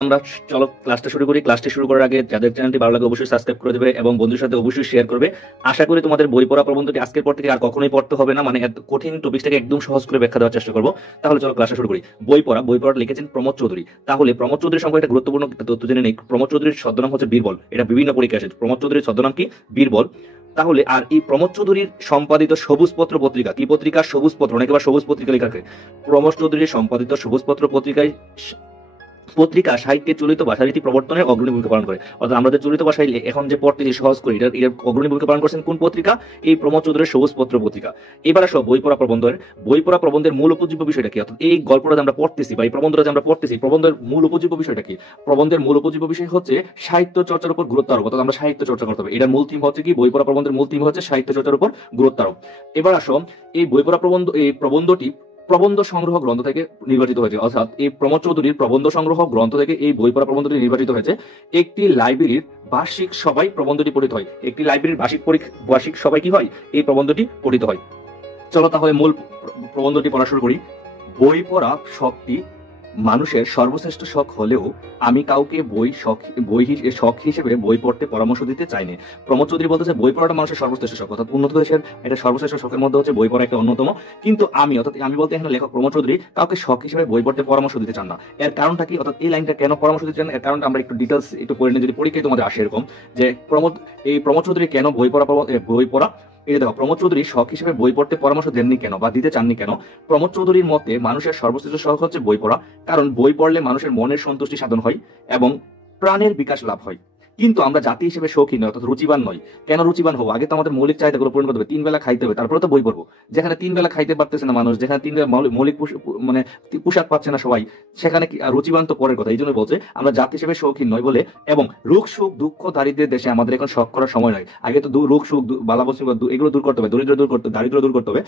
আমরা চলো ক্লাসটা শুরু করি। ক্লাসটি শুরু করার আগে যাদের চ্যানেলটি ভালো লাগে অবশ্যই সাবস্ক্রাইব করে দেবে এবং বন্ধুদের সাথে অবশ্যই শেয়ার করবে। আশা করি তোমাদের বই পড়া প্রবন্ধটি আজকের পর থেকে আর কখনোই পড়তে হবে না, মানে এত কঠিন টপিকটাকে একদম সহজ করে ব্যাখ্যা দেওয়ার চেষ্টা করবো। তাহলে চলো ক্লাসটা শুরু করি। বই পড়া লিখেছেন প্রমোদ চৌধুরী। তাহলে প্রমোদ চৌধুরী সম্পর্কে একটা গুরুত্বপূর্ণ তথ্য জেনে নেই। প্রমোদ চৌধুরীর ছদ্মনাম হচ্ছে বীরবল। এটা বিভিন্ন পরীক্ষায় এসেছে। প্রমোদ চৌধুরীর ছদ্মনাম কি? বীরবল। তাহলে আর এই প্রমোদ চৌধুরীর সম্পাদিত সবুজপত্র পত্রিকা, কি পত্রিকা? সবুজপত্র, অনেকে আবার সবুজ পত্রিকা লেখা থাকে। প্রমোদ চৌধুরীর সম্পাদিত সবুজপত্র পত্রিকা সাহিত্যের চলিত ভাষারীতি প্রবর্তনের অগ্রণী ভূমিকা পালন করে। অর্থাৎ আমাদের চলিত ভাষায় এখন যে পড়তেছি সহজ করি, এর অগ্রণী ভূমিকা পালন করছেন কোন পত্রিকা? এই প্রমোদ চৌধুরীর সবুজপত্র পত্রিকা। এবার আসো বই পড়া প্রবন্ধের মূল উপজীব্য বিষয়টা কি? অর্থাৎ এই গল্পটা যে আমরা পড়তেছি বা এই প্রবন্ধটা যে আমরা পড়তেছি, প্রবন্ধের মূল উপজীব্য বিষয়টা কি? প্রবন্ধের মূল উপজীব্য বিষয় হচ্ছে সাহিত্য চর্চার উপর গুরুত্ব আরোপ। অর্থাৎ আমরা সাহিত্য চর্চা করতে হবে। এটার মূল থিম হচ্ছে কি? বই পড়া প্রবন্ধের মূল থিম হচ্ছে সাহিত্য চর্চার উপর গুরুত্ব আরোপ। এবার আসো, এই বই পড়া প্রবন্ধটি প্রবন্ধ সংগ্রহ গ্রন্থ থেকে নির্বাচিত হয়েছে। অর্থাৎ এই প্রমোদ চৌধুরীর প্রবন্ধ সংগ্রহ গ্রন্থ থেকে এই বই পড়া প্রবন্ধটি নির্বাচিত হয়েছে। একটি লাইব্রেরির বার্ষিক সভায় প্রবন্ধটি পঠিত হয়। একটি লাইব্রেরির বার্ষিক সভায় কি হয়? এই প্রবন্ধটি পঠিত হয়। চলো তাহলে মূল প্রবন্ধটি পড়া শুরু করি। বই পড়া শখটি মানুষের সর্বশ্রেষ্ঠ শখ হলেও আমি কাউকে শখ হিসেবে বই পড়তে পরামর্শ দিতে চাইনি। প্রমোদ চৌধুরী বলতেছে বই পড়াটা মানুষের সর্বশ্রেষ্ঠ শখ, অর্থাৎ উন্নত দেশের এটা সর্বশ্রেষ্ঠ শখের মধ্যে হচ্ছে বই পড়া একটা অন্যতম। কিন্তু আমি বলতে এখানে লেখক প্রমোদ চৌধুরী কাউকে শখ হিসেবে বই পড়তে পরামর্শ দিতে চান না। এর কারণটা কি? অর্থাৎ এই লাইনটা কেন পরামর্শ দিতে চান, এর কারণটা আমরা একটু ডিটেলস একটু পড়ে নিই। যদি পরীক্ষায় তোমাদের আসে এরকম যে প্রমোদ চৌধুরী কেন বই পড়া এই দেখো, প্রমোদ চৌধুরী শখ হিসেবে বই পড়তে পরামর্শ দেননি কেন বা দিতে চাননি কেন? প্রমোদ চৌধুরীর মতে মানুষের সর্বশ্রেষ্ঠ শখ হচ্ছে বই পড়া, কারণ বই পড়লে মানুষের মনের সন্তুষ্টি সাধন হয় এবং প্রাণের বিকাশ লাভ হয়। কিন্তু আমরা জাতি হিসেবে শৌখিন নয়, অর্থাৎ রুচিবান নয়। কেন রুচিবান হবো? আগে তো আমাদের মৌলিক চাহিদাগুলো পূরণ করতে হবে। 3 বেলা খাইতে হবে, তারপরে তো বই পড়বো। যেখানে 3 বেলা খাইতে পারতেছে না মানুষ, যেখানে 3 বেলা মৌলিক মানে পোশাক পাচ্ছে না সবাই, সেখানে রুচিবান তো পরের কথা। এই জন্য বলছে আমরা জাতি হিসেবে শৌখিন নয় বলে, এবং রোগ সুখ দুঃখ দারিদ্রের দেশে আমাদের এখন শখ করার সময় নয়। আগে তো রোগ সুখ বালাবস্তি এগুলো দূর করতে হবে, দারিদ্র দূর করতে হবে।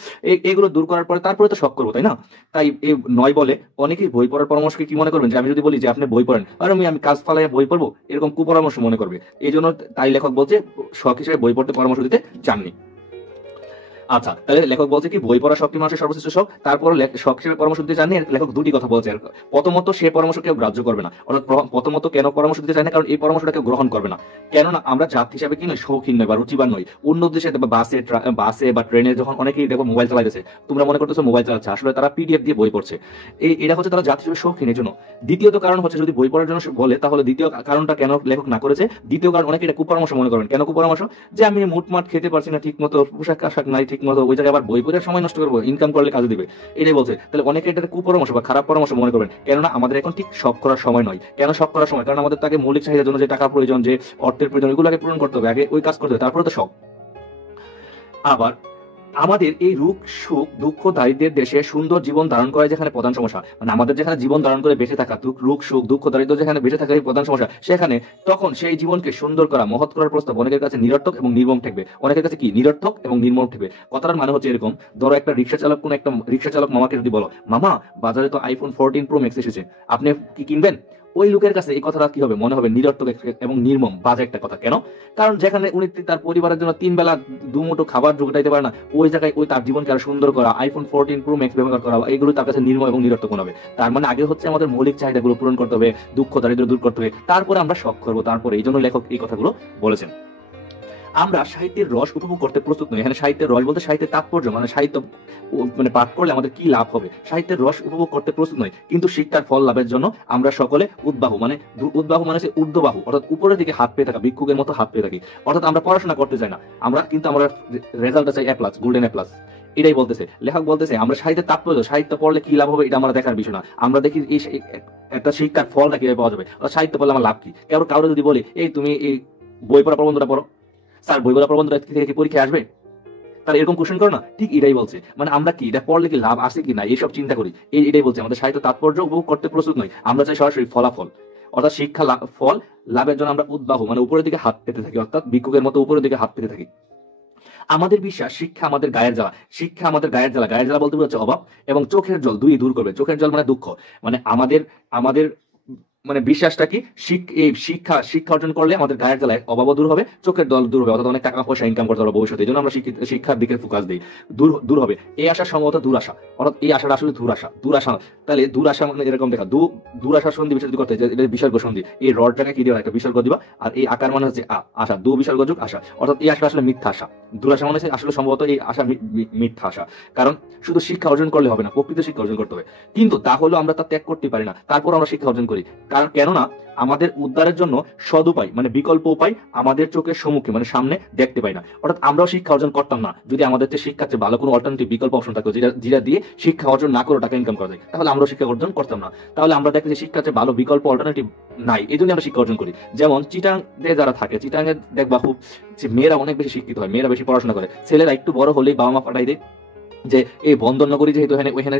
এগুলো দূর করার পরে তারপরে তো শখ করবো, তাই না? তাই এই নয় বলে অনেকেই বই পড়ার পরামর্শকে কি মনে করবেন, যে আমি যদি বলি যে আপনি বই পড়েন আর আমি কাজ ফালাইয়া বই পড়বো, এরকম কুপরামর্শ মনে করবে। এই জন্য তাই লেখক বলছে শখ হিসেবে বই পড়তে পরামর্শ দিতে চাননি। আচ্ছা, তাহলে লেখক বলছে কি বই পড়া শখটি মানুষের সর্বশ্রেষ্ঠ শখ, তারপর শখ হিসেবে পরামর্শ দিতে চাননি। লেখক দুটি কথা বলছে। প্রথমত, সে পরামর্শ কেউ গ্রাহ্য করবে না। অর্থাৎ প্রথমত কেন পরামর্শ দিতে চায় না? কারণ এই পরামর্শটা কেউ গ্রহণ করবে না। কেননা আমরা জাতি হিসাবে কি নয়, শৌখিন নয় বা রুচিবান নয়। উন্নত দেশে বাসে বা ট্রেনে যখন অনেকেই দেখো মোবাইল চালাইতেছে, তোমরা মনে করতেছো মোবাইল চালাচ্ছে, আসলে তারা পিডিএফ দিয়ে বই পড়ছে। এটা হচ্ছে তারা জাতি হিসেবে শৌখিন। এই জন্য দ্বিতীয়ত কারণ হচ্ছে, যদি বই পড়ার জন্য বলে তাহলে দ্বিতীয় কারণটা কেন লেখক না করেছে? দ্বিতীয় কারণ অনেকে এটা কুপরামর্শ মনে করবেন। কেন কুপরামর্শ? যে আমি মুটমাট খেতে পারছি না ঠিক মতো, পোশাক আশাক নাই ঠিক মতো, ওই জায়গায় আবার বই পড়ে সময় নষ্ট করবো, ইনকাম করলে কাজে দিবে, এটাই বলছে। তাহলে অনেকে এটা কুপরামর্শ বা খারাপ পরামর্শ মনে করবেন। কেননা আমাদের এখন ঠিক শখ করার সময় নয়। কেন শখ করার সময়? কারণ আমাদের তাকে মৌলিক চাহিদার জন্য যে টাকা প্রয়োজন, যে অর্থের প্রয়োজন, এগুলো আগে পূরণ করতে হবে, আগে ওই কাজ করতে হবে, তারপরে তো শখ। আবার আমাদের এই রোগ সুখ দুঃখ দারিদ্রের দেশে সুন্দর জীবন ধারণ করা যেখানে প্রধান সমস্যা, মানে আমাদের যেখানে জীবন ধারণ করে বেঁচে থাকা, রোগ সুখ দুঃখ দারিদ্র যেখানে বেঁচে থাকা এই প্রধান সমস্যা, সেখানে তখন সেই জীবনকে সুন্দর করা, মহৎ করার প্রস্তাব অনেকের কাছে নিরর্থক এবং নির্মম ঠেকবে। অনেকের কাছে কি নিরর্থক এবং নির্মম ঠেকবে। কথাটার মানে হচ্ছে এরকম, ধরো একটা রিক্সা চালক মামাকে যদি বলো, মামা বাজারে তো আইফোন 14 প্রো ম্যাক্স এসেছে, আপনি কি কিনবেন? ওই লোকের কাছে এই কথাটা কি হবে? মনে হবে নিরর্থক এবং নির্মম, বাজে একটা কথা। কেন? কারণ যেখানে উনি তার পরিবারের জন্য 3 বেলা দুমুঠো খাবার জোগাইতে পারে না, ওই জায়গায় ওই তার জীবনকে আরো সুন্দর করা, আইফোন 14 প্রো ম্যাক্স ব্যবহার করা, এগুলো তার কাছে নির্মম এবং নিরর্থক মনে হবে। তার মানে আগে হচ্ছে আমাদের মৌলিক চাহিদাগুলো পূরণ করতে হবে, দুঃখ দারিদ্র দূর করতে হবে, তারপরে আমরা শখ করবো। তারপরে এই জন্য লেখক এই কথাগুলো বলেছেন। আমরা সাহিত্যের রস উপভোগ করতে প্রস্তুত নই। এখানে সাহিত্যের রস বলতে সাহিত্যের তাৎপর্য, মানে সাহিত্য মানে পাঠ করলে আমাদের কি লাভ হবে, সাহিত্যের রস উপভোগ করতে প্রস্তুত নই। কিন্তু শিক্ষার ফল লাভের জন্য আমরা সকলে উদ্বাহু মানে হচ্ছে ঊর্ধ্ববাহু, অর্থাৎ উপরের দিকে হাত পেয়ে থাকা, ভিক্ষুকের মতো হাত পেয়ে থাকি। অর্থাৎ আমরা পড়াশোনা করতে চাই না, আমরা রেজাল্টটা চাই A+, গোল্ডেন A+। এটাই বলতেছে লেখক। বলতেছে আমরা সাহিত্যের তাৎপর্য, সাহিত্য পড়লে কি লাভ হবে এটা আমরা দেখার বিষয় না। আমরা দেখি এই একটা শিক্ষার ফলটা কিভাবে পাওয়া যাবে, সাহিত্য পড়লে আমার লাভ কি। কারো যদি বলি এই তুমি এই বই পড়া প্রবন্ধটা পড়ো, স্যার বই পড়া প্রবন্ধটা থেকে কি পরীক্ষায় আসবে, তার এরকম কোশ্চেন করো না। ঠিক এটাই বলছে, মানে আমরা কি এটা পড়লে কি লাভ আছে কি না এইসব চিন্তা করি। এটাই বলছে আমাদের সাহিত্য তাৎপর্য উপভোগ করতে প্রস্তুত নয়, আমরা চাই সরাসরি ফলাফল। অর্থাৎ ফল লাভের জন্য আমরা উদ্বাহু মানে উপরের দিকে হাত পেতে থাকি, অর্থাৎ ভিক্ষুকের মতো উপরের দিকে হাত পেতে থাকি। আমাদের বিশ্বাস শিক্ষা আমাদের গায়ের জ্বালা, গায়ের জ্বালা বলতে হচ্ছে অভাব এবং চোখের জল দুই দূর করবে। চোখের জল মানে দুঃখ, মানে আমাদের মানে বিশ্বাসটা কি, এই শিক্ষা অর্জন করলে আমাদের গায়ের জ্বালায় অভাবও দূর হবে, চোখের দল দূর হবে, অর্থাৎ অনেক টাকা পয়সা ইনকাম করতে পারবো ভবিষ্যতে। এই জন্য আমরা শিক্ষার দিকে ফোকাস দিই। দূর হবে এই আশা সম্ভবত দুরাশা, অর্থাৎ এই আশাটা আসলে দুরাশা। তাহলে দুরাশা মানে এরকম দেখা, দুরাশা সন্ধি বিসর্গ করতে, এটা বিসর্গ সন্ধি, এই রড জায়গায় কি দেওয়া একটা বিসর্গ দিবা, আর এই আকার মানে হচ্ছে আশা, বিসর্গ যুগ আশা, অর্থাৎ এই আশা আসলে মিথ্যা আশা। দুরাশা মানে হচ্ছে আসলে সম্ভবত এই আশা মিথ্যা আশা। কারণ শুধু শিক্ষা অর্জন করলে হবে না, প্রকৃত শিক্ষা অর্জন করতে হবে। কিন্তু তাহলেও আমরা তা ত্যাগ করতে পারি না, তারপর আমরা শিক্ষা অর্জন করি। কারণ কেননা আমাদের উদ্ধারের জন্য সদুপায় মানে বিকল্প উপায় আমাদের চোখের সম্মুখে মানে সামনে দেখতে পাই না। অর্থাৎ আমরাও শিক্ষা অর্জন করতাম না যদি আমাদের শিক্ষার চেয়ে ভালো কোনো অল্টারনেটিভ বিকল্প অপশন থাকতো, যেটা দিয়ে শিক্ষা অর্জন না করে টাকা ইনকাম করা যায়, তাহলে আমরাও শিক্ষা অর্জন করতাম না। তাহলে আমরা দেখি যে শিক্ষার চেয়ে ভালো বিকল্প অল্টারনেটিভ নাই, এই জন্য আমরা শিক্ষা অর্জন করি। যেমন চিটাং যারা থাকে, চিটাংয়ে দেখবা খুব মেয়েরা অনেক বেশি শিক্ষিত হয়, মেয়েরা বেশি পড়াশোনা করে, ছেলেরা একটু বড় হলেই বাবা মা পাঠাই দেয় যে এই বন্দর নগরী যেহেতু ওইখানে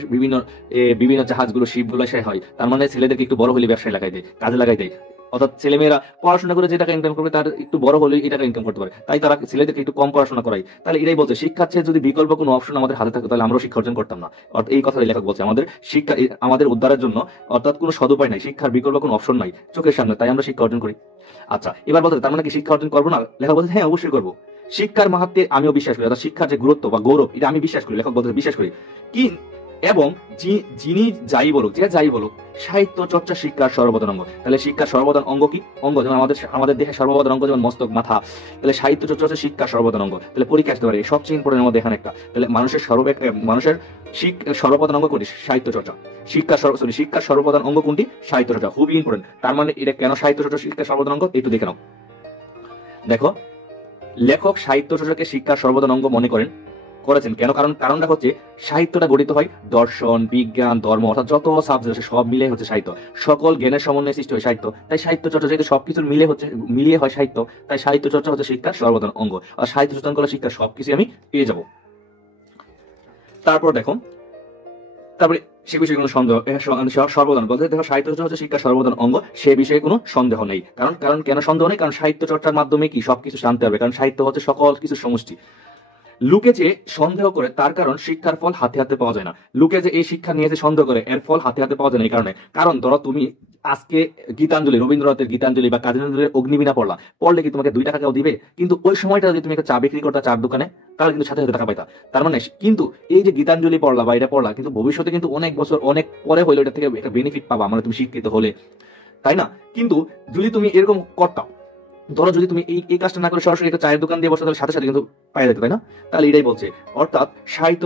বিভিন্ন জাহাজগুলো শিপগুলো সে হয়, তার মানে ছেলেদেরকে একটু বড় হলে ব্যবসায় লাগাই দেয়, কাজে লাগাই দেয়। অর্থাৎ ছেলেমেয়েরা পড়াশোনা করে যে টাকা ইনকাম করবে তার একটু বড় হলে এই টাকা ইনকাম করতে পারে, তাই তারা ছেলেদেরকে একটু কম পড়াশোনা করায়। তাহলে এটাই বলছে শিক্ষার চেয়ে যদি বিকল্প কোনো অপশন আমাদের হাতে থাকতো তাহলে আমরাও শিক্ষা অর্জন করতাম না। অর্থাৎ এই কথাই লেখক বলছে, আমাদের শিক্ষা আমাদের উদ্ধারের জন্য অর্থাৎ কোনো সদুপায় নাই, শিক্ষার বিকল্প কোনো অপশন নাই চোখের সামনে, তাই আমরা শিক্ষা অর্জন করি। আচ্ছা, এবার বলতে তার মানে কি শিক্ষা অর্জন করবো না? লেখক বলছে হ্যাঁ অবশ্যই করবো। শিক্ষার মাহাত্ম্যে আমিও বিশ্বাস করি, অর্থাৎ শিক্ষার যে গুরুত্ব বা গৌরব এটা আমি বিশ্বাস করি, লেখক বলতে বিশ্বাস করি কি, এবং যিনি যাই বলুক, যে যাই বলুক, সাহিত্য চর্চা শিক্ষার সর্বপ্রধান অঙ্গ। তাহলে শিক্ষার সর্বপ্রধান অঙ্গ কি? অঙ্গ যেমন আমাদের দেহের সর্বপ্রধান অঙ্গ যেমন মস্তক, মাথা, তাহলে সাহিত্য চর্চা হচ্ছে শিক্ষার সর্বপ্রধান অঙ্গ। তাহলে পরীক্ষা আসতে পারে সবচেয়ে ইম্পর্টেন্ট মধ্যে এখানে একটা, তাহলে মানুষের সর্বপ্রধান অঙ্গ কোনটি? সাহিত্য চর্চা। শিক্ষার সর্বপ্রধান অঙ্গ কোনটি? সাহিত্য চর্চা। খুবই ইম্পর্টেন্ট। তার মানে এটা কেন সাহিত্য চর্চা শিক্ষার সর্বপ্রধান অঙ্গ একটু দেখে নাও। দেখো, লেখক সাহিত্য চর্চাকে শিক্ষার সর্বপ্রধান অঙ্গ মনে করেছেন কেন? কারণটা হচ্ছে সাহিত্যটা গঠিত হয় দর্শন, বিজ্ঞান, ধর্ম, অর্থাৎ যত সাবজেক্ট আছে সব মিলে হচ্ছে সাহিত্য, সকল জ্ঞানের সমন্বয়ে সৃষ্টি হয় সাহিত্য। তাই সাহিত্য চর্চা যেহেতু সবকিছুর মিলিয়ে হয় সাহিত্য, তাই সাহিত্য চর্চা হচ্ছে শিক্ষার সর্বপ্রধান অঙ্গ। আর সাহিত্য চর্চা করলে শিক্ষার সবকিছু আমি পেয়ে যাব। তারপর দেখো, তারপরে সে বিষয়ে কোনো সন্দেহ সর্বদান বলতে দেখো সাহিত্য চর্চা হচ্ছে শিক্ষার সর্বদান অঙ্গ, সে বিষয়ে কোনো সন্দেহ নেই। কারণ কেন সন্দেহ নেই? কারণ সাহিত্য চর্চার মাধ্যমে কি সবকিছু জানতে হবে, কারণ সাহিত্য হচ্ছে সকল কিছু সমষ্টি। লোকে যে সন্দেহ করে তার কারণ শিক্ষার ফল হাতে হাতে পাওয়া যায় না। লোকে যে এই শিক্ষা নিয়ে যে সন্দেহ করে এর ফল হাতে হাতে পাওয়া যায় না এই কারণে, কারণ ধরো তুমি আজকে গীতাঞ্জলি, রবীন্দ্রনাথের গীতাঞ্জলি বা কাজী নজরুলের অগ্নিবীণা পড়লে কি তোমাকে 2 টাকা কেউ দিবে? কিন্তু ওই সময়টা যদি তুমি একটা চা বিক্রি করতে চার দোকানে, তাহলে কিন্তু সাথে সাথে টাকা পাইতা। তার মানে কিন্তু এই যে গীতাঞ্জলি পড়লা বা এটা পড়লা, কিন্তু ভবিষ্যতে কিন্তু অনেক বছর অনেক পরে হইলে এটা থেকে একটা বেনিফিট পাবা, মানে তুমি শিক্ষিত হলে, তাই না? কিন্তু যদি তুমি এরকম করতাম, ধরো যদি তুমি এই কাজটা না করে সরাসরি একটা চায়ের দোকান দিয়ে বসে, তাহলে সাথে সাথে কিন্তু পাই যেত, তাই না? তাহলে এটাই বলছে, অর্থাৎ সাহিত্য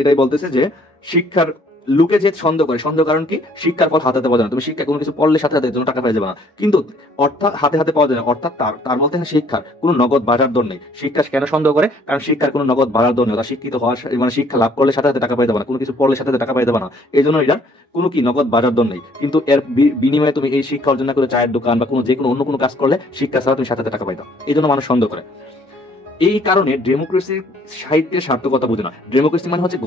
এটাই বলতেছে যে শিক্ষার লোকে যে সন্দেহ করে, সন্দেহ কারণ কি? শিক্ষার ফল হাতে হাতে পাওয়া যায় না। তুমি শিক্ষা কোনো কিছু পড়লে সাথে সাথে জন্য টাকা পেয়ে যাবে না, কিন্তু অর্থাৎ হাতে হাতে পাওয়া যায় না, অর্থাৎ তার বলতে শিক্ষার কোনো নগদ বাজার দর নেই। শিক্ষা কেন সন্দেহ করে? কারণ শিক্ষার কোনো নগদ বাজার দর নেই। শিক্ষিত হওয়ার মানে শিক্ষা লাভ করলে সাথে সাথে টাকা পেয়ে যাবে না, কোনো কিছু পড়লে সাথে সাথে টাকা পেয়ে যাবে না, এই জন্য এটার কোনো কি নগদ বাজার দর নেই। কিন্তু এর বিনিময়ে তুমি এই শিক্ষা অর্জন না করে চায়ের দোকান বা যে কোনো অন্য কোনো কাজ করলে শিক্ষা ছাড়া তুমি সাথে সাথে টাকা পাইতো, এই জন্য মানুষ সন্দেহ করে। এই কারণে ডেমোক্রেসি সাহিত্যের সার্থকতা বুঝে না। ডেমোক্রেসি মানে হচ্ছে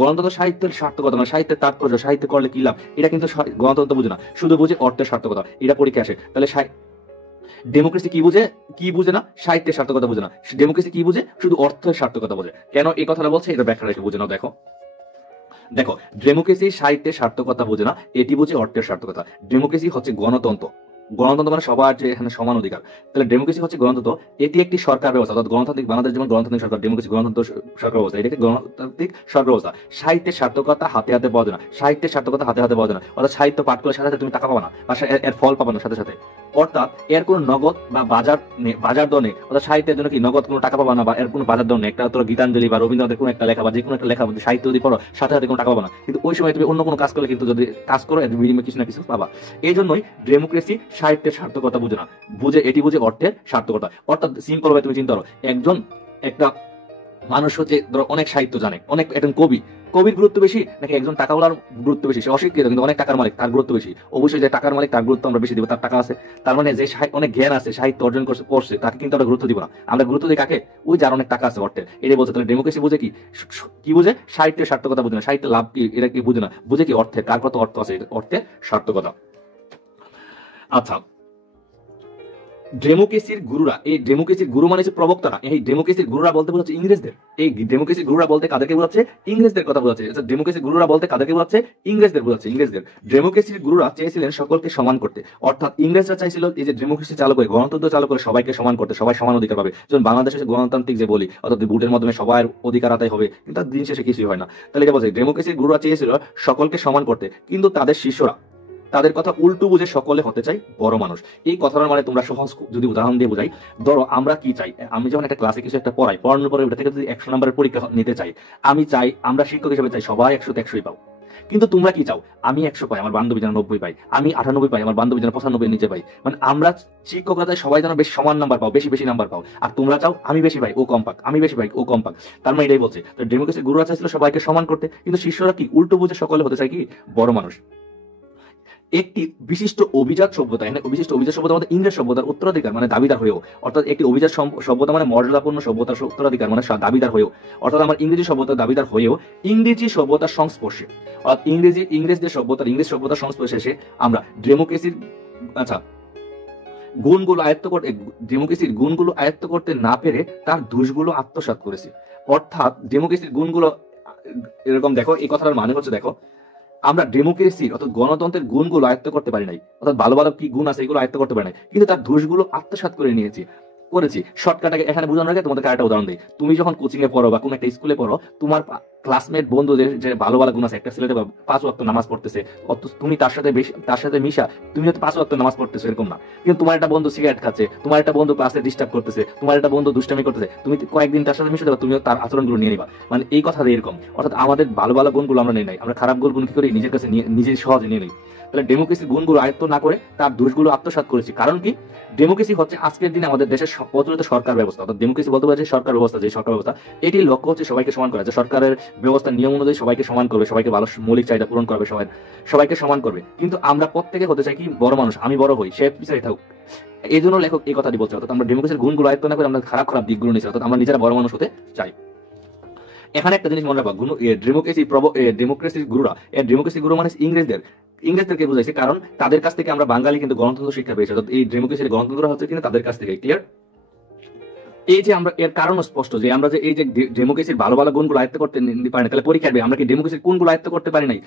গণতন্ত্র সাহিত্যের সার্থকতা, মানে সাহিত্যের তাৎপর্য, সাহিত্য করলে কি লাভ, এটা কিন্তু গণতন্ত্র বুঝে না, শুধু বুঝে অর্থের সার্থকতা। এটা পরীক্ষা আসে। তাহলে ডেমোক্রেসি কি বুঝে না? সাহিত্যের সার্থকতা বুঝে না। ডেমোক্রেসি কি বুঝে? শুধু অর্থের সার্থকতা বুঝে। কেন এই কথাটা বলছে এটা ব্যাখ্যা রেখে বুঝে নাও। দেখো, ডেমোক্রেসি সাহিত্যের সার্থকতা বুঝে না, এটি বুঝে অর্থের সার্থকতা। ডেমোক্রেসি হচ্ছে গণতন্ত্র মানে সবার যে এখানে সমান অধিকার। তাহলে ডেমোক্রেসি হচ্ছে গণতন্ত্র, এটি একটি সরকার ব্যবস্থা, অর্থাৎ গণতান্ত্রিক বাংলাদেশ যেমন গণতান্ত্রিক সরকার, ডেমোক্রেসি গণতন্ত্র সরকার ব্যবস্থা, এটাকে গণতান্ত্রিক সরকার ব্যবস্থা। সাহিত্যের সার্থকতা হাতে হাতে পাওয়া যায় না, সাহিত্যের সার্থকতা হাতে হাতে পাওয়া যায় না, অর্থাৎ সাহিত্য পাঠ করলে সাথে সাথে তুমি টাকা পাবা না, বা এর ফল পাবা না সাথে সাথে, অর্থাৎ এর কোনো নগদ বা বাজার দর নেই। অর্থাৎ সাহিত্যের জন্য কি নগদ কোনো টাকা পাবা না, বা এর কোনো বাজার দর নেই। একটা তোর গীতাঞ্জলি বা রবীন্দ্রনাথের কোনো একটা লেখা বা যে কোনো একটা লেখা সাহিত্য যদি পড়ো সাথে সাথে কোনো টাকা পাবা না, কিন্তু ওই সময় তুমি অন্য কোনো কাজ করলে কিন্তু যদি কাজ করো এর বিনিময়ে কিছু না কিছু পাবা। এই জন্যই ডেমোক্রেসি সাহিত্যের সার্থকতা এটি বুঝে অর্থের সার্থকতা। অর্থাৎ সিম্পল ভাবে তুমি চিন্তা করো, একটা মানুষ হচ্ছে ধরো অনেক সাহিত্য জানে, একজন কবির গুরুত্ব বেশি নাকি একজন টাকাওয়ালার গুরুত্ব বেশি? সে অশিক্ষিত কিন্তু অনেক টাকার মালিক, তার গুরুত্ব বেশি। অবশ্যই যে টাকার মালিক তার গুরুত্ব আমরা বেশি দিব, তার টাকা আছে। তার মানে যে অনেক জ্ঞান আছে, সাহিত্য অর্জন করছে, তাকে কিন্তু আমরা গুরুত্ব দিব না। আমরা গুরুত্ব দিই কাকে? ওই যার অনেক টাকা আছে, অর্থের। এটাই বলছে। তাহলে ডেমোক্রেসি বুঝে কি বুঝে? সাহিত্যের সার্থকতা বুঝে না, সাহিত্যের লাভ কি এটা কি বুঝে না, বুঝে কি অর্থের, কার কত অর্থ আছে, অর্থের সার্থকতা। আচ্ছা, ডেমোক্রেসির গুরুরা, এই ডেমোক্রেসির গুরু মানে হচ্ছে প্রবক্তারা, এই ডেমোক্রেসির গুরুরা বলতে বোঝাচ্ছে ইংরেজদের। এই ডেমোক্রেসির গুরুরা বলতে কাদেরকে বোঝাচ্ছে? ইংরেজদের কথা বোঝাচ্ছে। ডেমোক্রেসির গুরুরা বলতে কাদেরকে বোঝাচ্ছে? ইংরেজদের বোঝাচ্ছে, ইংরেজদের। ডেমোক্রেসির গুরুরা চেয়েছিলেন সকলকে সমান করতে, অর্থাৎ ইংরেজরা চাইছিল এই যে ডেমোক্রেসি চালু করে, গণতন্ত্র চালু করে সবাইকে সমান করতে, সবাই সমান অধিকার পাবে। যেমন বাংলাদেশে গণতান্ত্রিক যে বলি, অর্থাৎ ভোটের মাধ্যমে সবার অধিকার আদায় হবে, কিন্তু দিন শেষে কিছুই হয় না। তাহলে এটা বলছে ডেমোক্রেসির গুরুরা চেয়েছিল সকলকে সমান করতে, কিন্তু তাদের শিষ্যরা তাদের কথা উল্টো বুঝে সকলে হতে চাই বড় মানুষ। এই কথাটার মানে তোমরা সহজ যদি উদাহরণ দিয়ে বোঝাই, ধরো আমরা কি চাই, আমি যখন একটা ক্লাসে কিছু একটা পড়াই, পড়ানোর পরে ওটা থেকে যদি 100 নম্বরের পরীক্ষা নিতে চাই, আমি চাই, আমরা শিক্ষক হিসেবে চাই সবাই 100তে 100ই পাও। কিন্তু তোমরা কি চাও? আমি 100 পাই, আমার বান্ধবী যেন 90 পাই, আমি 98 পাই, আমার বান্ধবী যেন 95 নিচে পাই। মানে আমরা শিক্ষকরা চাই সবাই যেন বেশি সমান নাম্বার পাও, বেশি বেশি নাম্বার পাও। আর তোমরা চাও আমি বেশি পাই ও কম পাক, আমি বেশি পাই ও কম পাক। তার মানে এটাই বলছে। তো ডেমোক্রেসি গুরুরা চাইছিল সবাইকে সমান করতে, কিন্তু শিষ্যরা কি উল্টো বুঝে সকলে হতে চায় কি বড় মানুষ। একটি বিশিষ্ট অভিজাত সভ্যতা, এখানে বিশিষ্ট অভিজাত সভ্যতা মানে ইংরেজ সভ্যতার উত্তরাধিকার মানে দাবিদার হয়েও, অর্থাৎ একটি অভিজাত সভ্যতা মানে মর্যাদাপূর্ণ সভ্যতার উত্তরাধিকার মানে দাবিদার হয়েও, অর্থাৎ আমার ইংরেজি সভ্যতার দাবিদার হয়েও ইংরেজি সভ্যতার সংস্পর্শে, অর্থাৎ ইংরেজ সভ্যতার সংস্পর্শে এসে আমরা ডেমোক্রেসির গুণগুলো আয়ত্ত করতে, ডেমোক্রেসির গুণগুলো আয়ত্ত করতে না পেরে তার দোষগুলো আত্মসাৎ করেছি। অর্থাৎ ডেমোক্রেসির গুণগুলো এরকম, দেখো এই কথাটার মানে হচ্ছে, দেখো আমরা ডেমোক্রেসির অর্থাৎ গণতন্ত্রের গুণগুলো আয়ত্ত করতে পারি নাই, অর্থাৎ ভালো ভালো কি গুণ আছে এগুলো আয়ত্ত করতে পারি নাই, কিন্তু তার দোষগুলো আত্মসাৎ করে করেছি। শর্টকাটে এখানে বোঝানোর আগে তোমাদের একটা উদাহরণ দিই। তুমি যখন কোচিং এ পড়ো বা কোনো একটা স্কুলে পড়ো, তোমার ক্লাসমেট বন্ধুদের যে ভালো ভালো গুণ আছে, একটা ছেলেতে 5 ওয়াক্ত নামাজ পড়তেছে, তুমি তার সাথে মিশা, তুমি হয়তো 5 ওয়াক্ত নামাজ পড়তেছো এরকম না, কিন্তু তোমার একটা বন্ধু সিগারেট খাচ্ছে, তোমার একটা বন্ধু ক্লাসে ডিস্টার্ব করতেছে, তোমার একটা বন্ধু দুষ্টামি করতেছে, তুমি কয়েকদিন তার সাথে মিশে দেবা, তুমি তার আচরণগুলো নিয়ে নিবা। মানে এই কথা এরকম, অর্থাৎ আমাদের ভালো ভালো গুণগুলো আমরা নিয়ে নাই, আমরা খারাপ গুণ কি করি নিজের কাছে নিজে সহজে নিয়ে নিই। তাহলে ডেমোক্রেসির গুণগুলো আয়ত্ত না করে তার দোষগুলো আত্মসাৎ করেছি। কারণ কি? ডেমোক্রেসি হচ্ছে আজকের দিনে আমাদের দেশের প্রচলিত সরকার ব্যবস্থা, অর্থাৎ ডেমোক্রেসি বলতে পারে সরকার ব্যবস্থা, যে সরকার ব্যবস্থা এটির লক্ষ্য হচ্ছে সবাইকে সমান করা, যে সরকারের ব্যবস্থার নিয়ম অনুযায়ী সবাইকে সমান করবে, সবাইকে ভালো মৌলিক চাহিদা পূরণ করবে, সবাইকে সমান করবে। কিন্তু আমরা প্রত্যেকে হতে চাই কি বড় মানুষ, আমি বড় হই, সে পিছাই থাকুক। এই জন্য লেখক এই কথাটি বলছে, অর্থাৎ আমরা ডেমোক্রেসির গুণগুলো আয়ত্ত না করে আমরা খারাপ খারাপ দিকগুলো নিচ্ছি, অর্থাৎ আমরা নিজেরা বড় মানুষ হতে চাই। এখানে একটা জিনিস মনে রাখবা, ডেমোক্রেসির গুরুরা, ডেমোক্রেসি গুরু মানে ইংরেজদেরকে বুঝাইছে, কারণ তাদের কাছ থেকে আমরা বাঙালি কিন্তু গণতন্ত্র শিক্ষা পেয়েছি, অর্থাৎ এই ডেমোক্রেসির গণতন্ত্র হচ্ছে কিন্তু তাদের কাছ থেকে। ক্লিয়ার? এই যে আমরা এর কারণ স্পষ্ট, যে আমরা যে এই যে ডেমোক্রেসির ভালো ভালো গুণগুলো আয়ত্ত করতে পারি না, তাহলে পরীক্ষা আমরা কি ডেমোক্রেসির কোনগুলো আয়ত্ত করতে পারি নাই?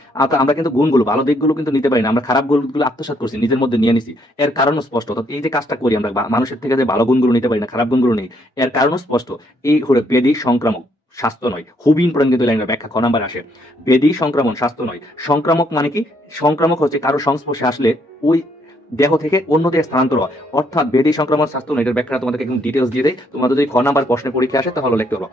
আমরা কিন্তু গুণগুলো ভালো দিকগুলো কিন্তু নিতে পারি না, আমরা খারাপ গুণগুলো আত্মসাৎ করছি, নিজের মধ্যে নিয়ে নিছি। এর কারণ স্পষ্ট, অর্থাৎ এই যে কাজটা করি আমরা মানুষের থেকে যে ভালো গুণগুলো নিতে পারি না, খারাপ গুণগুলো নেই, এর কারণ স্পষ্ট। এই হলো ব্যাধি সংক্রামক, স্বাস্থ্য নয়। খুবই ইম্পর্টেন্ট কিন্তু লাইনের ব্যাখ্যা খ নাম্বার আসে। ব্যাধি সংক্রমণ, স্বাস্থ্য নয়। সংক্রামক মানে কি? সংক্রামক হচ্ছে কারো সংস্পর্শে আসলে ওই দেহ থেকে অন্য দেহে স্থানান্তর হয়, অর্থাৎ ব্যাধি সংক্রমণ, স্বাস্থ্য নয়। এটার ব্যাখ্যা তোমাদেরকে একদম ডিটেলস দিয়ে দেয়, তোমাদের যদি খ নাম্বার প্রশ্নের পরীক্ষা আসে তাহলে লিখতে পারো।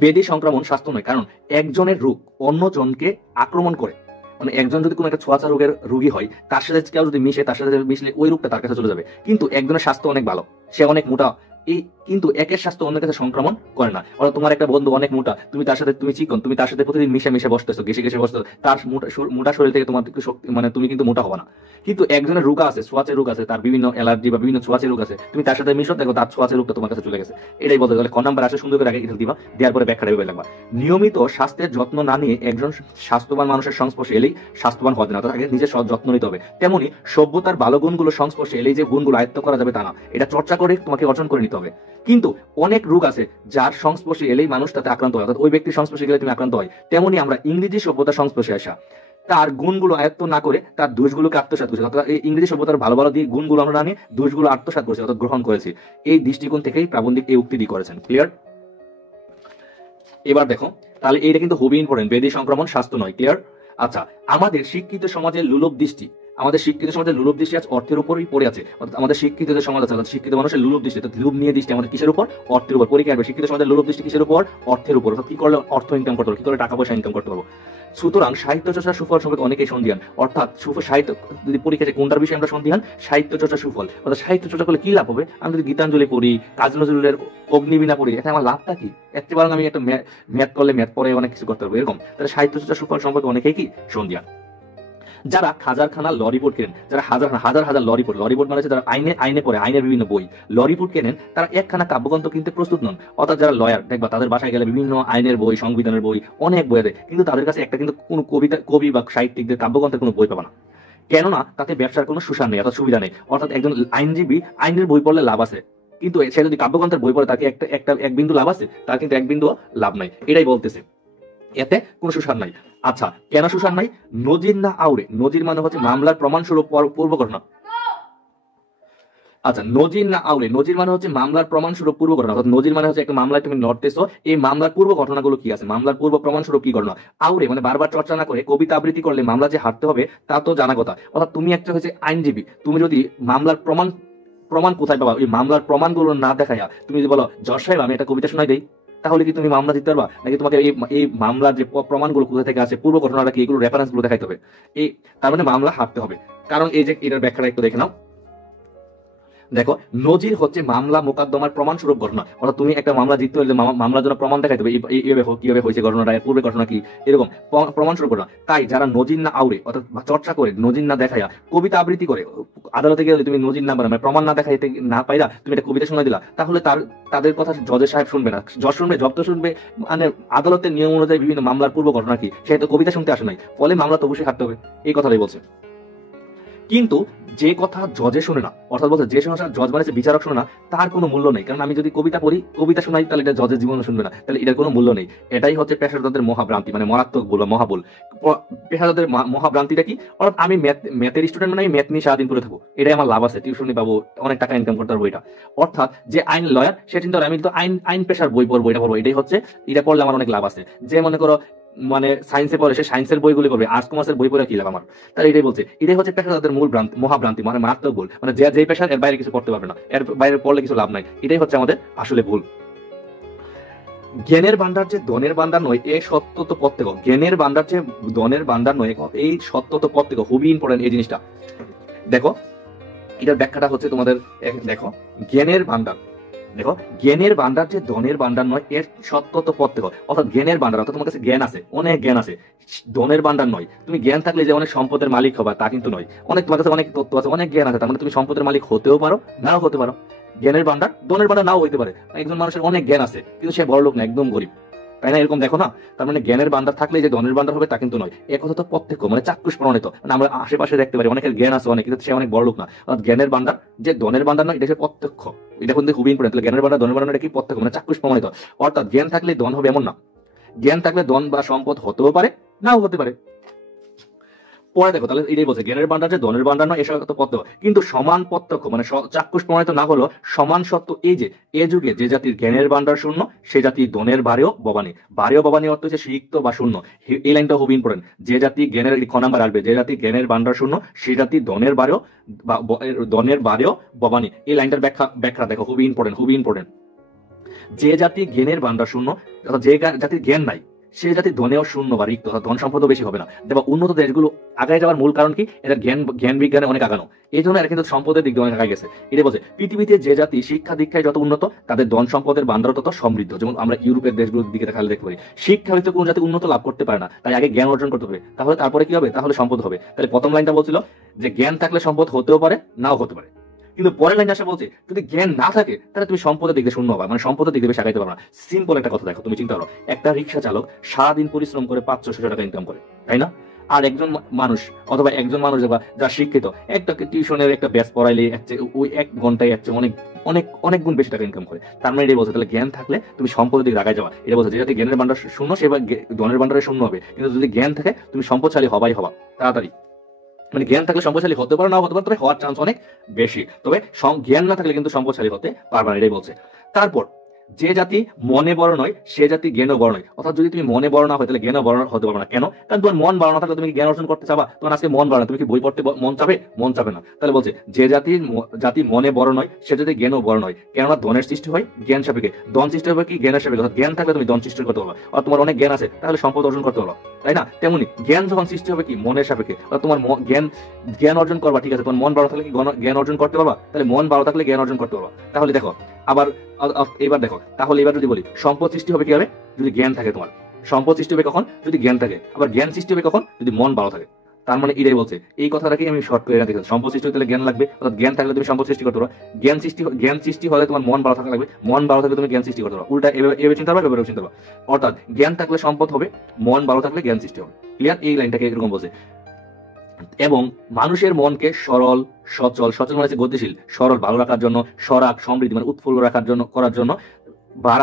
ব্যাধি সংক্রমণ, স্বাস্থ্য নয়, কারণ একজনের রোগ অন্যজনকে আক্রমণ করে, মানে একজন যদি কোনো একটা ছোঁয়াচা রোগের রোগী হয়, তার সাথে কেউ যদি মিশে, তার সাথে মিশলে ওই রোগটা তার কাছে চলে যাবে। কিন্তু একজনের স্বাস্থ্য অনেক ভালো, সে অনেক মোটা, কিন্তু একের স্বাস্থ্য অন্যের কাছে সংক্রমণ করে না। অর্থাৎ তোমার একটা বন্ধু অনেক মোটা, তুমি তার সাথে, তুমি চিকন, তুমি তার সাথে প্রতিদিন মিশে বসতেছো, ঘেসে বসতেছো, তার মোটা শরীর থেকে তোমার একটু শক্তি, মানে তুমি কিন্তু মোটা হবে না। কিন্তু একজনের রোগ আছে, ছোঁয়াচে রোগ আছে, তার বিভিন্ন অ্যালার্জি বা বিভিন্ন ছোঁয়াচে রোগ আছে, তুমি তার সাথে মিশো, দেখো তার ছোঁয়াচে রোগটা তোমার কাছে চলে গেছে। এটাই বলতে গেলে খ নাম্বার আসে, সুন্দর করে আগে দিবা, দেওয়ার পরে ব্যাখ্যাটা ভেবে লাগবা। নিয়মিত স্বাস্থ্যের যত্ন না নিয়ে একজন স্বাস্থ্যবান মানুষের সংস্পর্শে এলেই স্বাস্থ্যবান হবে না, তাকে নিজের যত্ন নিতে হবে। তেমনি সভ্যতার ভালো গুণগুলো সংস্পর্শে এলেই যে গুণগুলো আয়ত্ত করা যাবে তা না, এটা চর্চা করে তোমাকে অর্জন করে নিতে হবে। কিন্তু অনেক রোগ আছে যার সংস্পর্শে এলেই মানুষ তাতে আক্রান্ত হয়, অর্থাৎ ওই ব্যক্তির সংস্পর্শে গেলে তুমি আক্রান্ত হয়। তেমনি আমরা ইংরেজি সভ্যতার সংস্পর্শে আসা, তার গুণগুলো আয়ত্ত না করে তার দোষগুলোকে আত্মসাৎ করছি, অর্থাৎ এই ইংরেজি সভ্যতার ভালো ভালো দিক গুণগুলো আমরা নিয়ে দোষগুলো আত্মসাৎ করছি, অর্থাৎ গ্রহণ করেছি। এই দৃষ্টিকোণ থেকেই প্রাবন্ধিক এই উক্তিটি করেছেন। ক্লিয়ার? এবার দেখো, তাহলে এইটা কিন্তু খুবই ইম্পর্টেন্ট, ব্যাধি সংক্রমণ, স্বাস্থ্য নয়। ক্লিয়ার? আচ্ছা, আমাদের শিক্ষিত সমাজের লোলুপ দৃষ্টি, আমাদের শিক্ষিত সমাজের লোলুপ দৃষ্টি আজ অর্থের উপরই পড়ে আছে, অর্থাৎ আমাদের শিক্ষিত যে সমাজ আছে, শিক্ষিত মানুষের লোলুপ দৃষ্টি, লোভ নিয়ে দৃষ্টি আমাদের কিসের উপর? অর্থের উপর। পরীক্ষা আসবে শিক্ষিত সমাজের লোলুপ দৃষ্টি কিসের উপর? অর্থের উপর। অর্থাৎ কি করলে অর্থ ইনকাম করতে পারবো, কি করে টাকা পয়সা ইনকাম করতে পারবো। সুতরাং সাহিত্য চর্চার সুফল সম্পর্কে অনেকেই সন্দিহান, অর্থাৎ সাহিত্য যদি পরীক্ষায় কোনটার বিষয়ে আমরা সন্দিহান? সাহিত্য চর্চার সুফল, অর্থাৎ সাহিত্য চর্চা করলে কি লাভ হবে? আমি যদি গীতাঞ্জলি পড়ি, কাজী নজরুলের অগ্নিবীণা পড়ি, এতে আমার লাভটা কি? এর বরং আমি একটা ম্যাথ করলে ম্যাথ পরে অনেক কিছু করতে পারবো, এরকম। তাহলে সাহিত্য চর্চার সুফল সম্পর্কে অনেকেই কি সন্দিহান। যারা খাজারখানা লরিপোর্ট কেনেন, যারা হাজার হাজার লরিপোর্ট মানে যারা আইনে পড়ে, আইনের বিভিন্ন বই লরিপোর্ট কেনেন, তারা একখানা কাব্যগ্রন্থ কিনতে প্রস্তুত নন। অর্থাৎ যারা লয়ার, দেখবা তাদের বাসায় গেলে বিভিন্ন আইনের বই, সংবিধানের বই, অনেক বই আছে, কিন্তু তাদের কাছে একটা কিন্তু কোনো কবি বা সাহিত্যিকদের কাব্যগ্রন্থের কোনো বই পাবা না। কেননা তাতে ব্যবসার কোনো সুসান নেই অর্থাৎ সুবিধা নেই। অর্থাৎ একজন আইনজীবী আইনের বই পড়লে লাভ আছে, কিন্তু সে যদি কাব্যগ্রন্থের বই পড়ে তাকে এক বিন্দু লাভ আছে, তার কিন্তু এক বিন্দু লাভ নাই, এটাই বলতেছে। এতে কোনো সুসান নাই। আচ্ছা, কেন সুসান নাই? নজির না আউরে, নজির মানে হচ্ছে মামলার প্রমাণ স্বরূপ পূর্ব ঘটনা। আচ্ছা, নজির না আউরে, নজির মানে হচ্ছে মামলার প্রমাণ স্বরূপ পূর্ব ঘটনা। অর্থাৎ নজির মানে হচ্ছে একটা মামলায় তুমি লড়তেছো, এই মামলার পূর্ব ঘটনাগুলো কি আছে, মামলার পূর্ব প্রমাণ স্বরূপ কি ঘটনা। আউরে মানে বারবার চর্চা না করে কবিতা আবৃত্তি করলে মামলা যে হারতে হবে তা তো জানা কথা। অর্থাৎ তুমি একটা হচ্ছে আইনজীবী, তুমি যদি মামলার প্রমাণ কোথায় পাবা, ওই মামলার প্রমাণগুলো না দেখাইয়া তুমি যদি বলো জজ সাহেব আমি একটা কবিতা শোনাই দেই, তাহলে কি তুমি মামলা জিততে পারবা? নাকি তোমাকে এই মামলার যে প্রমাণগুলো কোথা থেকে আছে, পূর্ব ঘটনাটা কি, এগুলো রেফারেন্স গুলো দেখাইতে হবে। এই তার মানে মামলা হারতে হবে। কারণ এই যে এটার ব্যাখ্যাটা একটু দেখে নাও। দেখো, নজির হচ্ছে মামলা মোকদ্দমার প্রমাণ স্বরূপ ঘটনা। অর্থাৎ তুমি একটা মামলা জিততে হলে মামলার জন্য প্রমাণ দেখাইতে হবে, কিভাবে হয়েছে ঘটনাটা, এর পূর্বে ঘটনা কি, এরকম প্রমাণ স্বরূপ ঘটনা। তাই যারা নজির না আউরে অর্থাৎ চর্চা করে, নজির না দেখাইয়া কবিতা আবৃত্তি করে, আদালতে গেলে তুমি নজির না মানে প্রমাণ না দেখাইতে না পাইরা তুমি একটা কবিতা শোনা দিলা, তাহলে তাদের কথা জজের সাহেব শুনবে না। জজ শুনবে, জব তো শুনবে মানে আদালতের নিয়ম অনুযায়ী বিভিন্ন মামলার পূর্ব ঘটনা কি, সে তো কবিতা শুনতে আসে নাই, ফলে মামলা তো অবশ্যই হারতে হবে। এই কথাটাই বলছে। কিন্তু যে কথা জজে শুনে না, অর্থাৎ বলছে যে সমস্যা জজ মানে বিচারক শুনে না, তার কোনো মূল্য নেই। কারণ আমি যদি কবিতা পড়ি, কবিতা শোনাই, তাহলে এটা জজের জীবনে শুনবে না, তাহলে এটার কোনো মূল্য নেই। এটাই হচ্ছে পেশাদারদের মহাভ্রান্তি, মানে মারাত্মক বলবো মহাবুল। পেশাদারদের মহাভ্রান্তিটা কি? অর্থাৎ আমি ম্যাথের স্টুডেন্ট, মানে আমি ম্যাথ নিয়ে সারাদিন করে থাকবো, এটাই আমার লাভ আছে, টিউশনি পাবো, অনেক টাকা ইনকাম করতে পারবো এটা। অর্থাৎ যে আইন লয়ার সে চিন্তা আমি তো আইন পেশার বই পড়বো, এটা পড়বো, এটাই হচ্ছে, এটা পড়লে আমার অনেক লাভ আছে। যে মনে করো মানে সায়েন্সে পড়ে, সে সায়েন্সের বইগুলি পড়বে, আর্টস কমার্সের বই পড়ে কি লাভ আমার? তাহলে এটাই বলছে, এটাই হচ্ছে পেশাদারদের মূল মহাভ্রান্তি, মানে মারাত্মক ভুল। মানে যে পেশার এর বাইরে কিছু পড়তে পারবে না, এর বাইরে পড়লে কিছু লাভ নাই, এটাই হচ্ছে আমাদের আসলে ভুল। জ্ঞানের ভান্ডার যে ধনের ভান্ডার নয়, এই সত্য তো প্রত্যেক। জ্ঞানের ভান্ডার যে ধনের ভান্ডার নয়, এই সত্য তো প্রত্যেক, খুবই ইম্পর্টেন্ট এই জিনিসটা। দেখো, এটার ব্যাখ্যাটা হচ্ছে তোমাদের, দেখো জ্ঞানের ভান্ডার, দেখো জ্ঞানের ভান্ডার যে ধনের ভান্ডার নয়, এর সত্য তো প্রত্যেক। অর্থাৎ জ্ঞানের ভান্ডার, অর্থাৎ তোমার কাছে জ্ঞান আছে, অনেক জ্ঞান আছে, ধনের ভান্ডার নয়। তুমি জ্ঞান থাকলে যে অনেক সম্পদের মালিক হবা তা কিন্তু নয়। তোমার কাছে অনেক তথ্য আছে, অনেক জ্ঞান আছে, তার মানে তুমি সম্পদের মালিক হতেও পারো, নাও হতে পারো। জ্ঞানের ভান্ডার ধনের ভান্ডার নাও হইতে পারে। একজন মানুষের অনেক জ্ঞান আছে কিন্তু সে বড় লোক না, একদম গরিব, তাই না? এরকম দেখো না। তার মানে জ্ঞানের ভান্ডার থাকলে যে ধনের ভান্ডার হবে তা কিন্তু নয়। এক কথা তো প্রত্যক্ষ, মানে চাক্ষুষ প্রমাণিত, মানে আমরা আশেপাশে দেখতে পারি অনেকের জ্ঞান আছে অনেক, কিন্তু সে অনেক বড় লোক না। জ্ঞানের ভান্ডার যে ধনের ভান্ডার নয়, এটা হচ্ছে প্রত্যক্ষ। এটা কিন্তু খুবই ইম্পর্টেন্ট। তাহলে জ্ঞানের ভান্ডার ধনের ভান্ডার এটা কি? প্রত্যক্ষ, মানে চাক্ষুষ প্রমাণিত। অর্থাৎ জ্ঞান থাকলে ধন হবে এমন না, জ্ঞান থাকলে ধন বা সম্পদ হতেও পারে, নাও হতে পারে। পরে দেখো, তাহলে এটাই বলছে জ্ঞানের ভান্ডার যে ধনের ভান্ডার নয়, এসব প্রত্যক্ষ, কিন্তু সমান প্রত্যক্ষ মানে চাক্ষুষ প্রমাণিত না হলো সমান সত্য এই যে এ যুগে যে জাতির জ্ঞানের ভান্ডার শূন্য, সে জাতি ধনের ভারেও ববানি। ভারেও ববানি অর্থ হচ্ছে সিক্ত বা শূন্য। এই লাইনটা খুব ইম্পর্টেন্ট। যে জাতি জ্ঞানের খ নাম্বার আসবে, যে জাতি জ্ঞানের ভান্ডার শূন্য, সে জাতি ধনের ভারেও ববানি। এই লাইনটার ব্যাখ্যা দেখো, খুবই ইম্পর্টেন্ট, খুবই ইম্পর্টেন্ট। যে জাতি জ্ঞানের ভান্ডার শূন্য, যে জাতির জ্ঞান নাই, সে জাতি ধনেও শূন্য বা রিক্ত, ধন সম্পদও বেশি হবে না। দেখো উন্নত দেশগুলো আগায় যাওয়ার মূল কারণ কি? এদের জ্ঞান বিজ্ঞানে অনেক আগানো, এই জন্য এরা কিন্তু সম্পদের দিক দিয়ে অনেক আগায় গেছে। এটা বলছে পৃথিবীতে যে জাতি শিক্ষা দীক্ষায় যত উন্নত, তাদের ধন সম্পদের ভান্ডার তত সমৃদ্ধ। যেমন আমরা ইউরোপের দেশগুলোর দিকে দেখালে দেখতে পারি, শিক্ষা হয়তো কোনো জাতি উন্নত লাভ করতে পারে না, তাই আগে জ্ঞান অর্জন করতে হবে, তাহলে তারপরে কি হবে? তাহলে সম্পদ হবে। তাহলে প্রথম লাইনটা বলছিল যে জ্ঞান থাকলে সম্পদ হতেও পারে, নাও হতে পারে। কিন্তু পরের লাইনে আসা বলছে যদি জ্ঞান না থাকে তাহলে তুমি সম্পদের দিকে শূন্য হবে, মানে সম্পদের দিকে বেশি আগাইতে পারবে না। সিম্পল একটা কথা দেখো, তুমি চিন্তা করো, একটা রিক্সা চালক সারাদিন পরিশ্রম করে 500-600 টাকা ইনকাম করে, তাই না? আর একজন মানুষ অথবা একজন মানুষ যা শিক্ষিত, একটা টিউশনের একটা ব্যাচ পড়াইলে ওই 1 ঘন্টায় অনেক অনেক অনেক গুণ বেশি টাকা ইনকাম করে। তার মানে এটাই বলছে, তাহলে জ্ঞান থাকলে তুমি সম্পদের দিকে আগায় যাওয়া। এটা বলছে যে যাতে জ্ঞানের ভান্ডার শূন্য, সে ধনের ভান্ডারে শূন্য হবে, কিন্তু যদি জ্ঞান থাকে তুমি সম্পদশালী হবা তাড়াতাড়ি। মানে জ্ঞান থাকলে সম্পদশালী হতে পারো, নাও হতে পারো, তবে হওয়ার চান্স অনেক বেশি। তবে জ্ঞান না থাকলে কিন্তু সম্পদশালী হতে পারবে না, এটাই বলছে। তারপর যে জাতি মনে বড় নয়, সে জাতি জ্ঞানও বড় নয়। অর্থাৎ যদি তুমি মনে বড় না হয় তাহলে জ্ঞানও বড় হতে পারবে না। কেন? কারণ তোমার মন বড় না থাকলে তুমি জ্ঞান অর্জন করতে চাবা, তোমার আজকে মন বড় না, তুমি কি বই পড়তে মন চাবে? মন চাবে না। তাহলে বলছে যে জাতি মনে বড় নয়, সে জাতি জ্ঞানও বড় নয়। কেননা ধনের সৃষ্টি হয় জ্ঞান সাপেক্ষে, ধন সৃষ্টি হবে কি জ্ঞানের সাপেক্ষে। অর্থাৎ জ্ঞান থাকলে তুমি ধন সৃষ্টি করতে পারবা, আর তোমার অনেক জ্ঞান আছে তাহলে সম্পদ অর্জন করতে পারবা, তাই না? তেমনি জ্ঞান যখন সৃষ্টি হবে কি মনের সাপেক্ষে, তোমার জ্ঞান অর্জন করবা, ঠিক আছে, তোমার মন ভালো থাকলে কি জ্ঞান অর্জন করতে পারবা? তাহলে মন ভালো থাকলে জ্ঞান অর্জন করতে পারবা। তাহলে দেখো আবার এবার দেখো, তাহলে এবার যদি বলি সম্পদ সৃষ্টি হবে কিভাবে? যদি জ্ঞান থাকে। তোমার সম্পদ সৃষ্টি হবে কখন? যদি জ্ঞান থাকে। আবার জ্ঞান সৃষ্টি হবে কখন? যদি মন ভালো থাকে। তার মানে এটাই বলছে, এই কথাটাকে আমি শর্ট করে দেখি, সম্পদ সৃষ্টি হতে জ্ঞান লাগবে, অর্থাৎ জ্ঞান থাকলে তুমি সম্পদ সৃষ্টি করতে পারো। জ্ঞান সৃষ্টি হলে তোমার মন ভালো থাকা লাগবে, মন ভালো থাকলে তুমি জ্ঞান সৃষ্টি করতে পারো। উল্টা এভাবে চিন্তা পারবে, এভাবে চিন্তা পারো। অর্থাৎ জ্ঞান থাকলে সম্পদ হবে, মন ভালো থাকলে জ্ঞান সৃষ্টি হবে। ক্লিয়ার? এই লাইনটাকে এরকম বলছে। এবং মানুষের মনকে সরল, সচল, সচল মানে হচ্ছে গতিশীল, সরল ভালো রাখার জন্য, সরাগ সমৃদ্ধি মানে উৎফুল্ল রাখার জন্য, করার জন্য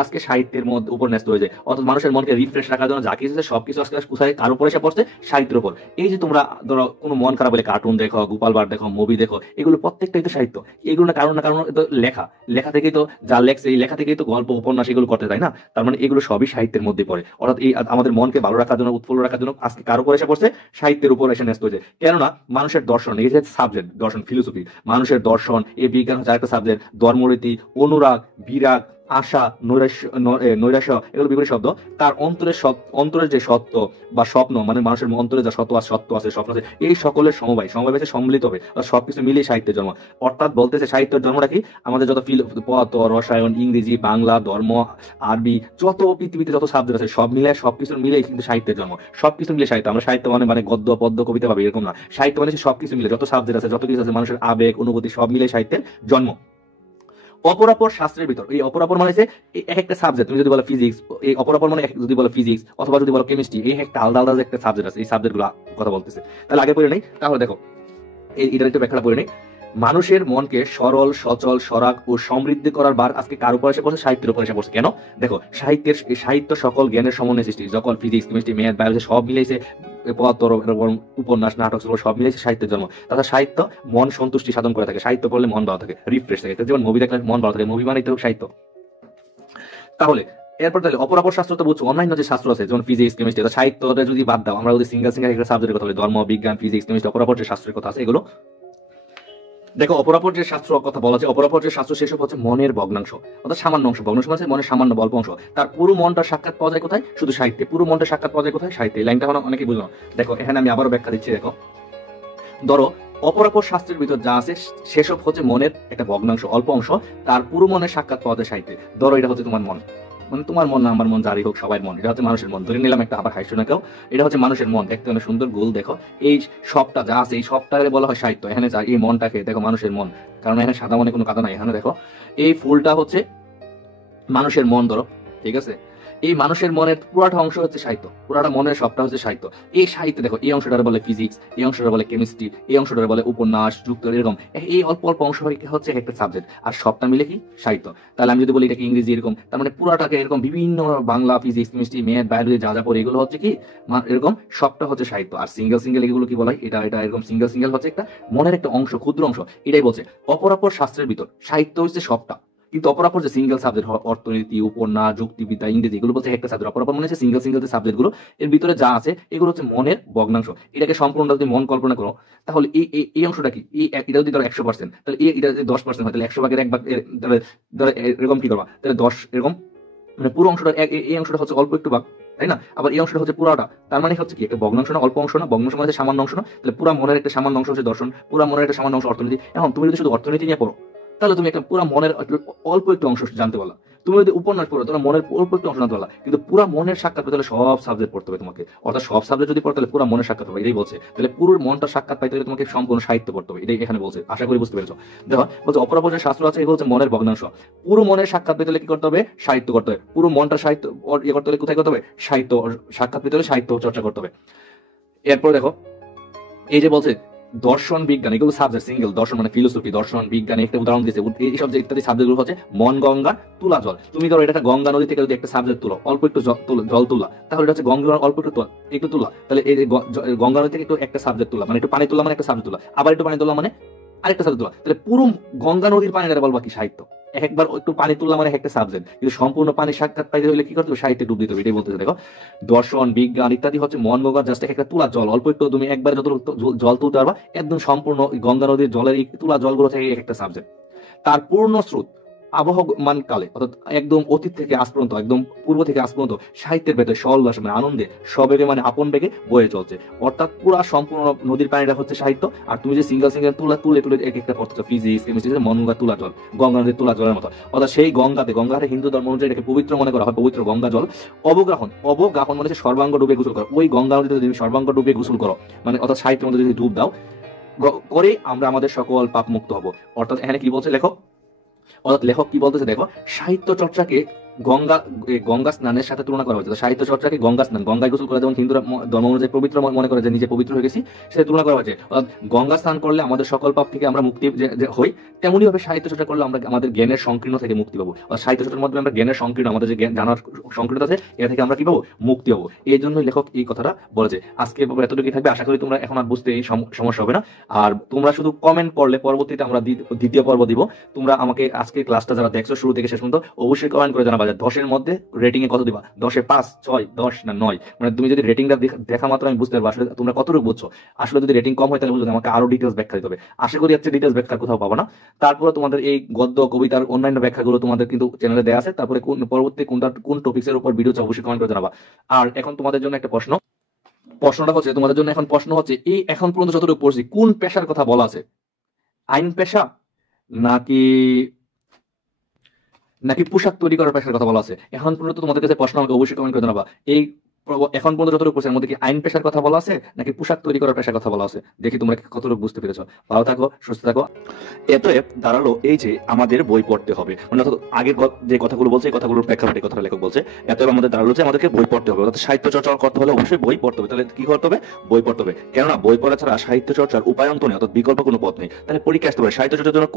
আজকে সাহিত্যের মধ্যে উপর ন্যস্ত হয়েছে। অর্থাৎ মানুষের মনকে রিফ্রেশ রাখার জন্য যা কিছু আছে সবকিছু আজকে কোথায় কার উপর এসে পড়ছে? সাহিত্যের উপর। এই যে তোমরা ধরো কোনো মন খারাপ হলে কার্টুন দেখো, গোপাল ভাঁড় দেখো, মুভি দেখো, এগুলো প্রত্যেকটাই তো সাহিত্য। এগুলো না কারণ তো লেখা, লেখা থেকেই তো যা লেখছে এই লেখা থেকেই তো গল্প উপন্যাস এগুলো করতে, তাই না? তার মানে এগুলো সবই সাহিত্যের মধ্যে পড়ে। অর্থাৎ এই আমাদের মনকে ভালো রাখার জন্য, উৎফুল্ল রাখার জন্য আজকে কার উপর এসে পড়ছে? সাহিত্যের উপর এসে ন্যস্ত হয়েছে। কেননা মানুষের দর্শন, এই যে সাবজেক্ট দর্শন, ফিলোসফি, মানুষের দর্শন, এই বিজ্ঞান হচ্ছে আরেকটা সাবজেক্ট, ধর্মরীতি, অনুরাগ, বিরাগ, আশা, নৈরাশ্য এগুলো বিভিন্ন শব্দ। তার অন্তরের যে সত্য বা স্বপ্ন, মানে মানুষের অন্তরে যা সত্য আছে, স্বপ্ন আছে, এই সকলের সমবায় হচ্ছে, সম্মিলিত হবে, সবকিছু মিলিয়ে সাহিত্যের জন্ম। অর্থাৎ বলতেছে সাহিত্যের জন্মটা কি? আমাদের যত পদার্থ, রসায়ন, ইংরেজি, বাংলা, ধর্ম, আরবি, যত পৃথিবীতে যত সাবজেক্ট আছে সব মিলে, সবকিছু মিলেই কিন্তু সাহিত্যের জন্ম। সবকিছু মিলে সাহিত্য। আমরা সাহিত্য মানে গদ্য, পদ্য, কবিতা ভাবে এরকম না। সাহিত্য মানে সবকিছু মিলে, যত সাবজেক্ট আছে, যত কিছু আছে, মানুষের আবেগ, অনুভূতি সব মিলে সাহিত্যের জন্ম। অপরাপর শাস্ত্রের ভিতর, এই অপরাপর মানে এক একটা সাবজেক্ট। তুমি যদি বলো ফিজিক্স, এই অপরাপর মানে যদি বলো ফিজিক্স অথবা যদি বলো কেমিস্ট্রি, এই একটা আলাদা আলাদা একটা সাবজেক্ট আছে, এই সাবজেক্ট গুলো কথা বলতেছে। তাহলে আগে পড়ে নেই, তাহলে দেখো এটার একটু ব্যাখ্যাটা পড়ে নেই। মানুষের মনকে সরল, সচল, সরাগ ও সমৃদ্ধি করার বার আজকে কার উপর এসে পড়ছে? সাহিত্যের উপর এসে পড়ছে। কেন? দেখো সাহিত্য সকল জ্ঞানের সমন্বয় সৃষ্টি। যখন ফিজিক্স, কেমিস্ট্রি, ম্যাথ, বায়োলজি সব মিলেছে, পদার্থ, উপন্যাস, নাটক সব মিলেছে সাহিত্যের জন্ম। তাছাড়া সাহিত্য মন সন্তুষ্টি সাধন করে থাকে। সাহিত্য পড়লে মন ভালো থাকে, রিফ্রেশ থাকে। যেমন মুভি দেখলে মন ভালো থাকে, মুভি মানে তো সাহিত্য। তাহলে এরপর তাহলে অপরাপর শাস্ত্র তো বুঝছো, অন্যান্য যে শাস্ত্র আছে যেমন ফিজিক্স, কেমিস্ট্রি, সাহিত্যটা যদি বাদ দাও, আমরা যদি সিঙ্গেল একটা সাবজেক্টের কথা বলি, ধর্ম, বিজ্ঞান, ফিজিক্স, কেমিস্ট্রি, অপরাপর যে শাস্ত্রের কথা আছে এগুলো দেখো। অপরাপর যে শাস্ত্র কথা বলা আছে, অপরাপর যে শাস্ত্র সেসব হচ্ছে মনের ভগ্নাংশ, অর্থাৎ সামান্য অংশ। ভগ্নাংশ মানে মনের সামান্য অল্প অংশ। তার পুরো মনটা সাক্ষাৎ পাওয়া যায় কোথায়? শুধু সাহিত্যে। পুরো মনটা সাক্ষাৎ পাওয়া যায় কোথায়? সাহিত্যে। এই লাইনটা অনেকে বুঝলো। দেখো এখানে আমি আবারও ব্যাখ্যা দিচ্ছি। দেখো ধরো অপরাপর শাস্ত্রের ভিতর যা আছে সেসব হচ্ছে মনের একটা ভগ্নাংশ, অল্প অংশ। তার পুরো মনের সাক্ষাৎ পাওয়া যায় সাহিত্যে। ধরো এটা হচ্ছে তোমার মন, মানে তোমার মন না আমার মন, যারই হোক সবাই মন, এটা হচ্ছে মানুষের মন। ধরে নিলাম একটা, আবার হাইছো না কেউ, এটা হচ্ছে মানুষের মন। দেখতে অনেক সুন্দর, গোল। দেখো এই সবটা যা আছে এই সবটাকে বলা হয় সাহিত্য। এখানে যা এই মনটাকে দেখো মানুষের মন, কারণ এখানে সাদা মনে কোনো কাদা নাই। এখানে দেখো এই ফুলটা হচ্ছে মানুষের মন। ধরো ঠিক আছে, এই মানুষের মনের পুরাটা অংশ হচ্ছে সাহিত্য, পুরাটা মনের সবটা হচ্ছে সাহিত্য। এই সাহিত্য দেখো, এই অংশটারে বলে ফিজিক্স, এই অংশটা বলে কেমিস্ট্রি, এই অংশটারে বলে উপন্যাস, যুক্ত, এরকম এই অল্প অল্প অংশ হচ্ছে একটা সাবজেক্ট, আর সবটা মিলে কি সাহিত্য। তাহলে আমি যদি বলি এটাকে ইংরেজি এরকম, তার মানে পুরাটাকে এরকম বিভিন্ন Bangla, physics, chemistry, math, biology যা যা পড়ে এগুলো হচ্ছে কি এরকম সবটা হচ্ছে সাহিত্য। আর সিঙ্গেল এগুলো কি বলা হয়? এটা এরকম সিঙ্গেল হচ্ছে একটা মনের একটা অংশ, ক্ষুদ্র অংশ। এটাই বলছে অপরাপর শাস্ত্রের ভিতর সাহিত্য হচ্ছে সবটা। কিন্তু অপরাপর যে সিঙ্গেল সাবজেক্ট, অর্থনীতি, উপন্যাস, যুক্তিবিদ্যা, ইংরেজি, এগুলো বলছে একটা সাবজেক্ট। অপরাপর মানে হচ্ছে সিঙ্গেল যে সাবজেক্ট গুলো, এর ভিতরে যা আছে এগুলো হচ্ছে মনের ভগ্নাংশ। এটাকে সম্পূর্ণ যদি মন কল্পনা করো, তাহলে এই অংশটা কি? এটা যদি ধরো 100%, তাহলে এটা যদি 10% হয়, তাহলে 100 ভাগের 1 ভাগ, তাহলে এরকম কি করবা? তাহলে 10 এরকম, মানে পুরো অংশটা, এই অংশটা হচ্ছে অল্প একটু ভাগ, তাই না? আবার এই অংশটা হচ্ছে পুরাটা। তার মানে হচ্ছে কি একটা ভগ্নাংশ না, অল্প অংশ না? ভগ্নাংশ মানে সামান্য অংশ না? তাহলে পুরা মনের একটা সামান্য অংশ হচ্ছে দর্শন, পুরা মনের একটা সামান্য অংশ অর্থনীতি। এখন তুমি যদি শুধু অর্থনীতি নিয়ে পড়ো, তাহলে তুমি একটা পুরা মনের অল্প একটু অংশ জানতে পারলা। তুমি যদি উপন্যাস পড়ো, তোমার মনের অল্প একটু অংশ জানতে পারলা। কিন্তু পুরা মনের সাক্ষাৎ পেতে হলে সব সাবজেক্ট পড়তে হবে তোমাকে। অর্থাৎ সব সাবজেক্ট যদি পড়তে, তাহলে পুরা মনের সাক্ষাৎ হবে। এটাই বলছে। তাহলে পুরো মনটা সাক্ষাৎ পাইতে হলে তোমাকে সম্পূর্ণ সাহিত্য পড়তে হবে। এটাই এখানে বলছে। আশা করি বুঝতে পেরেছো। দেখো বলছে অপরাপর যে শাস্ত্র আছে এগুলো হচ্ছে মনের ভগ্নাংশ। পুরো মনের সাক্ষাৎ পেতে হলে কি করতে হবে? সাহিত্য করতে হবে। পুরো মনটা সাহিত্য ইয়ে করতে হলে কোথায় করতে হবে? সাহিত্য সাক্ষাৎ পেতে হলে সাহিত্য চর্চা করতে হবে। এরপর দেখো এই যে বলছে দর্শন, বিজ্ঞান, এগুলো সাবজেক্ট সিঙ্গেল। দর্শন মানে ফিলোসফি, দর্শন, বিজ্ঞান, একটা উদাহরণ দিয়েছে। এইসব যে ইত্যাদি সাবজেক্ট গুলো হচ্ছে মন গঙ্গার তুলা জল। তুমি ধরো এটা গঙ্গা নদী থেকে যদি একটা সাবজেক্ট তুলো, অল্প একটু জল তুলা, তাহলে এটা হচ্ছে গঙ্গার অল্প একটু তুলা। তাহলে এই গঙ্গা নদী থেকে একটু একটা সাবজেক্ট তুলা, মানে একটু পানি তুলা, মানে একটা সাবজেক্ট তুলা, আবার একটু পানি তুলা মানে আরেকটা সাবজেক্ট তুলা। তাহলে পুরো গঙ্গা নদীর পানি দ্বারা বলবা কি? সাহিত্য। একবার একটু পানি তুললাম মানে একটা সাবজেক্ট, কিন্তু সম্পূর্ণ পানি সাক্ষাৎ পাইতে হলে কি করতে হবে? সাহিত্যে ডুব দিতে হবে। এটাই বলতেছে। দেখো দর্শন, বিজ্ঞান ইত্যাদি হচ্ছে মন গঙ্গার জাস্ট একটা তুলা জল। অল্প একটু তুমি একবার যত জল তুলতে পারবা, একদম সম্পূর্ণ গঙ্গা নদীর জলের এই তুলা জলগুলো থেকে একটা সাবজেক্ট। তার পূর্ণ স্রোত আবহমান কালে, অর্থাৎ একদম অতীত থেকে আজ পর্যন্ত, একদম পূর্ব থেকে আজ পর্যন্ত সাহিত্যের ভেতরে সরলস মানে আনন্দে, সবেগে মানে আপন বেগে বয়ে চলছে। অর্থাৎ পুরা সম্পূর্ণ নদীর পানিটা হচ্ছে সাহিত্য। আর তুমি যে সিঙ্গেল তুলে এক একটা পড়তেছো, ফিজিক্স, কেমিস্ট্রি, মন গঙ্গা তুলা জল, গঙ্গা নদীর তুলা জলের মতো। অর্থাৎ সেই গঙ্গাতে হিন্দু ধর্ম অনুযায়ী এটাকে পবিত্র মনে করা হয়, পবিত্র গঙ্গা জল। অবগাহন মানে সর্বাঙ্গ ডুবে গোসল করো। ওই গঙ্গা নদীতে যদি সর্বাঙ্গ ডুবে গোসল করো, মানে অর্থাৎ সাহিত্যের মধ্যে যদি ডুব দাও করে, আমরা আমাদের সকল পাপ মুক্ত হবো। অর্থাৎ এখানে কি বলছে লেখক? অর্থাৎ লেখক কি বলতেছে দেখো, সাহিত্য চর্চাকে গঙ্গা স্নানের সাথে তুলনা করা হয়েছে। তো সাহিত্য চর্চাকে গঙ্গা স্নান, গঙ্গায় গোসল করা যেমন হিন্দুরা ধর্ম অনুযায়ী পবিত্র মনে করে যে নিজে পবিত্র হয়ে গেছি, সেটা তুলনা করা হয়েছে। গঙ্গা স্নান করলে আমাদের সকল পাপ থেকে আমরা মুক্তি যে হই, তেমনি ভাবে সাহিত্য চর্চা করলে আমরা আমাদের জ্ঞানের সংকীর্ণ থেকে মুক্তি পাবো। সাহিত্য চর্চার মাধ্যমে আমরা জ্ঞানের সংকীর্ণ, আমাদের যে জ্ঞান জানার সংকীর্ণ আছে, এটা থেকে আমরা কি পাবো? মুক্তি পাবো। এই জন্যই লেখক এই কথাটা বলেছে। আজকে এতটুকুই থাকবে, আশা করি তোমরা এখন আর বুঝতে এই সমস্যা হবে না। আর তোমরা শুধু কমেন্ট করলে পরবর্তীতে আমরা দ্বিতীয় পর্ব দিব। তোমরা আমাকে আজকে ক্লাসটা যারা দেখছো শুরু থেকে শেষ পর্যন্ত অবশ্যই কমেন্ট করে জানাবা যে 10-এর মধ্যে রেটিং এ কত দিবা, 10-এ 5, 6, 10 না 9। মানে তুমি যদি রেটিংটা দেখা মাত্র আমি বুঝতে পারবো আসলে তোমরা কতটুকু বুঝছো। আসলে যদি রেটিং কম হয় তাহলে বুঝতে আমাকে আরো ডিটেলস ব্যাখ্যা দিতে হবে। আশা করি হচ্ছে ডিটেলস ব্যাখ্যা কোথাও পাবো না। তারপরে তোমাদের এই গদ্য কবিতার অন্যান্য ব্যাখ্যাগুলো তোমাদের কিন্তু চ্যানেলে দেওয়া আছে। তারপরে পরবর্তী কোন টপিক্সের উপর ভিডিও চাও অবশ্যই কমেন্ট করে জানাবা। আর এখন তোমাদের জন্য একটা প্রশ্নটা হচ্ছে তোমাদের জন্য এখন প্রশ্ন হচ্ছে, এই এখন পর্যন্ত যতটুকু পড়ছি কোন পেশার কথা বলা আছে? আইন পেশা নাকি নাকি পোশাক তৈরি করার পেশার কথা বলা আছে? এখন পর্যন্ত তোমাদের কাছে প্রশ্ন, আমাকে অবশ্যই কমেন্ট করে জানাবা। এই এখন পর্যন্ত যতটুকু পড়ছে এর মধ্যে কি আইন পেশার কথা বলা আছে নাকি পোশাক তৈরি করার পেশার কথা বলা আছে? দেখি তোমরা কতটুকু বুঝতে পেরেছো। ভালো থাকো, সুস্থ থাকো। এতএব দাঁড়ালো এই যে আমাদের বই পড়তে হবে, মানে আগের যে কথাগুলো বলছে এই কথাগুলোর প্রেক্ষাপটে কথা লেখক বলছে। এতএব আমাদের দাঁড়ালো যে আমাদেরকে বই পড়তে হবে, অর্থাৎ সাহিত্য চর্চা করতে হলে অবশ্যই বই পড়তে হবে। তাহলে কি করতে হবে? বই পড়তে হবে। কেননা বই পড়া ছাড়া সাহিত্য চর্চার উপায়ন্ত নেই, অর্থাৎ বিকল্প কোনো পথ নেই। তাহলে পরীক্ষা আসতে পারে সাহিত্য চর্চার জন্য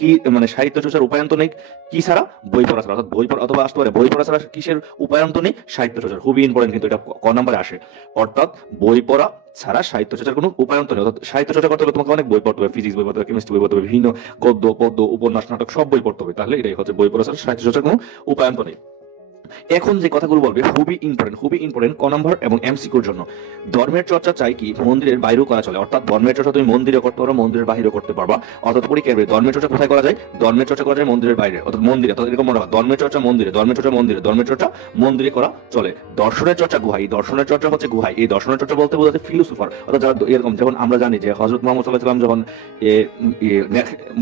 কি মানে সাহিত্য চর্চার উপায়ন্ত নেই কি ছাড়া? বই পড়া ছাড়া। অর্থাৎ বই পড়া, অথবা আসতে পারে বই পড়া ছাড়া কিসের উপায়ন্ত নেই? সাহিত্য চর্চার। খুবই ইম্পর্টেন্ট কিন্তু এটা ক নম্বরে আসে। অর্থাৎ বই পড়া ছাড়া সাহিত্য চর্চার কোনো উপায়ন্ত নেই। অর্থাৎ সাহিত্য চর্চা করতে হলে তোমাকে অনেক বই পড়তে হবে, ফিজিক্স বই পড়তে হবে, কেমিস্ট্রি বই পড়তে হবে, বিভিন্ন গদ্য পদ্য উপন্যাস নাটক সব বই পড়তে হবে। তাহলে এটাই হচ্ছে বই পড়া ছাড়া সাহিত্য চর্চার কোনো উপায়ন্ত নেই। এখন যে কথাগুলো বলবে খুবই ইম্পর্টেন্ট ক নম্বর এবং এমসিকিউর জন্য। ধর্মের চর্চা চাই কি মন্দিরের বাইরেও করা চলে, অর্থাৎ ধর্মের চর্চা তুমি মন্দিরে করতে পারো, মন্দিরের বাইরেও করতে পারবা। অর্থাৎ পরীক্ষার ধর্মের চর্চা কোথায় করা যায়? ধর্মের চর্চা করা যায় মন্দিরের বাইরে, অর্থাৎ মন্দিরে। অর্থাৎ এরকম মনে হয় ধর্মের চর্চা মন্দিরে, ধর্মের চর্চা মন্দিরে, ধর্মের চর্চা মন্দিরে করা চলে। দর্শনের চর্চা গুহায়, দর্শনের চর্চা হচ্ছে গুহায়। এই দর্শনের চর্চা বলতে বোঝাচ্ছে ফিলোসোফার, অর্থাৎ যারা এরকম, যেমন আমরা জানি যে হযরত মুহাম্মদ সাল্লাল্লাহু আলাইহি ওয়াসাল্লাম যখন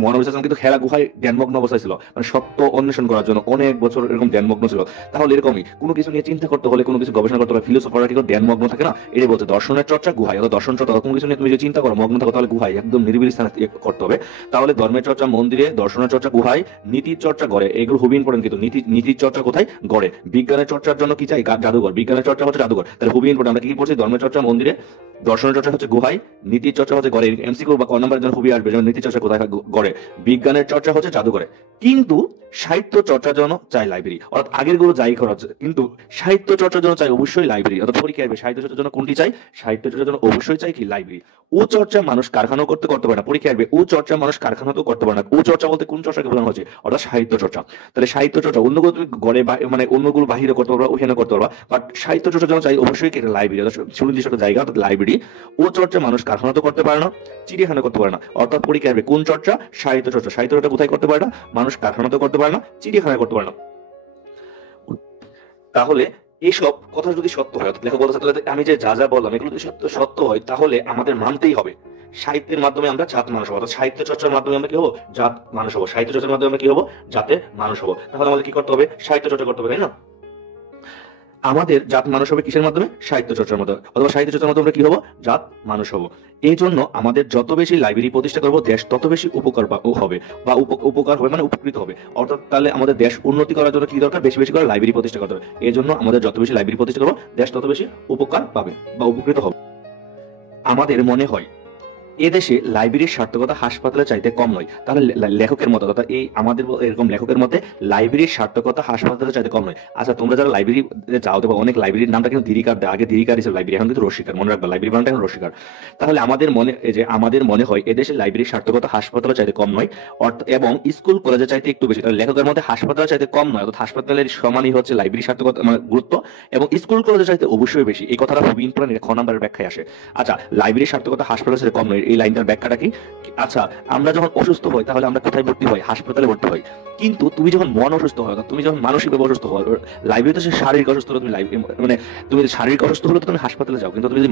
মহানবী সাল্লাল্লাহু কিন্তু হেরা গুহায় ধ্যানমগ্ন অবস্থায় ছিল, মানে সত্য অন্বেষণ করার জন্য অনেক বছর এরকম ধ্যানমগ্ন ছিল। তাহলে এরকমই কোনো কিছু নিয়ে চিন্তা করতে হলে, কোনো কিছু গবেষণা করতে হলে ফিলোসোফাররা কি ধ্যানমগ্ন থাকে না? এটাই বলতে দর্শনের চর্চা গুহায়। অর্থাৎ দর্শন চর্চা কোনো কিছু নিয়ে তুমি যদি চিন্তা করো, মগ্ন থাকো, তাহলে গুহায় একদম নিরিবিলি স্থানে করতে হবে। তাহলে ধর্মের চর্চা মন্দিরে, দর্শনের চর্চা গুহায়, নীতির চর্চা গড়ে। এগুলো খুবই ইম্পর্টেন্ট কিন্তু। নীতির চর্চা কোথায়? গড়ে। বিজ্ঞানের চর্চার জন্য কি চাই? জাদুঘর। বিজ্ঞানের চর্চা হচ্ছে জাদুঘর। তাহলে খুবই ইম্পর্টেন্ট। আমরা কি পড়ছি? ধর্মের চর্চা মন্দিরে, দর্শনের চর্চা হচ্ছে গুহায়, নীতির চর্চা হচ্ছে গড়ে। এমসিকিউ বা ক নম্বরের জন্য খুবই আসবে, যেমন নীতির চর্চা কোথায়? গড়ে। বিজ্ঞানের চর্চা হচ্ছে জাদুঘরে। কিন্তু সাহিত্য চর্চার জন্য চাই লাইব্রেরি। অর্থাৎ আগের গুলো যাই করা হচ্ছে, কিন্তু সাহিত্য চর্চার জন্য চাই অবশ্যই লাইব্রেরি। অর্থাৎ পরীক্ষা আসবে সাহিত্য চর্চার জন্য কোনটি চাই? সাহিত্য চর্চার জন্য অবশ্যই চাই কি? লাইব্রেরি। ও চর্চা মানুষ কারখানাও করতে পারে না। পরীক্ষা আসবে ও চর্চা মানুষ কারখানাতেও করতে পারে না। ও চর্চা বলতে কোন চর্চাকে বোঝানো হচ্ছে? অর্থাৎ সাহিত্য চর্চা। তাহলে সাহিত্য চর্চা অন্যগুলো তুমি গড়ে মানে অন্যগুলো বাহিরে করতে পারবা, ওখানে করতে পারবা, বাট সাহিত্য চর্চার জন্য চাই অবশ্যই একটা লাইব্রেরি, অর্থাৎ সুনির্দিষ্ট জায়গা, অর্থাৎ লাইব্রেরি। ও চর্চা মানুষ কারখানাতেও করতে পারে না, চিড়িয়াখানা করতে পারে না। অর্থাৎ পরীক্ষা আসবে কোন চর্চা? সাহিত্য চর্চা। সাহিত্য চর্চা কোথায় করতে পারে না? মানুষ কারখানাতেও করতে পারে না, চিড়িয়াখানায় করতে পারে না। তাহলে এইসব কথা যদি সত্য হয়, লেখক বলতে তাহলে আমি যে যা বললাম এগুলো যদি সত্য হয়, তাহলে আমাদের মানতেই হবে সাহিত্যের মাধ্যমে আমরা জাত মানুষ হবো। অর্থাৎ সাহিত্য চর্চার মাধ্যমে আমরা কি হবো? জাত মানুষ হবো। সাহিত্য চর্চার মাধ্যমে আমরা কি হবো? জাতে মানুষ হবো। তাহলে আমাদের কি করতে হবে? সাহিত্য চর্চা করতে হবে, তাই না? আমাদের জাত মানুষ হবে কিসের মাধ্যমে? সাহিত্য চর্চার মাধ্যমে। অথবা সাহিত্য চর্চার মাধ্যমে আমরা কি হবো? জাত মানুষ হবো। এই জন্য আমাদের যত বেশি লাইব্রেরি প্রতিষ্ঠা করবো, দেশ তত বেশি উপকার হবে, বা উপকার হবে, মানে উপকৃত হবে। অর্থাৎ তাহলে আমাদের দেশ উন্নতি করার জন্য কি দরকার? বেশি বেশি করে লাইব্রেরি প্রতিষ্ঠা করতে হবে। এই জন্য আমাদের যত বেশি লাইব্রেরি প্রতিষ্ঠা করবো, দেশ তত বেশি উপকার পাবে বা উপকৃত হবে। আমাদের মনে হয় এদেশে লাইব্রেরির সার্থকতা হাসপাতালে চাইতে কম নয়। তাহলে লেখকের মতো, অর্থাৎ এই আমাদের এরকম লেখকের মতে লাইব্রেরির সার্থকতা হাসপাতালে চাইতে কম নয়। আচ্ছা, তোমরা যারা লাইব্রেরি যাও, দেখো অনেক লাইব্রেরির নামটা কিন্তু ধীরিকার দেয়। আগে ধীরিকার ছিল লাইব্রেরি, এখন কিন্তু রসিকার। মনে রাখবা, লাইব্রেরি বানাটা এখন রসিকার। তাহলে আমাদের মনে হয় এদেশে লাইব্রেরির সার্থকতা হাসপাতালে চাইতে কম নয়, এবং স্কুল কলেজে চাইতে একটু বেশি। তাহলে লেখকের মতে হাসপাতালে চাইতে কম নয়, অর্থাৎ হাসপাতালের সমানই হচ্ছে লাইব্রেরির সার্থকতা, মানে গুরুত্ব, এবং স্কুল কলেজে চাইতে অবশ্যই বেশি। এই কথাটা খুবই ইম্পর্টেন্ট, খ নম্বরের ব্যাখ্যায় আসে। আচ্ছা, লাইব্রেরির সার্থকতা হাসপাতালে চাইতে কম নয়, এই লাইনটার ব্যাখ্যাটা কি? আচ্ছা, আমরা যখন অসুস্থ হই তাহলে আমরা কোথায় ভর্তি হই? হাসপাতালে ভর্তি হই। কিন্তু তুমি যখন মন অসুস্থ হয়, তুমি যখন মানসিকভাবে অসুস্থ হও, লাইব্রেরিতে সে শারীরিক অসুস্থ হলে তুমি মানে তুমি শারীরিক অসুস্থ হলে তুমি হাসপাতালে যাও, কিন্তু তুমি যদি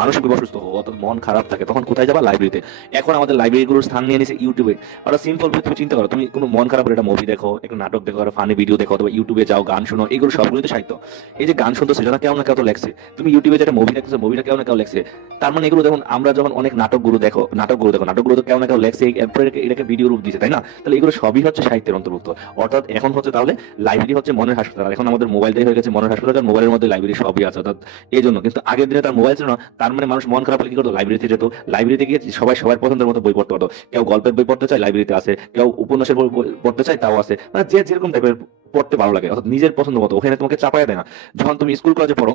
মানসিকভাবে অসুস্থ হও, অর্থাৎ মন খারাপ থাকে, তখন কোথায় যাবা? লাইব্রেরিতে। এখন আমাদের লাইব্রেরিগুলোর স্থান নিয়ে নিয়েছে ইউটিউবে। ওরা সিম্পল, তুমি চিন্তা করো, তুমি কোনো মন খারাপ হলে একটা মুভি দেখো, একটা নাটক দেখো, ফানি ভিডিও দেখো, অথবা ইউটিউবে যাও, গান শোনো, এগুলো সবগুলোতে সাহিত্য। এই যে গান শুনতো, সেটা কেউ না কেউ তো লেখছে। তুমি ইউটিউবে যেটা মুভি দেখছো, মুভিটা কেউ না কেউ লেখছে। তার মানে এগুলো দেখুন আমরা যখন অনেক নাটকগুলো দেখো নাটকগুলো তো কেউ না কেউ লেখছে, এরপরে এটাকে ভিডিও রূপ দিচ্ছে, তাই না? তাহলে এগুলো সবই হচ্ছে সাহিত্যের অন্তর্ভুক্ত। অর্থাৎ এখন হচ্ছে তাহলে লাইব্রেরি হচ্ছে মনের হাসপাতাল, এখন আমাদের মোবাইলটাই হয়ে গেছে মনের হাসপাতাল, কারণ মোবাইলের মধ্যে লাইব্রেরি সবই আছে। অর্থাৎ এই জন্য কিন্তু আগের দিনে তার মোবাইল ছিল না, তার মানে মানুষ মন খারাপ হলে কি করতো, লাইব্রেরিতে যেত, লাইব্রেরিতে গিয়ে সবাই সবার পছন্দের মতো বই পড়তে পারতো। কেউ গল্পের বই পড়তে চায়, লাইব্রেরিতে আছে, কেউ উপন্যাসের বই পড়তে চায়, তাও আছে, মানে যে যেরকম টাইপের পড়তে ভালো লাগে, অর্থাৎ নিজের পছন্দ মতো। ওখানে তোমাকে চাপায় দেয় না। যখন তুমি স্কুল কলেজে পড়ো,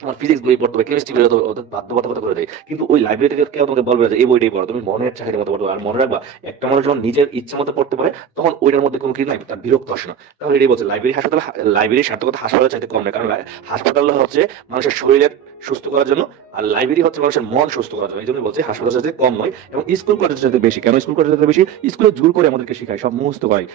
তোমার ফিজিক্স বই পড়তে হবে, কেমিস্ট্রি বই পড়তে হবে, বাধ্যবাধকতা করে দেয়। কিন্তু ওই লাইব্রেরি থেকে কেউ তোমাকে বলবে যে এই বইটাই পড়ো, তুমি মনের চাহিদা মতো পড়তে। আর মনে রাখবা, একটা মানুষ যখন নিজের ইচ্ছা মতো পড়তে পারে, তখন ওইটার মধ্যে কোনো কিছু নাই, তার বিরক্ত আসে না। তাহলে এটাই বলছে লাইব্রেরি হাসপাতাল, লাইব্রেরির সার্থকতা হাসপাতালের চাইতে কম না, কারণ হাসপাতাল হচ্ছে মানুষের শরীরের সুস্থ করার জন্য, আর লাইব্রেরি হচ্ছে মানুষের মন সুস্থ করার জন্য। এই জন্য বলছে হাসপাতালের চাইতে কম নয়। এবং স্কুল কলেজের চাইতে বেশি। কেন স্কুল কলেজের চাইতে বেশি? স্কুলে জোর করে আমাদেরকে শেখায়, সব মুখস্থ করায়,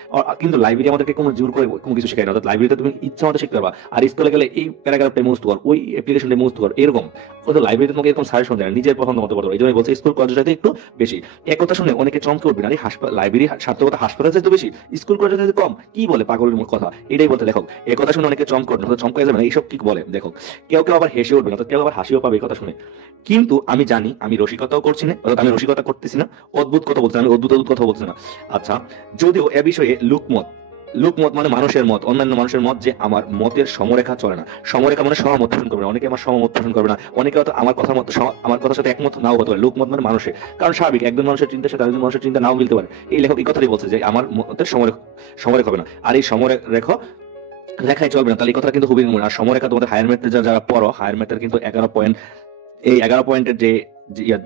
কিন্তু লাইব্রেরি আমাদেরকে কোনো জোর করে কোনো কিছু শেখায় না। অর্থাৎ লাইব্রেরিতে তুমি ইচ্ছা মতো শিখতে পারবা, আর স্কুলে গেলে এই প্যারাগ্রাফটা মুখস্থ কর, ওই অ্যাপ্লিকেশনটা মুখস্থ কর, এরকম। অর্থাৎ লাইব্রেরিতে তোমাকে এরকম সাজেশন দেয় না, নিজের পছন্দ মতো পড়তে। এই জন্য বলছে স্কুল কলেজের চাইতে একটু বেশি। এক কথা শুনে অনেকে চমকে উঠবে, আরে লাইব্রেরি সার্থকতা হাসপাতাল চাইতে বেশি, স্কুল কলেজের চাইতে কম, কি বলে পাগলের কথা, এটাই বলতে লেখক। এই কথা শুনে অনেকে চমকে উঠবে, চমকে যাবে না, এইসব কি বলে দেখো। কেউ কেউ আবার হেসে উঠবে না, কেউ আবার হাসিও পাবে এই কথা শুনে। কিন্তু আমি জানি আমি রসিকতাও করছি না, অর্থাৎ আমি রসিকতা করতেছি না, অদ্ভুত কথা বলছি, আমি অদ্ভুত কথা বলছি না। আচ্ছা, যদিও এ বিষয়ে লোকমত মানে মানুষের মত, অন্যান্য মানুষের মত, যে আমার মতের সমরেখা চলে না। সমরেখা মানে সহমত পোষণ করবে না, অনেকে আমার সহমত পোষণ করবে না, অনেকে হয়তো আমার কথার মতো আমার কথার সাথে একমত নাও হতে পারে। লোকমত মানে মানুষের, কারণ স্বাভাবিক একজন মানুষের চিন্তার সাথে আরেকজন মানুষের চিন্তা নাও মিলতে পারে। এই লেখক এই কথাই বলছে যে আমার মতের সমরেখা হবে না, আর এই সমরেখা লেখাই চলবে না। তাহলে এই কথা কিন্তু খুবই। আর সমরেখা তোমাদের হায়ার ম্যাথের যারা পড়ো, হায়ার ম্যাথের কিন্তু 11 পয়েন্ট, এই 11 পয়েন্টের যে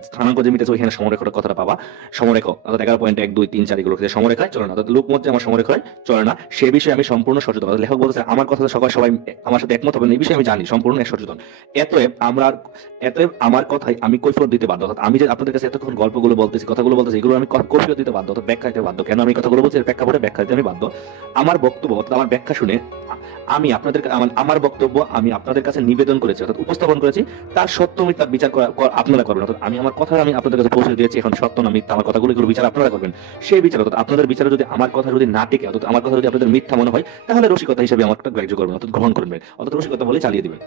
স্থানাঙ্ক যে মিটেছে ওইখানে সমরেখার কথাটা পাবা। সমরেখা অর্থাৎ 11.1 2 3 4 এগুলো সমরেখায় চলে না, অর্থাৎ লোকমত যে আমার সমরেখায় চলে না, সে বিষয়ে আমি সম্পূর্ণ সচেতন। লেখক বলতেছে আমার কথা সবাই আমার সাথে একমত হবে না, এই বিষয়ে আমি জানি, সম্পূর্ণ সচেতন। এতএব আমার কথাই আমি কৈফিয়ত দিতে বাধ্য। অর্থাৎ আমি যে আপনাদের কাছে এতক্ষণ গল্পগুলো বলতেছি, কথাগুলো বলতেছি, এগুলো আমি কৈফিয়ত দিতে বাধ্য, অর্থাৎ ব্যাখ্যা দিতে বাধ্য। কেন আমি কথাগুলো বলছি, এর প্রেক্ষাপটে ব্যাখ্যা দিতে আমি বাধ্য। আমার বক্তব্য অর্থাৎ আমার ব্যাখ্যা শুনে আমি আপনাদের আমার বক্তব্য আমি আপনাদের কাছে নিবেদন করেছি, অর্থাৎ উপস্থাপন করেছি, তার সত্য মিথ্যার বিচার আপনারা করবেন। অর্থাৎ আমি আমার কথা আমি আপনাদের কাছে পৌঁছে দিয়েছি, এখন সত্য না মিথ্যা আমার কথাগুলো বিচার আপনারা করবেন। সেই বিচার অর্থাৎ আপনাদের বিচারে যদি আমার কথা যদি না টিকে, অর্থাৎ আমার কথা যদি আপনাদের মিথ্যা মনে হয়, তাহলে রসিকতা হিসেবে আমারটা গ্রাহ্য করবেন, অর্থাৎ গ্রহণ করবেন, অর্থাৎ রসিকতা বলে চালিয়ে দিবেন।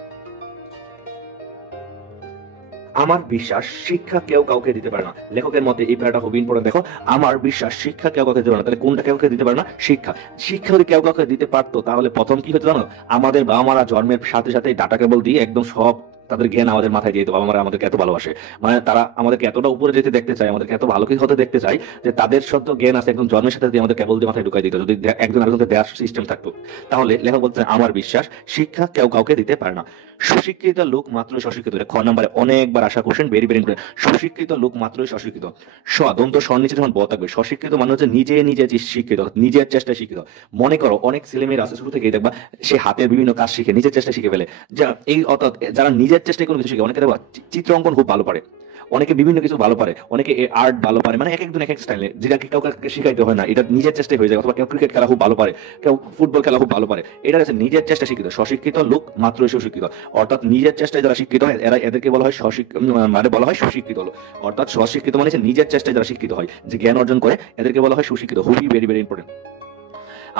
আমার বিশ্বাস শিক্ষা কেউ কাউকে দিতে পারে না। লেখকের মতে এই প্যারাটা খুব ইম্পর্টেন্ট। দেখো, আমার বিশ্বাস শিক্ষা কেউ কাউকে দিতে পারে না। তাহলে কোনটা কাউকে দিতে পারে না? শিক্ষা যদি কেউ কাউকে দিতে পারতো, তাহলে প্রথম কি হতো জানো? আমাদের বাবা মারা জন্মের সাথে সাথে ডাটা কেবল দিয়ে একদম সব তাদের জ্ঞান আমাদের মাথায় দিয়ে দিত। বাবা মারা আমাদেরকে এত ভালোবাসে, মানে তারা আমাদেরকে এতটা উপরে যেতে দেখতে চায়, আমাদেরকে এত ভালো কিছু হতে দেখতে চায়, যে তাদের সত্য জ্ঞান আছে একদম জন্মের সাথে আমাদের কেবল দিয়ে মাথায় ঢুকাই দিত। যদি একজন আরেকজনকে দেওয়ার সিস্টেম থাকতো, তাহলে লেখক বলতে আমার বিশ্বাস শিক্ষা কেউ কাউকে দিতে পারে না। সুশিক্ষিত লোক মাত্রই অশিক্ষিত। খ নম্বরে অনেকবার আশা করছেন, ভেরি ভেরি ইম্পর্টেন্ট। সুশিক্ষিত লোক মাত্রই অশিক্ষিত। দন্ত নিচে যখন ব থাকবে, সশিক্ষিত মানে হচ্ছে নিজে শিক্ষিত, নিজের চেষ্টায় শিক্ষিত। মনে করো অনেক ছেলেমেয়েরা আছে শুরু থেকেই দেখবা সে হাতের বিভিন্ন কাজ শিখে নিজের চেষ্টা শিখে ফেলে। অর্থাৎ যারা নিজের চেষ্টায় কোনো কিছু শিখে, অনেকে দেখবা চিত্র অঙ্কন খুব ভালো পারে, অনেকে বিভিন্ন কিছু ভালো পারে, অনেকে আর্ট ভালো পারে, মানে এক একজন এক এক স্টাইলে, যেটাকে কাউকে শিখাইতে হয় না, এটা নিজের চেষ্টায় হয়ে যায়। অথবা কেউ ক্রিকেট খেলা খুব ভালো পারে, কেউ ফুটবল খেলা খুব ভালো পারে, এটা হচ্ছে নিজের চেষ্টা শিক্ষিত। স্বশিক্ষিত লোক মাত্রই সুশিক্ষিত। অর্থাৎ নিজের চেষ্টায় যারা শিক্ষিত হয় এদেরকে বলা হয় বলা হয় সুশিক্ষিত লোক। অর্থাৎ স্বশিক্ষিত মানে নিজের চেষ্টায় যারা শিক্ষিত হয়, যে জ্ঞান অর্জন করে, এদেরকে বলা হয় সুশিক্ষিত। খুবই ভেরি ভেরি ইম্পর্টেন্ট।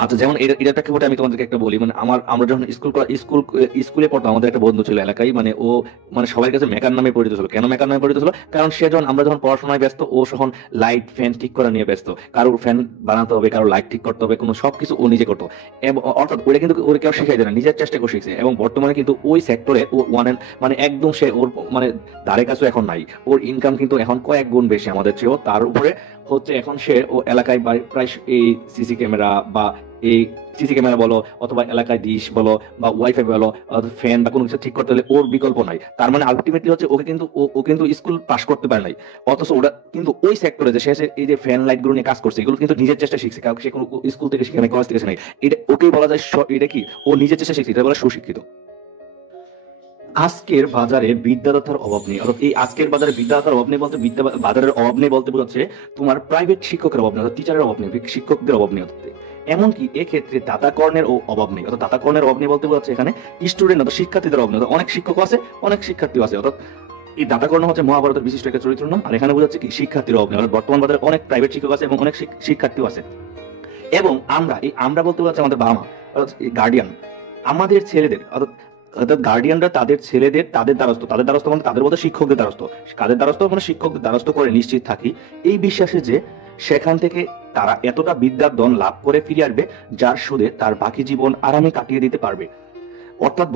আচ্ছা, যেমন এটার প্রেক্ষাপটে আমি তোমাদেরকে একটা বলি, মানে আমরা যখন স্কুলে পড়তাম, আমাদের একটা বন্ধু ছিল এলাকায়, মানে ও মানে সবার কাছে মেকার নামে পরিচিত ছিল। কেন মেকার নামে পরিচিত ছিল? কারণ সে যখন আমরা যখন পড়াশোনায় ব্যস্ত, ও তখন লাইট ফ্যান ঠিক করা নিয়ে ব্যস্ত। কারোর ফ্যান বানাতে হবে, কারোর লাইট ঠিক করতে হবে, কোনো সবকিছু ও নিজে করতো। অর্থাৎ ওটা কিন্তু ওর কেউ শিখাই দেয় না, নিজের চেষ্টা করে শিখছে। এবং বর্তমানে কিন্তু ওই সেক্টরে ও মানে একদম সে ওর মানে ধারে কাছে এখন নাই। ওর ইনকাম কিন্তু এখন কয়েক গুণ বেশি আমাদের চেয়েও। তার উপরে হচ্ছে এখন সে ও এলাকায় প্রায় এই সিসি ক্যামেরা বা এই সিসি ক্যামেরা বলো, অথবা এলাকায় ডিশ বলো বা ওয়াইফাই বলো, ফ্যান বা কোনো কিছু ঠিক করতে হলে ওর বিকল্প নাই। তার মানে আলটিমেটলি হচ্ছে ওকে কিন্তু ও কিন্তু স্কুল পাস করতে পারে নাই, অথচ ওরা কিন্তু ওই সেক্টরে যে সে এই যে ফ্যান লাইট গুলো নিয়ে কাজ করছে, এগুলো কিন্তু নিজের চেষ্টা শিখছে, কাউকে সে কোনো স্কুল থেকে শিখে নাই, কলেজ থেকে শিখে নাই। এটা ওকেই বলা যায়, এটা কি ও নিজের চেষ্টা শিখছে, এটা বলা সুশিক্ষিত। আজকের বাজারে বিদ্যাদাতার অভাব নেই। অর্থাৎ এই আজকের বাজারে বিদ্যাদাতার অভাব নেই বলতে, বাজারের অভাব নেই বলতে বোঝাচ্ছে তোমার প্রাইভেট শিক্ষকের অভাব নেই, অর্থাৎ টিচারের অভাব নেই, শিক্ষকদের অভাব নেই। এমনকি এক্ষেত্রে দাতাকর্ণের অভাব নেই। অর্থাৎ দাতাকর্ণের অভাব নেই বলতে বোঝাচ্ছে এখানে স্টুডেন্ট অর্থাৎ শিক্ষার্থীদের অভাব নেই। অনেক শিক্ষক আছে, অনেক শিক্ষার্থীও আছে। অর্থাৎ এই দাতাকর্ণ হচ্ছে মহাভারতের বিশিষ্ট একটা চরিত্র নাম। আর এখানে বোঝাচ্ছে কি শিক্ষার্থীর অভাব নেই। অর্থাৎ বর্তমান বাজারে অনেক প্রাইভেট শিক্ষক আছে এবং অনেক শিক্ষার্থীও আছে। এবং আমরা বলতে বোঝাচ্ছে আমাদের বাবা মা, অর্থাৎ গার্ডিয়ান, আমাদের ছেলেদের, অর্থাৎ অর্থাৎ গার্ডিয়ানরা তাদের ছেলেদের তাদের দ্বারস্থ মানে তাদের মধ্যে শিক্ষকদের দ্বারস্থ, কাদের দ্বারস্থ মানে শিক্ষকদের দ্বারস্থ করে নিশ্চিত থাকি এই বিশ্বাসে যে সেখান থেকে তারা এতটা বিদ্যার ধন লাভ করে ফিরে আসবে যার সুদে তার বাকি জীবন আরামে কাটিয়ে দিতে পারবে। অর্থাৎ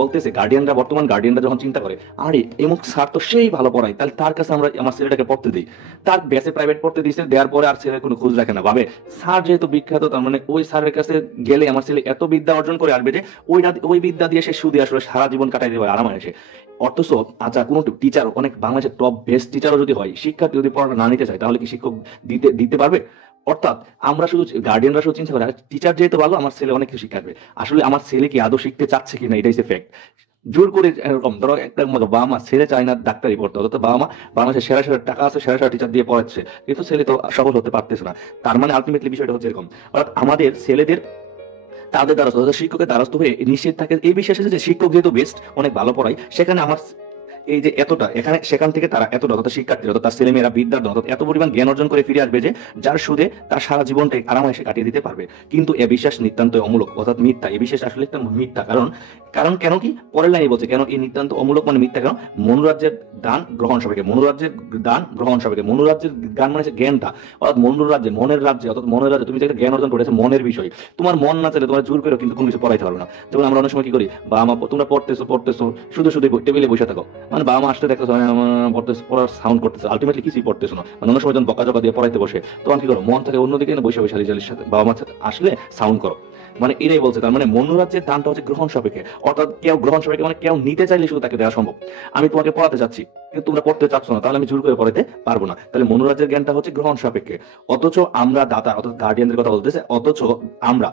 বলতেছে গার্ডিয়ানরা, বর্তমান গার্ডিয়ানরা যখন চিন্তা করে আরে এমুক স্যার তো সেই ভালো পড়ায়, তাহলে তার কাছে আমরা আমার ছেলেটাকে পড়তে দিই, তার বেসে প্রাইভেট পড়তে দিয়েছে, দেওয়ার পরে আর ছেলের কোনো খোঁজ রাখে না, ভাবে স্যার যেহেতু বিখ্যাত তার মানে ওই স্যারের কাছে গেলে আমার ছেলে এত বিদ্যা অর্জন করে আসবে যে ওই বিদ্যা দিয়ে সে সুদে আসলে সারা জীবন কাটাই দেবে আরামে এসে। অথচ আচ্ছা কোনো টিচার অনেক বাংলাদেশের টপ বেস্ট টিচারও যদি হয়, শিক্ষার্থী যদি পড়াটা না নিতে চায় তাহলে কি শিক্ষক দিতে পারবে? অর্থাৎ আমরা শুধু গার্ডিয়ানরা শুধু চিন্তা করি টিচার যেহেতু ভালো আমার ছেলে অনেক কিছু শিখাবে, আসলে আমার ছেলে কি আদৌ শিখতে চাচ্ছে কিনা এটাই হচ্ছে ফ্যাক্ট। জোর করে এরকম ধরো একটা বাবা মা ছেলে চায় না ডাক্তারি পড়তে, অর্থাৎ বাবা মা বাংলাদেশের সেরা টাকা আছে, সেরা টিচার দিয়ে পড়াচ্ছে, কিন্তু ছেলে তো সফল হতে পারতেছে না। তার মানে আলটিমেটলি বিষয়টা হচ্ছে এরকম, অর্থাৎ আমাদের ছেলেদের তাদের দ্বারস্থ অর্থাৎ শিক্ষকের দ্বারস্থ হয়ে নিশ্চিত থাকে এই বিশ্বাসে যে শিক্ষক যেহেতু বেস্ট অনেক ভালো পড়ায়, সেখানে আমার এই যে এতটা এখানে সেখান থেকে তারা এতটা অর্থাৎ শিক্ষার্থী অর্থাৎ তার ছেলেমেয়েরা বিদ্যার অর্থাৎ এত পরিমাণ জ্ঞান অর্জন করে ফিরে আসবে যে যার সুদে তার সারা জীবনটাই আরামায়েসে কাটিয়ে দিতে পারবে। কিন্তু এ বিশ্বাস নিতান্ত অমূলক অর্থাৎ মিথ্যা, এই বিশ্বাস আসলে একটা মিথ্যা। কারণ কেন কি পরের লাইনে বলছে কেন এই নিতান্ত অমূলক মানে মিথ্যা, কেন মনুরাজ্যের দান গ্রহণ সবাইকে, মনুরাজ্যের গান মানে জ্ঞানটা, অর্থাৎ মনুরাজ্যে মনের রাজ্যে অর্থাৎ মনের রাজ্যে তুমি যে জ্ঞান অর্জন করেছো মনের বিষয়, তোমার মন না চাইলে তোমার জোর করে কিন্তু কোনো কিছু পড়াইতে পারবে না। যেমন আমরা অনেক সময় কি করি, বাবা মা তোমরা পড়তেছো শুধু টেবিলে বসে থাকো, মানে বাবা মা আসতে দেখতেছো পড়ার সাউন্ড করতেছে, আলটিমেটলি কিছুই পড়তেছো না, মানে অন্য সময় যখন বকা দিয়ে পড়াইতে বসে তখন কি করো মন থাকে অন্যদিকে বসে হারিয়ে সাথে বাবা মা আসলে সাউন্ড করো, মানে এটাই বলছে। তার মানে মনোরাজ্যের দানটা হচ্ছে গ্রহণ সাপেক্ষে, অর্থাৎ কেউ গ্রহণ সাপেক্ষে মানে কেউ নিতে চাইলে শুধু তাকে দেওয়া সম্ভব। আমি তোমাকে পড়াতে চাচ্ছি কিন্তু তোমরা পড়তে চাচ্ছ না, তাহলে আমি জোর করে পড়াতে পারবো না, তাহলে মনোরাজ্যের জ্ঞানটা হচ্ছে গ্রহণ সাপেক্ষে। অথচ আমরা দাতা অর্থাৎ গার্ডিয়ানদের কথা বলতেছে, অথচ আমরা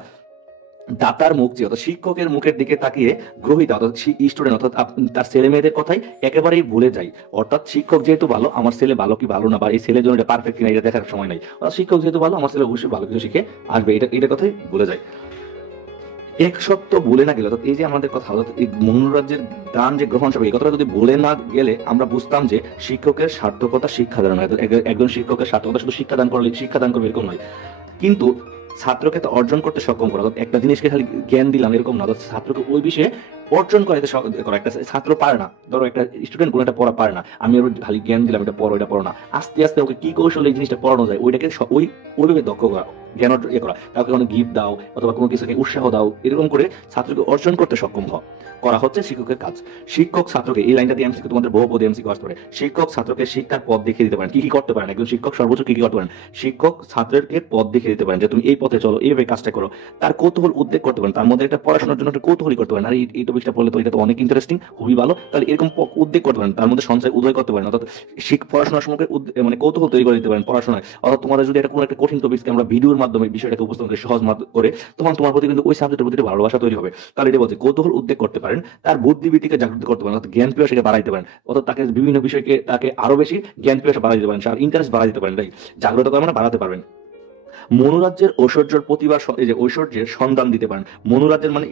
দাতার মুখ যে অর্থাৎ শিক্ষকের মুখের দিকে তাকিয়ে গ্রহিতা অর্থাৎ স্টুডেন্ট অর্থাৎ তার ছেলে মেয়েদের কথাই একেবারেই ভুলে যাই। অর্থাৎ শিক্ষক যেহেতু ভালো আমার ছেলে ভালো কি ভালো না বা এই ছেলের জন্য এটা পারফেক্ট কিনা এটা দেখার সময় নাই, অর্থাৎ শিক্ষক যেহেতু ভালো আমার ছেলে অবশ্যই ভালো কিছু শিখে আসবে, এটা কথাই ভুলে যায়। এক সত্য বলে না গেলে অর্থাৎ এই যে আমাদের কথা অর্থাৎ এই মনোরাজ্যের দান যে গ্রহণ সবাই এই কথাটা যদি বলে না গেলে আমরা বুঝতাম যে শিক্ষকের সার্থকতা শিক্ষাদান নয়, একজন শিক্ষকের সার্থকতা শুধু শিক্ষাদান করবে এরকম নয়, কিন্তু ছাত্রকে তো অর্জন করতে সক্ষম করা, একটা জিনিসকে খালি জ্ঞান দিলাম এরকম না, ছাত্রকে ওই বিষয়ে অর্জন করা একটা ছাত্র পারে না, ধরো একটা স্টুডেন্ট কোনো একটা পড়া পারে না, আমি ওর খালি জ্ঞান দিলাম এটা পড়ো এটা পড়ো না, আস্তে আস্তে ওকে কি কৌশলে এই জিনিসটা পড়ানো যায় ওইটাকে ওইভাবে দক্ষ করা, জ্ঞান করা, কাউকে কোনো গিফট দাও অথবা কোনো কিছুকে উৎসাহ দাও, এরকম করে ছাত্রকে অর্জন করতে সক্ষম করা হচ্ছে শিক্ষকের কাজ। শিক্ষক ছাত্রকে এই লাইনটা দিয়ে এমসিকিউ তোমাদের বহু এমসিকিউ আসতে পারে, শিক্ষক ছাত্রকে শিক্ষার পথ দেখিয়ে দিতে পারেন, কি করতে পারেন একজন শিক্ষক সর্বোচ্চ কি করতে পারেন, শিক্ষক ছাত্রকে পথ দেখিয়ে দিতে পারেন যে তুমি এই পথে চলো এইভাবে কাজটা করো, তার কৌতূহল উদ্বেগ করতে পারেন, তার মধ্যে একটা পড়াশোনার জন্য একটা কৌতূহলী করতে পারেন, আর এই টপিকটা পড়লে তো এটা তো অনেক ইন্টারেস্টিং খুবই ভালো, তাহলে এরকম উদ্বেগ করতে পারেন, তার মধ্যে সঞ্চয় উদয় করতে পারেন, অর্থাৎ পড়াশোনার সময় মানে কৌতূহল তৈরি করে দিতে পারেন পড়াশোনায়। অর্থাৎ তোমাদের যদি এটা কোনো একটা কঠিন টপিককে আমরা ভিডিওর মাধ্যমে বিষয়টাকে উপস্থাপন করে সহজ করে তখন তোমার প্রতি কিন্তু ওই সাবজেক্টের প্রতি ভালোবাসা তৈরি হবে। তাহলে এটা বলছে কৌতূহল উদ্বেগ করতে পারেন, তার বুদ্ধিবৃত্তিকে জাগ্রত করতে পারেন, অর্থাৎ জ্ঞান পিপাসাকে বাড়াইতে পারেন, অর্থাৎ তাকে বিভিন্ন বিষয়কে তাকে আরো বেশি জ্ঞান পিপাসা বাড়াই দিতে পারেন, তার ইন্টারেস্ট বাড়াই দিতে পারেন, তাই জাগ্রত করে মানে বাড়াতে পারবেন। মনোরাজ্যের ঐশ্বর্যের প্রতিভা এই যে ঐশ্বর্যের সন্ধান দিতে পারেন, মনোরাজ্যের মানে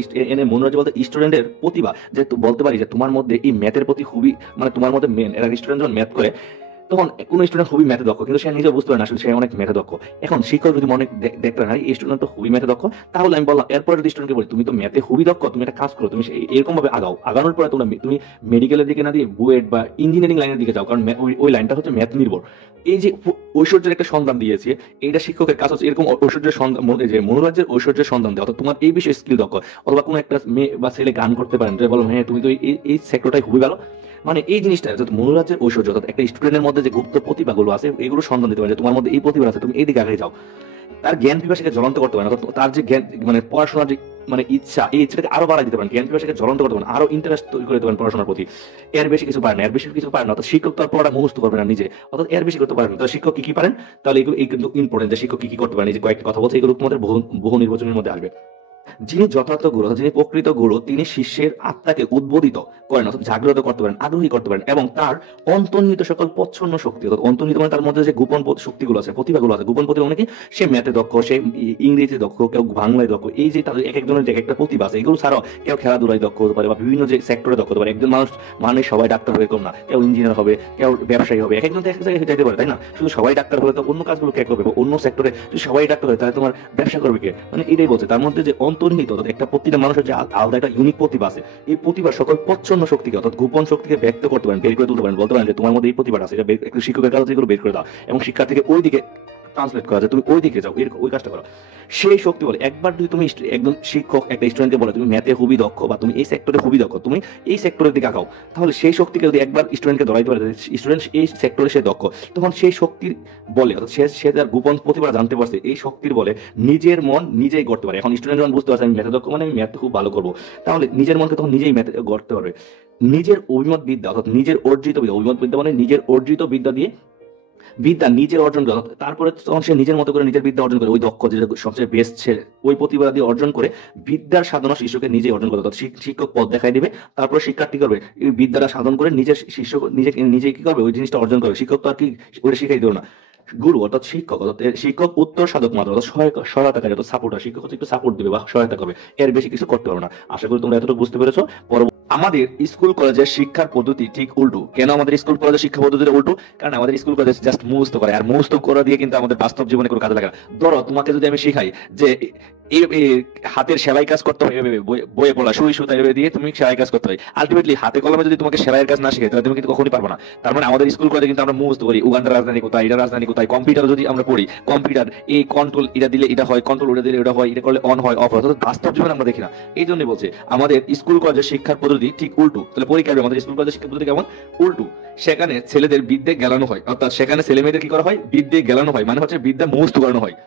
মনোরাজ্য বলতে স্টুডেন্টের প্রতিভা, যে বলতে পারি যে তোমার মধ্যে এই ম্যাথের প্রতি খুবই মানে তোমার মধ্যে মেন এরা স্টুডেন্ট যখন ম্যাথ করে তখন কোনো স্টুডেন্ট খুবই ম্যাথে দক্ষ কিন্তু সে নিজে বুঝতে পারে না আসলে সে অনেক ম্যাথে দক্ষ। এখন শিক্ষক যদি মনে দেখতে না এই স্টুডেন্ট তো খুবই ম্যাথে দক্ষ, তাহলে আমি বললাম এরপরে যদি স্টুডেন্টকে বলি তুমি তো ম্যাথে খুবই দক্ষ, তুমি একটা কাজ করো, তুমি এরকম ভাবে আগানোর পরে তুমি মেডিকেলের দিকে না দিয়ে বুয়েট বা ইঞ্জিনিয়ারিং লাইনের দিকে যাও, কারণ ওই লাইনটা হচ্ছে ম্যাথ নির্ভর। এই যে ঐশ্বর্যের একটা সন্ধান দিয়েছে এইটা শিক্ষকের কাজ হচ্ছে এরকম ঐশ্বর্যের সন্ধান, যে মনোরাজ্যের ঐশ্বর্যের সন্ধান দেওয়া, অর্থাৎ তোমার এই বিষয়ে স্কিল দক্ষ, অথবা কোনো একটা মেয়ে বা ছেলে গান করতে পারেন যে বলো হ্যাঁ তুমি তো এই সেক্টরটাই খুবই ভালো, মানে এই জিনিসটা মনোরাজ্যের ঐশ্বর্য অর্থাৎ একটা স্টুডেন্টের মধ্যে যে গুপ্ত প্রতিভাগুলো আছে এগুলো সন্ধান দিতে পারে যে তোমার মধ্যে এই প্রতিভা আছে তুমি এইদিকে আগে যাও, তার জ্ঞান পিপাসাকে জ্বলন্ত করতে পারেন, তার যে জ্ঞান মানে পড়াশোনার যে মানে ইচ্ছা এই ইচ্ছাটাকে আরো বাড়াই দিতে পারেন, জ্ঞান পিপাসাকে জ্বলন্ত করতে পারেন, আরো ইন্টারেস্ট তৈরি করে দিতে পারেন পড়াশোনার প্রতি। এর বেশি কিছু পারেন না, এর বেশি কিছু পারেন না, অর্থাৎ শিক্ষক তো আর পড়াটা মুখস্থ করবে না নিজে, অর্থাৎ এর বেশি করতে পারেন না। শিক্ষক কি পারেন তাহলে এগুলো এই কিন্তু ইম্পর্টেন্ট যে শিক্ষক কি করতে পারেন, এই যে কয়েকটা কথা বলছে এগুলো তোমাদের বহু নির্বাচনের মধ্যে আসবে। যিনি যথার্থ গুরু যিনি প্রকৃত গুরু তিনি শিষ্যের আত্মাকে উদ্বোধিত করেন অর্থাৎ জাগ্রত করতে পারেন, আগ্রহী করতে পারেন, এবং তার অন্তর্নিহিত সকল প্রচ্ছন্ন শক্তি অর্থাৎ অন্তর্নিহিত মানে তার মধ্যে যে গোপন শক্তিগুলো আছে প্রতিভাগুলো আছে, গোপন প্রতিভা মানে কি সে ম্যাথে দক্ষ, সে ইংরেজিতে দক্ষ, কেউ বাংলায় দক্ষ, এই যে তাদের এক একজনের যে একটা প্রতিভা আছে এগুলো ছাড়াও কেউ খেলাধুলায় দক্ষ হতে পারে বা বিভিন্ন যে সেক্টরে দক্ষ হতে পারে। একজন মানুষ মানে সবাই ডাক্তার হবে এরকম না, কেউ ইঞ্জিনিয়ার হবে, কেউ ব্যবসায়ী হবে, এক একজন এক জায়গায় যেতে পারে, তাই না? শুধু সবাই ডাক্তার হলে তো অন্য কাজগুলো কে করবে, অন্য সেক্টরে যদি সবাই ডাক্তার হয় তাহলে তোমার ব্যবসা করবে কে, মানে এটাই বলছে তার মধ্যে যে অন্তর্নিহিত, অর্থাৎ একটা প্রতিটা মানুষের যে আলাদা একটা ইউনিক প্রতিভা আছে, এই প্রতিভা সকল প্রচ্ছন্ন শক্তিকে অর্থাৎ গোপন শক্তিকে ব্যক্ত করতে পারেন, বের করে তুলতে পারেন, বলতে পারেন যে তোমার মধ্যে এই প্রতিভাটা আছে, এটা একটু শিক্ষকের কাছ থেকে বের করে দাও এবং শিক্ষার্থীকে ওই দিকে ট্রান্সলেট করা যায়, তুমি ওই দিকে যাও, ওই কাজটা করো। সেই শক্তি বলে একবার যদি তুমি একদম শিক্ষক একটা স্টুডেন্টকে বলে তুমি ম্যাথে খুবই দক্ষ বা তুমি এই সেক্টরে খুবই দক্ষ, তুমি এই সেক্টরের দিকে আগাও, তাহলে সেই শক্তিকে যদি একবার স্টুডেন্টকে ধরাইতে পারে স্টুডেন্ট এই সেক্টরে সে দক্ষ, তখন সেই শক্তির বলে অর্থাৎ সে তার গোপন প্রতিভা জানতে পারছে, এই শক্তির বলে নিজের মন নিজেই গড়তে পারে। এখন স্টুডেন্ট যখন বুঝতে পারছে আমি ম্যাথে দক্ষ মানে আমি ম্যাথে খুব ভালো করবো, তাহলে নিজের মনকে তখন নিজেই ম্যাথে গড়তে পারবে। নিজের অভিমত বিদ্যা অর্থাৎ নিজের অর্জিত বিদ্যা, অভিমত বিদ্যা মানে নিজের অর্জিত বিদ্যা দিয়ে বিদ্যা নিজের অর্জন করে, তারপরে তখন সে নিজের মতো করে নিজের বিদ্যা অর্জন করে, ওই দক্ষ যেটা সবচেয়ে বেস্ট সে ওই প্রতিভা দিয়ে অর্জন করে বিদ্যার সাধনা শিশুকে নিজে অর্জন করে, শিক্ষক পথ দেখাই দিবে, তারপরে শিক্ষার্থী করবে এই বিদ্যাটা সাধন করে নিজের শিষ্য নিজে কি করবে ওই জিনিসটা অর্জন করবে। শিক্ষক তো আর কি ওটা শিখাই দেবে না, গুরু অর্থাৎ শিক্ষক অর্থাৎ শিক্ষক উত্তর সাধক মাত্র অর্থাৎ সহায়তাকারী অর্থাৎ সাপোর্টার, শিক্ষক হচ্ছে একটু সাপোর্ট দিবে বা সহায়তা করবে, এর বেশি কিছু করতে পারবে না। আশা করি তোমরা এতটুকু বুঝতে পেরেছো। আমাদের স্কুল কলেজের শিক্ষার পদ্ধতি ঠিক উল্টো। কেন আমাদের স্কুল কলেজের শিক্ষা পদ্ধতিটা উল্টো? কারণ আমাদের স্কুল কলেজে জাস্ট মুখস্থ করে, আর মুখস্থ করা দিয়ে কিন্তু আমাদের বাস্তব জীবনে কোনো কাজে লাগে না। ধরো তোমাকে যদি আমি শিখাই যে হাতের সেলাই কাজ করতে হবে বইয়ে পড়া সুই সুতা এভাবে দিয়ে তুমি সেলাই কাজ করতে হয়, আলটিমেটলি হাতে কলমে যদি তোমাকে সেলাইয়ের কাজ না শিখাই তাহলে তুমি কিন্তু কখনোই পারবে না। তার মানে আমাদের স্কুল কলেজে কিন্তু আমরা মুখস্থ করি উগান্ডার রাজধানী কোথায়, এটা রাজধানী কোথায়, কম্পিউটার যদি আমরা পড়ি কম্পিউটার এই কন্ট্রোল এটা দিলে এটা হয়, কন্ট্রোল ওটা দিলে ওটা হয়, এটা করলে অন হয় অফ হয়, অর্থাৎ বাস্তব জীবনে আমরা দেখি না। এই জন্যই বলছে আমাদের স্কুল কলেজের শিক্ষার পদ্ধতি ঠিক উল্টো। তাহলে পরীক্ষা আমাদের স্কুল কলেজের শিক্ষা পদ্ধতি কেমন? উল্টো। সেখানে ছেলেদের বিদ্যে গেলানো হয়, অর্থাৎ সেখানে ছেলে মেয়েদের কি করা হয়? বিদ্যে গেলানো হয়, মানে হচ্ছে বিদ্যা মুখস্থ করানো হয়,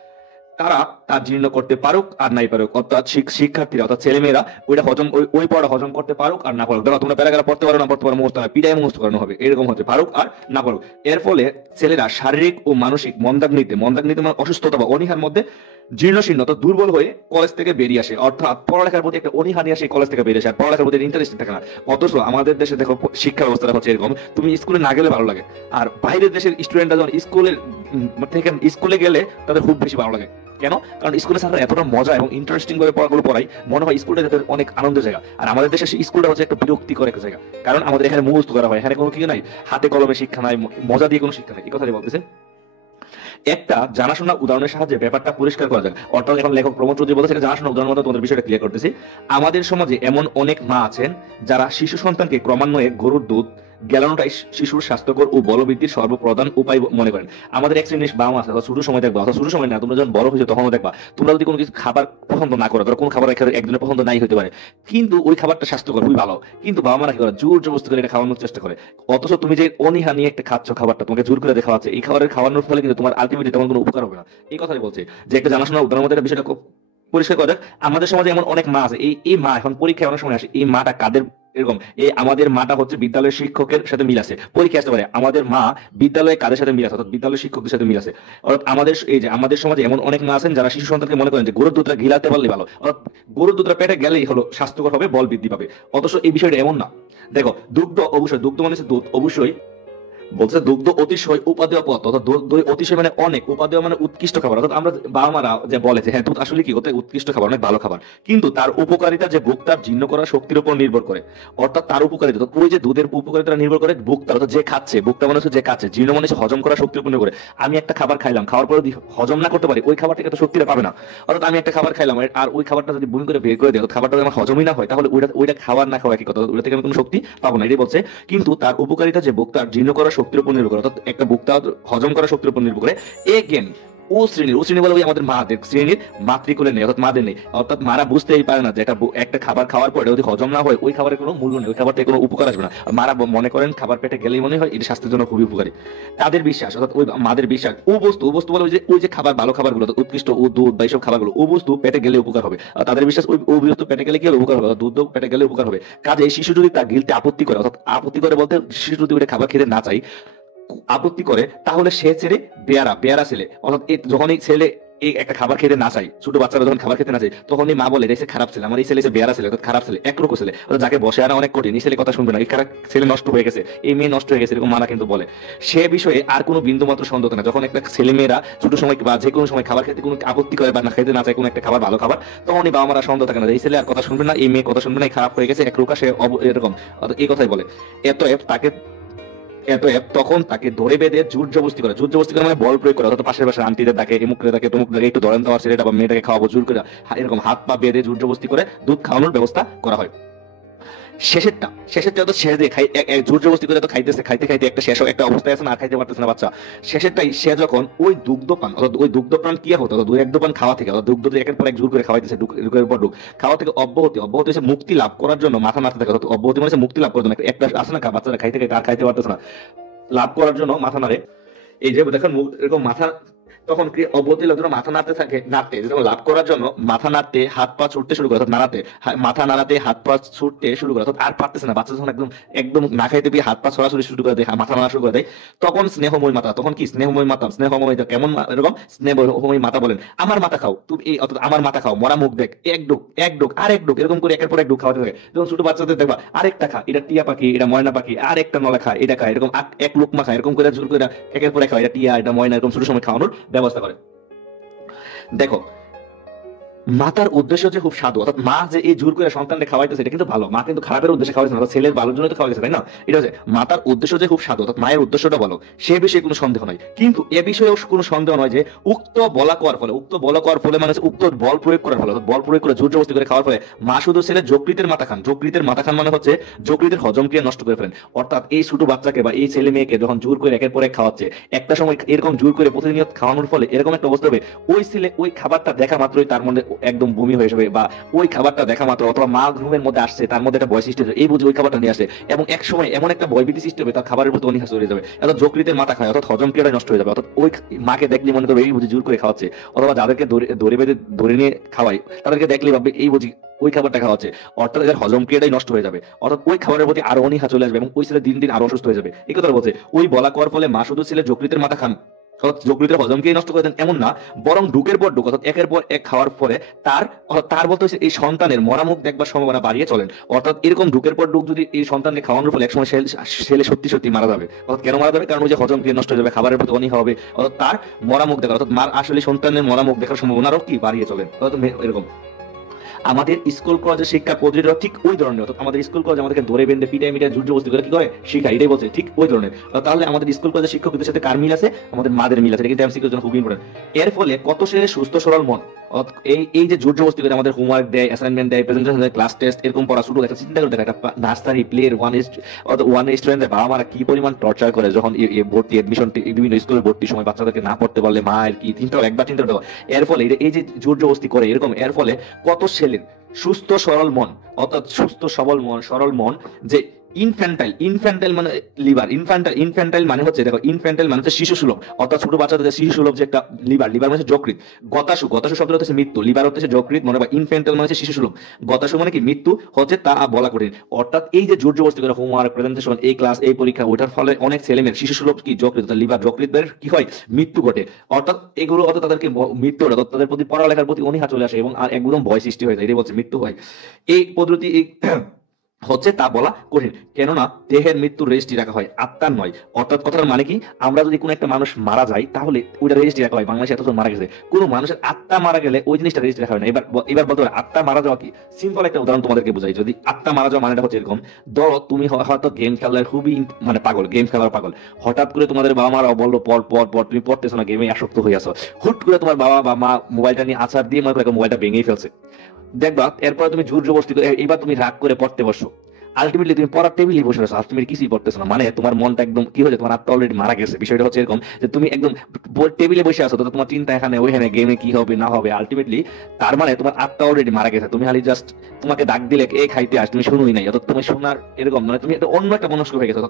তারা তার জীর্ণ করতে পারুক আর নাই পারুক, অর্থাৎ শিক্ষার্থীরা অর্থাৎ ছেলেমেয়েরা ওইটা হজম ওই পড়া হজম করতে পারুক আর না পারুক। ধরো তোমরা প্যারাগ্রাফ পড়তে পারো না পড়তে পারো, মুখস্থ হয়, পিটাই মুখস্থ করানো হবে, এরকম হচ্ছে পারুক আর না পারুক। এর ফলে ছেলেরা শারীরিক ও মানসিক মন্দাগ্নিতে মানে অসুস্থতা বা অনীহার মধ্যে জীর্ণশীর্ণ তো দুর্বল হয়ে কলেজ থেকে বেরিয়ে আসে, অর্থাৎ পড়ালেখার প্রতি একটা অনীহা নিয়ে আসে কলেজ থেকে বেরিয়ে আসে, আর পড়ালেখার প্রতি ইন্টারেস্ট থাকে না। অথচ আমাদের দেশে দেখো শিক্ষা ব্যবস্থাটা হচ্ছে এরকম, তুমি স্কুলে না গেলে ভালো লাগে, আর বাইরের দেশের স্টুডেন্টরা যখন স্কুলে গেলে তাদের খুব বেশি ভালো লাগে। কেন? কারণ স্কুলে স্যাররা এতটা মজা এবং ইন্টারেস্টিং ভাবে পড়াগুলো পড়াই, মনে হয় স্কুলটা যাদের অনেক আনন্দের জায়গা। আর আমাদের দেশে স্কুলটা হচ্ছে একটা বিরক্তিকর একটা জায়গা, কারণ আমাদের এখানে মুখস্থ করা হয়, এখানে কোনো কি নাই, হাতে কলমে শিক্ষা নাই, মজা দিয়ে কোনো শিক্ষা নাই। এই কথাই বলতেছে। একটা জানাশোনা উদাহরণের সাহায্যে ব্যাপারটা পরিষ্কার করা যায়, অর্থাৎ এখন লেখক প্রমোদ চৌধুরী বলতেছে একটা জানাশোনা উদাহরণ মতো তোমাদের বিষয়টা ক্লিয়ার করতেছি। আমাদের সমাজে এমন অনেক মা আছেন যারা শিশু সন্তানকে ক্রমান্বয়ে গরুর দুধ গেলানোটাই শিশুর স্বাস্থ্যকর ও বলবৃদ্ধির সর্বপ্রধান উপায় মনে করেন। আমাদের এক শ্রেণীর বাবা আছে, ছোট সময় দেখবা, ছোট সময় না, তোমরা যখন বড় হয়েছে তখনও দেখবা, তোমরা যদি কোনো কিছু খাবার পছন্দ না করো, ধরো কোনো খাবার একজনের পছন্দ নাই হতে পারে, কিন্তু ওই খাবারটা স্বাস্থ্যকর খুবই ভালো, কিন্তু বাবা মারা কি করে জোর জবরদস্তি করে এটা খাওয়ানোর চেষ্টা করে। অথচ তুমি যে অনীহা নিয়ে একটা খাচ্ছ খাবারটা, তোমাকে জোর করে খাওয়াচ্ছে, এই খাবারের খাওয়ানোর ফলে কিন্তু তোমার আলটিমেটলি তেমন কোনো উপকার হবে না। এই কথাই বলছে যে একটা জানাশোনা উদাহরণ মধ্যে বিষয়টা পরিষ্কার করে। আমাদের সমাজে এমন অনেক মা আছে, এই মা এখন পরীক্ষায় অনেক সময় আসে, এই মাটা কাদের এরকম, এই আমাদের মাটা হচ্ছে বিদ্যালয়ের শিক্ষকের সাথে মিল আছে, পরীক্ষা আসতে পারে আমাদের মা বিদ্যালয়ে কাদের সাথে মিল আছে, অর্থাৎ বিদ্যালয়ের শিক্ষকদের সাথে মিল আছে। অর্থাৎ আমাদের সমাজে এমন অনেক মা আছেন যারা শিশু সন্তানকে মনে করেন যে গরুর দুধটা গিলাতে পারলে ভালো, অর্থাৎ গরুর দুধটা পেটে গেলেই হলো স্বাস্থ্যকর হবে, বল বৃদ্ধি পাবে। অথচ এই বিষয়টা এমন না। দেখো দুগ্ধ মানে দুধ অবশ্যই বলছে দুগ্ধ অতিশয় উপাদেয় পথ, অর্থাৎ দই অতিশয় মানে অনেক, উপাদেয় মানে উৎকৃষ্ট খাবার, অর্থাৎ আমরা বাবা মারা যে বলে যে হ্যাঁ দুধ আসলে কি করতে উৎকৃষ্ট খাবার, অনেক ভালো খাবার, কিন্তু তার উপকারিতা যে ভোক্তার জীর্ণ করার শক্তির উপর নির্ভর করে, অর্থাৎ তার উপকারিতা ওই যে দুধের উপকারিতা নির্ভর করে ভোক্তার, অর্থাৎ যে খাচ্ছে, ভোক্তা মানে হচ্ছে যে খাচ্ছে, জীর্ণ মানে হচ্ছে হজম করার শক্তির উপর নির্ভর করে। আমি একটা খাবার খাইলাম, খাওয়ার পরে যদি হজম না করতে পারি ওই খাবার থেকে তো শক্তিটা পাবে না। অর্থাৎ আমি একটা খাবার খাইলাম আর ওই খাবারটা যদি বমি করে বের করে দিই, খাবারটা যদি আমার হজমই না হয়, তাহলে ওইটা খাবার না খাওয়া কি কথা, ওইটা থেকে আমি কোনো শক্তি পাবো না, এটাই বলছে। কিন্তু তার উপকারিতা যে ভোক্তার জীর্ণ করার শক্তির উপর নির্ভর করে, অর্থাৎ একটা ভোক্তা হজম করার শক্তির উপর নির্ভর করে। এগেন ও শ্রেণী বলে আমাদের মাদের শ্রেণীর মাতৃকুলে নেই, অর্থাৎ মাদের নেই, অর্থাৎ মারা বুঝতেই পারে না যে একটা খাবার খাওয়ার পরে যদি হজম না হয় ওই খাবারের কোনো মূল্য নেই, ওই খাবার থেকে কোনো উপকার আসবে না। মারা মনে করেন খাবার পেটে গেলেই মনে হয় এটা স্বাস্থ্যের জন্য খুবই উপকারী। তাদের বিশ্বাস, অর্থাৎ ওই মাদের বিশ্বাস ও বস্তু বলে ওই যে খাবার ভালো খাবারগুলো উৎকৃষ্ট ও দুধ বা এইসব খাবারগুলো ও বস্তু পেটে গেলে উপকার হবে, তাদের বিশ্বাস ওই বস্তু পেটে গেলে কি হবে উপকার হবে, দুধ পেটে গেলে উপকার হবে। কাজে শিশু যদি তার গিলতে আপত্তি করে, অর্থাৎ আপত্তি করে বলতে শিশু যদি ওইটা খাবার খেতে না চাই আপত্তি করে, তাহলে সে ছেলে বেয়ারা ছেলে, অর্থাৎ যখনই ছেলে এই একটা খাবার খেতে না চাই, ছোট বাচ্চারা যখন খাবার খেতে না চাই, তখনই মা বলে এটা খারাপ ছেলে, আমার এই ছেলে বেয়ারা ছেলে, অর্থাৎ খারাপ ছেলে, একরকম ছেলে, অর্থাৎ যাকে বসে আনা অনেক কঠিন, এই ছেলে কথা শুনবে না, এই খারাপ ছেলে নষ্ট হয়ে গেছে, এই মেয়ে নষ্ট হয়ে গেছে, এরকম মারা কিন্তু বলে। সে বিষয়ে আর কোনো বিন্দু মাত্র সন্দেহ না। যখন একটা ছেলে মেয়েরা ছোট সময় বা যে কোনো সময় খাবার খেতে কোনো আপত্তি করে বা না খেতে না চায় কোনো একটা খাবার ভালো খাবার, তখনই বাবা মারা সন্দেহ থাকে না এই ছেলে আর কথা শুনবে না, এই মেয়ে কথা শুনবে না, খারাপ হয়ে গেছে একরকম, সে এরকম এই কথাই বলে। তাকে তখন তাকে ধরে বেঁধে জোর জবরদস্তি করে, মানে বল প্রয়োগ করে, অর্থাৎ পাশের পাশে আন্টিদের ডাকে, এমুকরে ডাকে, তমুক ডাকে, একটু ধরেন দেওয়ার ছেলেটা বা মেয়েটাকে খাওয়াবো জোর করে, এরকম হাত পা বেঁধে জোর জবরদস্তি করে দুধ খাওয়ানোর ব্যবস্থা করা হয়। শেষেরটা তো শেষ দিয়ে জোর জবরদস্তি করে তো খাইতেছে, খাইতে খাইতে একটা শেষ একটা অবস্থায় আছে না, আর খাইতে পারতেছে না বাচ্চা। শেষেরটাই সে যখন ওই দুগ্ধপান, অর্থাৎ ওই দুগ্ধপান কি হতো, অর্থাৎ এক দোপান খাওয়া থেকে, অর্থাৎ দুগ্ধ একের পর এক জোর করে খাওয়াইতেছে, ঢুকের পর ঢুক খাওয়া থেকে অব্যাহতি হচ্ছে মুক্তি লাভ করার জন্য মাথা নাড়তে থাকে, অর্থাৎ অব্যাহতি মানে মুক্তি লাভ করার জন্য একটা আসে না, বাচ্চারা খাইতে খাইতে আর খাইতে পারতেছে না, লাভ করার জন্য মাথা নাড়ে। এই যে দেখেন এরকম মাথা, তখন কি অবধি লোকজন মাথা নাড়তে থাকে, যেরকম লাভ করার জন্য মাথা নাড়তে হাত পা ছুটতে শুরু করে, অর্থাৎ মাথা নাড়াতে হাত পা ছুটতে শুরু করে, অর্থাৎ আর পারতেছে না বাচ্চা, যখন একদম একদম না খাইতে পেয়ে হাত পা ছড়াছড়ি শুরু করে দেয়, মাথা নাড়া শুরু করে দেয়, তখন স্নেহময়ী মাতা, তখন কি স্নেহময়ী কেমন এরকম স্নেহময়ী মাতা বলেন, আমার মাথা খাও তুমি, এই অর্থাৎ আমার মাথা খাও, মরা মুখ দেখ, এক ডুক আর এক ডুক, এরকম করে একের পর এক ডুক খাওয়াতে থাকে। যখন ছোট বাচ্চাদের দেখবা আরেকটা খা, এটা টিয়া পাখি, এটা ময়না পাখি, আর একটা নলা খা, এটা খা, এরকম এক লোকমা খায়, এরকম করে জোর করে একের পর এক খাওয়া, এটা টিয়া, এটা ময়না, এরকম ছোট সময় খাওয়ানোর ব্যবস্থা করে। দেখো মাতার উদ্দেশ্য হচ্ছে খুব সাধু, অর্থাৎ মা যে এই জোর করে সন্তানকে খাওয়াইতেছে এটা কিন্তু ভালো, মা কিন্তু খারাপের উদ্দেশ্যে খাওয়াইছে না, ছেলের ভালোর জন্য তো খাওয়াইছে, তাই না? এটা হচ্ছে মাতার উদ্দেশ্য যে খুব সাধু, অর্থাৎ মায়ের উদ্দেশ্যটা ভালো, সে বিষয়ে কোনো সন্দেহ নাই। কিন্তু এ বিষয়েও কোনো সন্দেহ নয় যে উক্ত বলা করার ফলে মানে উক্ত বল প্রয়োগ করার ফলে, বল প্রয়োগ করে জোর জবরদস্তি করে খাওয়ার ফলে মা শুধু ছেলে যকৃতের মাথা খান মানে হচ্ছে যকৃতের হজম ক্রিয়া নষ্ট করে ফেলেন। অর্থাৎ এই ছোট বাচ্চাকে বা এই ছেলে মেয়েকে যখন জোর করে একের পর এক খাওয়াচ্ছে, একটা সময় এরকম জোর করে প্রতিনিয়ত খাওয়ানোর ফলে এরকম একটা অবস্থা হবে, ওই ছেলে ওই খাবারটা দেখা মাত্রই তার মধ্যে একদম বমি হয়ে যাবে, বা ওই খাবারটা দেখা মাত্র, অথবা মা ঘুমের মধ্যে আসছে তার মধ্যে একটা ভয় সৃষ্টি হয়েছে, এই বুঝে ওই খাবারটা নিয়ে আসে, এবং এক সময় এমন একটা ভয়ভীতি সৃষ্টি হবে তার খাবারের প্রতি অনীহা চলে যাবে, অর্থাৎ যকৃতের মাথা খায়, অর্থাৎ হজম ক্রিয়াটা নষ্ট হয়ে যাবে। অর্থাৎ ওই মাকে দেখলে মনে করবে এই বুঝি জোর করে খাওয়াচ্ছে, অথবা যাদেরকে ধরে বেঁধে ধরে নিয়ে খাওয়াই তাদেরকে দেখলে ভাববে এই বুঝি ওই খাবারটা খাওয়াচ্ছে, অর্থাৎ এদের হজম ক্রিয়াটাই নষ্ট হয়ে যাবে, অর্থাৎ ওই খাবারের প্রতি আরো অনীহা চলে আসবে, এবং ওই ছেলে দিন দিন আরো অসুস্থ হয়ে যাবে। এই কথা বলছে ওই বলা করার ফলে মা শুধু ছেলে যকৃতের মাথা খান, যকৃতের হজমকেই নষ্ট করে দেন এমন না, বরং ঢুকের পর ঢুক, অর্থাৎ একের পর এক খাওয়ার পরে তার বলতে হচ্ছে এই সন্তানের মরামুখ দেখবার সম্ভাবনা বাড়িয়ে চলেন। অর্থাৎ এরকম ঢুকের পর ঢুক যদি এই সন্তানকে খাওয়ানোর ফলে একসময় ছেলে সত্যি মারা যাবে। অর্থাৎ কেন মারা যাবে? কারণ ওই যে হজম ক্রিয়া নষ্ট হয়ে যাবে, খাবারের প্রতি অনীহা হবে, অর্থাৎ তার মরামুখ দেখা, অর্থাৎ মার আসলে সন্তানের মরামুখ দেখার সম্ভাবনা আরো কি বাড়িয়ে চলেন। অর্থাৎ এরকম আমাদের স্কুল কলেজের শিক্ষা পদ্ধতিটা ঠিক ওই ধরনের, অর্থাৎ আমাদের স্কুল কলেজ আমাদেরকে ধরে বেঁধে পিটাই মিটাই জোর জবরদস্তি করে কি করে শিখায়, এটাই বলছে ঠিক ওই ধরনের। তাহলে আমাদের স্কুল কলেজের শিক্ষকদের সাথে কার মিল আছে? আমাদের মাদের মিল আছে, এটা কিন্তু এমসিকিউর জন্য খুব ইম্পর্টেন্ট। এর ফলে কত ছেলে সুস্থ সরল মন, এই যে জোর জবরদস্তি করে আমাদের হোমওয়ার্ক দেয়, অ্যাসাইনমেন্ট দেয়, প্রেজেন্টেশন দেয়, ক্লাস টেস্ট এরকম পড়া শুরু, একটা চিন্তা করে দেখা, একটা নার্সারি প্লের ওয়ান স্টুডেন্টের বাবা মারা কি পরিমাণ টর্চার করে যখন ভর্তি এডমিশন বিভিন্ন স্কুলে ভর্তির সময় বাচ্চাদেরকে না পড়তে পারলে মায়ের কি একবার চিন্তা করে। এর ফলে এই যে জোর জবরদস্তি করে এরকম, এর ফলে কত ছেলের সুস্থ সরল মন, অর্থাৎ সুস্থ সবল মন সরল মন যে ইনফ্যান্টাইল মানে লিভার, ইনফ্যান্টাইল মানে হচ্ছে দেখো, ইনফ্যান্টাইল মানে হচ্ছে শিশু সুলভ, অর্থাৎ ছোট বাচ্চাদের শিশু সুলভ যে একটা লিভার মানে যকৃৎ, গতাশু শব্দ হচ্ছে মৃত্যু, লিভার হচ্ছে যকৃৎ মনে, বা ইনফ্যান্টাইল মানে হচ্ছে শিশু সুলভ, গতাশু মানে কি মৃত্যু হচ্ছে, তা বলা কঠিন। অর্থাৎ এই যে জোর জবরদস্তি করে হোমওয়ার্ক, প্রেজেন্টেশন, এই ক্লাস, এই পরীক্ষা, ওটার ফলে অনেক ছেলেমেয়ের শিশু সুলভ কি যকৃৎ, লিভার যকৃতের কি হয় মৃত্যু ঘটে। অর্থাৎ এগুলো অর্থাৎ তাদেরকে মৃত্যু, তাদের প্রতি পড়ালেখার প্রতি অনীহা চলে আসে, এবং আর একদম ভয় সৃষ্টি হয়ে যায়, এটাই বলছে মৃত্যু হয়। এই পদ্ধতি হচ্ছে তা বলা কঠিন, কেননা দেহের মৃত্যুর রেজিস্ট্রি রাখা হয়, আত্মার নয়। অর্থাৎ কথার মানে কি, আমরা যদি কোনো একটা মানুষ মারা যায় তাহলে ওইটা রেজিস্ট্রি রাখা হয়, বাংলাদেশে এতজন মারা গেছে, কোনো মানুষের আত্মা মারা গেলে ওই জিনিসটা রেজিস্ট্রি রাখা হয় না। এবার বলতে পারে আত্মা মারা যাওয়া কি, সিম্পল একটা উদাহরণ তোমাদেরকে বোঝাই। যদি আত্মা মারা যাওয়া মানেটা হচ্ছে এরকম, ধরো তুমি হয়তো গেম খেলার খুবই মানে পাগল, গেম খেলার পাগল, হঠাৎ করে তোমাদের বাবা মারা বললো পর তুমি পড়তেছো না, গেমে আসক্ত হয়ে আসো, হুট করে তোমার বাবা বা মা মোবাইলটা নিয়ে আছাড় দিয়ে মনে করে মোবাইলটা ভেঙেই ফেলছে, দেখবা এরপরে তুমি জোর জবরদস্তি করে এবার তুমি রাগ করে পড়তে বসো, আলটিমেটলি তুমি পড়ার টেবিলে বসে রয়েছো, আলটিমেটলি কিছুই পড়তেছো না, মানে তোমার মনটা একদম কি হয়েছে, তোমার আত্মা অলরেডি মারা গেছে। বিষয়টা হচ্ছে এরকম যে তুমি একদম টেবিলে বসে আছো, তো তোমার চিন্তা এখানে ওইখানে, গেমে কি হবে না হবে, আলটিমেটলি তার মানে তোমার আত্মা অলরেডি মারা গেছে। তুমি খালি জাস্ট তোমাকে ডাক দিলে এ খাইতে আস, তুমি শুনোই নাই, অর্থাৎ তুমি শোনার এরকম মানে তুমি অন্য একটা মনস্ক হয়ে গেছো,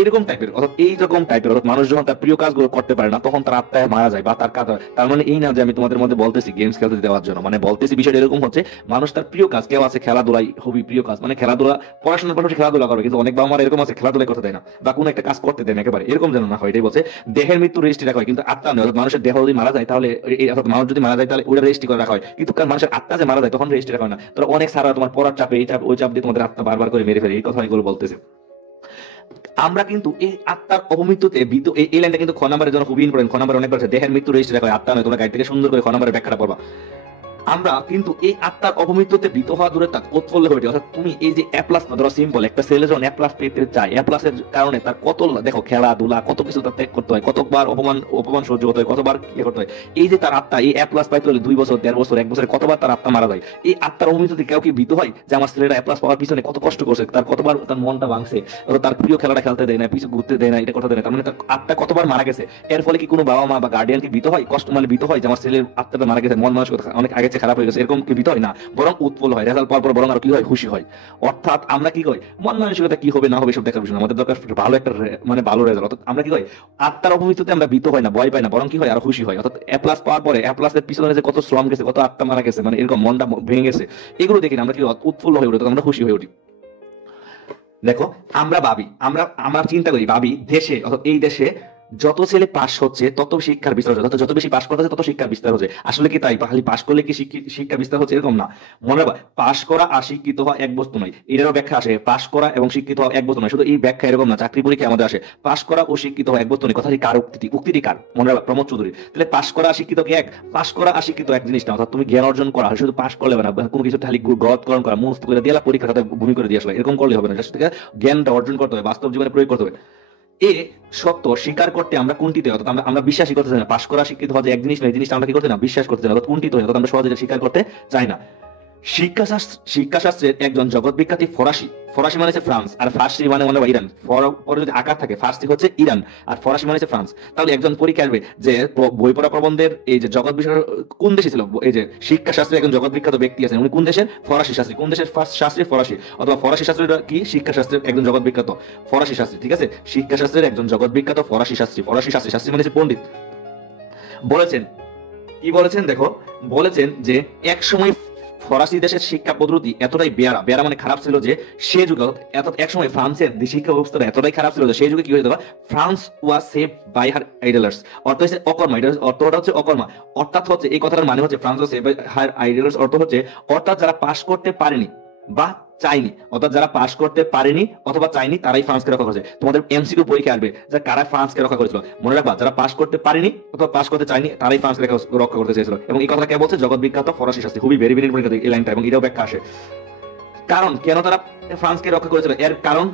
এরকম টাইপের। অর্থাৎ এইরকম টাইপের, অর্থাৎ মানুষ যখন তার প্রিয় কাজগুলো করতে পারে না তখন তার আত্মায় মারা যায় বা তার কাজ। তার মানে এই না যে আমি তোমাদের মধ্যে বলতেছি গেমস খেলতে দেওয়ার জন্য, মানে বলতেছি বিষয়টা এরকম হচ্ছে, মানুষ তার প্রিয় কাজ, কেউ আছে খেলাধুলাই খুবই প্রিয় কাজ, মানে খেলাধুলা পড়াশোনার পাশাপাশি খেলাধুলা করবে, কিন্তু অনেক বাবা মার এরকম আছে খেলাধুলাই করতে দেয় না বা কোনো একটা কাজ করতে দেয় না, একেবারে এরকম যেন না হয়। এটাই বলছে দেহের মৃত্যু রেজিস্ট্রি রাখা হয়, কিন্তু আত্মা নয়। অর্থাৎ মানুষের দেহ যদি মারা যায় তাহলে, অর্থাৎ মানুষ যদি মারা যায় তাহলে ওটা রেজিস্ট্রি করে রাখা হয়, কিন্তু মানুষের আত্মা যে মারা যায় তখন রেজিস্ট্রি রাখা হয় না। তোরা অনেক সারা তোমার পড়ার চাপে এই চাপ ওই চাপ দিয়ে তোমাদের আত্মা বারবার করে মেরে ফেলে, এই কথা এগুলো বলতেছে। আমরা কিন্তু এই আত্মার অপমৃত্যুতে এই লাইনটা কিন্তু খ নাম্বারের জন্য খুবই ইম্পর্টেন্ট। খ নাম্বার অনেক বলছে দেহের মৃত্যু রেজিস্ট্রি রাখা হয়, আত্মা নয়। তোমরা গাইড থেকে সুন্দর করে খ নাম্বারের ব্যাখ্যাটা পড়বা। আমরা কিন্তু এই আত্মার অপমৃত্যুতে ভীত হওয়া দূরে থাক, উৎফুল্ল হয়ে ওঠে। অর্থাৎ তুমি এই যে এ প্লাস, ধরো সিম্পল একটা ছেলে যখন এ প্লাস পেতে চায়, এ প্লাসের কারণে তার কত দেখো খেলাধুলা কত কিছু তার ত্যাগ করতে হয়, কতবার অপমান সহ্য করতে হয়, কতবার কি করতে হয়। এই যে তার আত্মা এই এ প্লাস পাইতে হলে 2 বছর 1.5 বছর 1 বছরে কতবার তার আত্মা মারা যায়। এই আত্মার অপমৃত্যুতে কেউ কি ভীত হয় যে আমার ছেলেটা এ প্লাস পাওয়ার পিছনে কত কষ্ট করছে, তার কতবার তার মনটা ভাঙছে, তার প্রিয় খেলাটা খেলতে দেয় না, পিছু ঘুরতে দেয় না, এটা কথা দেয় না, তার মানে তার আত্মা কতবার মারা গেছে। এর ফলে কি কোনো বাবা মা বা গার্ডিয়ান কি ভীত হয়, কষ্ট মানে ভীত হয় যে আমার ছেলের আত্মাটা মারা গেছে, মন মানসিকতা অনেক আগে চেয়ে খারাপ হয়ে গেছে, এরকম কি ভীত হয় না, বরং উৎফুল্ল হয়। রেজাল্ট পাওয়ার পর বরং আর কি হয়, খুশি হয়। অর্থাৎ আমরা কি করি, মন মানসিকতা কি হবে না হবে সব দেখার বিষয় না, আমাদের দরকার ভালো একটা মানে ভালো রেজাল্ট। অর্থাৎ আমরা কি করি, আত্মার অপমৃত্যুতে আমরা ভীত হয় না, ভয় পাই না, বরং কি হয় আর খুশি হয়। অর্থাৎ এ প্লাস পাওয়ার পরে এ প্লাসের পিছনে যে কত শ্রম গেছে, কত আত্মা মারা গেছে, মানে এরকম মনটা ভেঙে গেছে, এগুলো দেখি আমরা কি উৎফুল্ল হয়ে উঠি, আমরা খুশি হয়ে উঠি। দেখো আমরা ভাবি, আমরা চিন্তা করি, ভাবি দেশে, অর্থাৎ এই দেশে যত ছেলে পাস হচ্ছে তত শিক্ষার বিস্তার হচ্ছে, যত বেশি পাস করতেছে তত শিক্ষার বিস্তার হচ্ছে। আসলে কি তাই? খালি পাস করলে কি শিক্ষার বিস্তার হচ্ছে এরকম না। মনে রাখবা, পাস করা আর শিক্ষিত হওয়া এক বস্তু নয়। এটারও ব্যাখ্যা আসে, পাস করা এবং শিক্ষিত হওয়া এক বস্তু নয়। শুধু এই ব্যাখ্যা এরকম না, চাকরি পরীক্ষা আমাদের আসে পাস করা ও শিক্ষিত হওয়া এক বস্তু নয়। কথাটি কার উক্তিটি কার? মনে রাখবা, প্রমোদ চৌধুরী। তাহলে পাস করা আর শিক্ষিত কি এক? পাস করা আর শিক্ষিত এক জিনিস না। অর্থাৎ তুমি জ্ঞান অর্জন করা, শুধু পাস করলে হবে না, কোনো কিছু খালি গ্রহণ করা, মুখস্থ করে দিয়ে পরীক্ষার সাথে ভূমি করে দিয়ে আসলে এরকম করলে হবে না। সেটা জ্ঞানটা অর্জন করতে হবে, বাস্তব জীবনে প্রয়োগ করতে হবে। এ সত্য স্বীকার করতে আমরা কুণ্ঠিত হই, অর্থাৎ আমরা বিশ্বাসই করতে চাই না। পাস করা শিক্ষিত হওয়া যে এক জিনিস নয়, এই জিনিসটা আমরা কি করতে না, বিশ্বাস করতে না, অর্থাৎ কুণ্ঠিত হই, অর্থাৎ আমরা সহজে স্বীকার করতে চাই না। শিক্ষাশাস্ত্রের একজন জগৎ বিখ্যাত ফরাসি মানে হচ্ছে ফ্রান্স, আর ফার্সি মানে ইরান। পরে যদি আকার থাকে, ফার্সি হচ্ছে ইরান আর ফরাসি মানে হচ্ছে ফ্রান্স। তাহলে একজন পরীক্ষা আসবে যে বই পড়া প্রবন্ধের এই যে জগৎ বিষয় কোন দেশে ছিল, এই যে শিক্ষাশাস্ত্রের একজন জগৎ বিখ্যাত ব্যক্তি আছেন, উনি কোন দেশের? ফরাসি শাস্ত্রী। কোন দেশের শাস্ত্রী? ফরাসি। অথবা ফরাসি শাস্ত্রীরা কি? শিক্ষাশাস্ত্রের একজন জগৎ বিখ্যাত ফরাসি শাস্ত্রী। ঠিক আছে, শিক্ষাশাস্ত্রের একজন জগৎ বিখ্যাত ফরাসি শাস্ত্রী। শাস্ত্রী মানে হচ্ছে পণ্ডিত। বলেছেন কি বলেছেন দেখো, বলেছেন যে এক সময় ফরাসি দেশের শিক্ষা পদ্ধতি এতটাই বেয়ারা মানে খারাপ ছিল যে সে যুগে, এক সময় ফ্রান্সের শিক্ষা ব্যবস্থাটা এতটাই খারাপ ছিল যে সেই যুগে কি হয়েছিল, France was save by her idlers. অর্থ হচ্ছে অকর্মা, এটা অর্থটা হচ্ছে অকর্মা। অর্থাৎ হচ্ছে এই কথাটার মানে হচ্ছে France was save by her idlers, অর্থ হচ্ছে অর্থাৎ যারা পাস করতে পারেনি বা চাইনি, অর্থাৎ যারা পাস করতে পারেনি অথবা চাইনি তারাই ফ্রান্সকে রক্ষা করেছে। তোমাদের এমসিকিউ পরীক্ষা আসবে যে কারা ফ্রান্সকে রক্ষা করেছিল, মনে রাখবা যারা পাস করতে পারেনি অথবা পাস করতে চাইনি তারাই ফ্রান্সকে রক্ষা করতে চেয়েছিল। এবং এই কথাটা কে বলছে? জগৎ বিখ্যাত ফরাসি শাস্ত্রী। খুবই ভেরি ভেরি ইম্পর্টেন্ট এই লাইনটা, এবং এটাও ব্যাখ্যা আসে। কারণ কেন তারা ফ্রান্সকে রক্ষা করেছিল, এর কারণ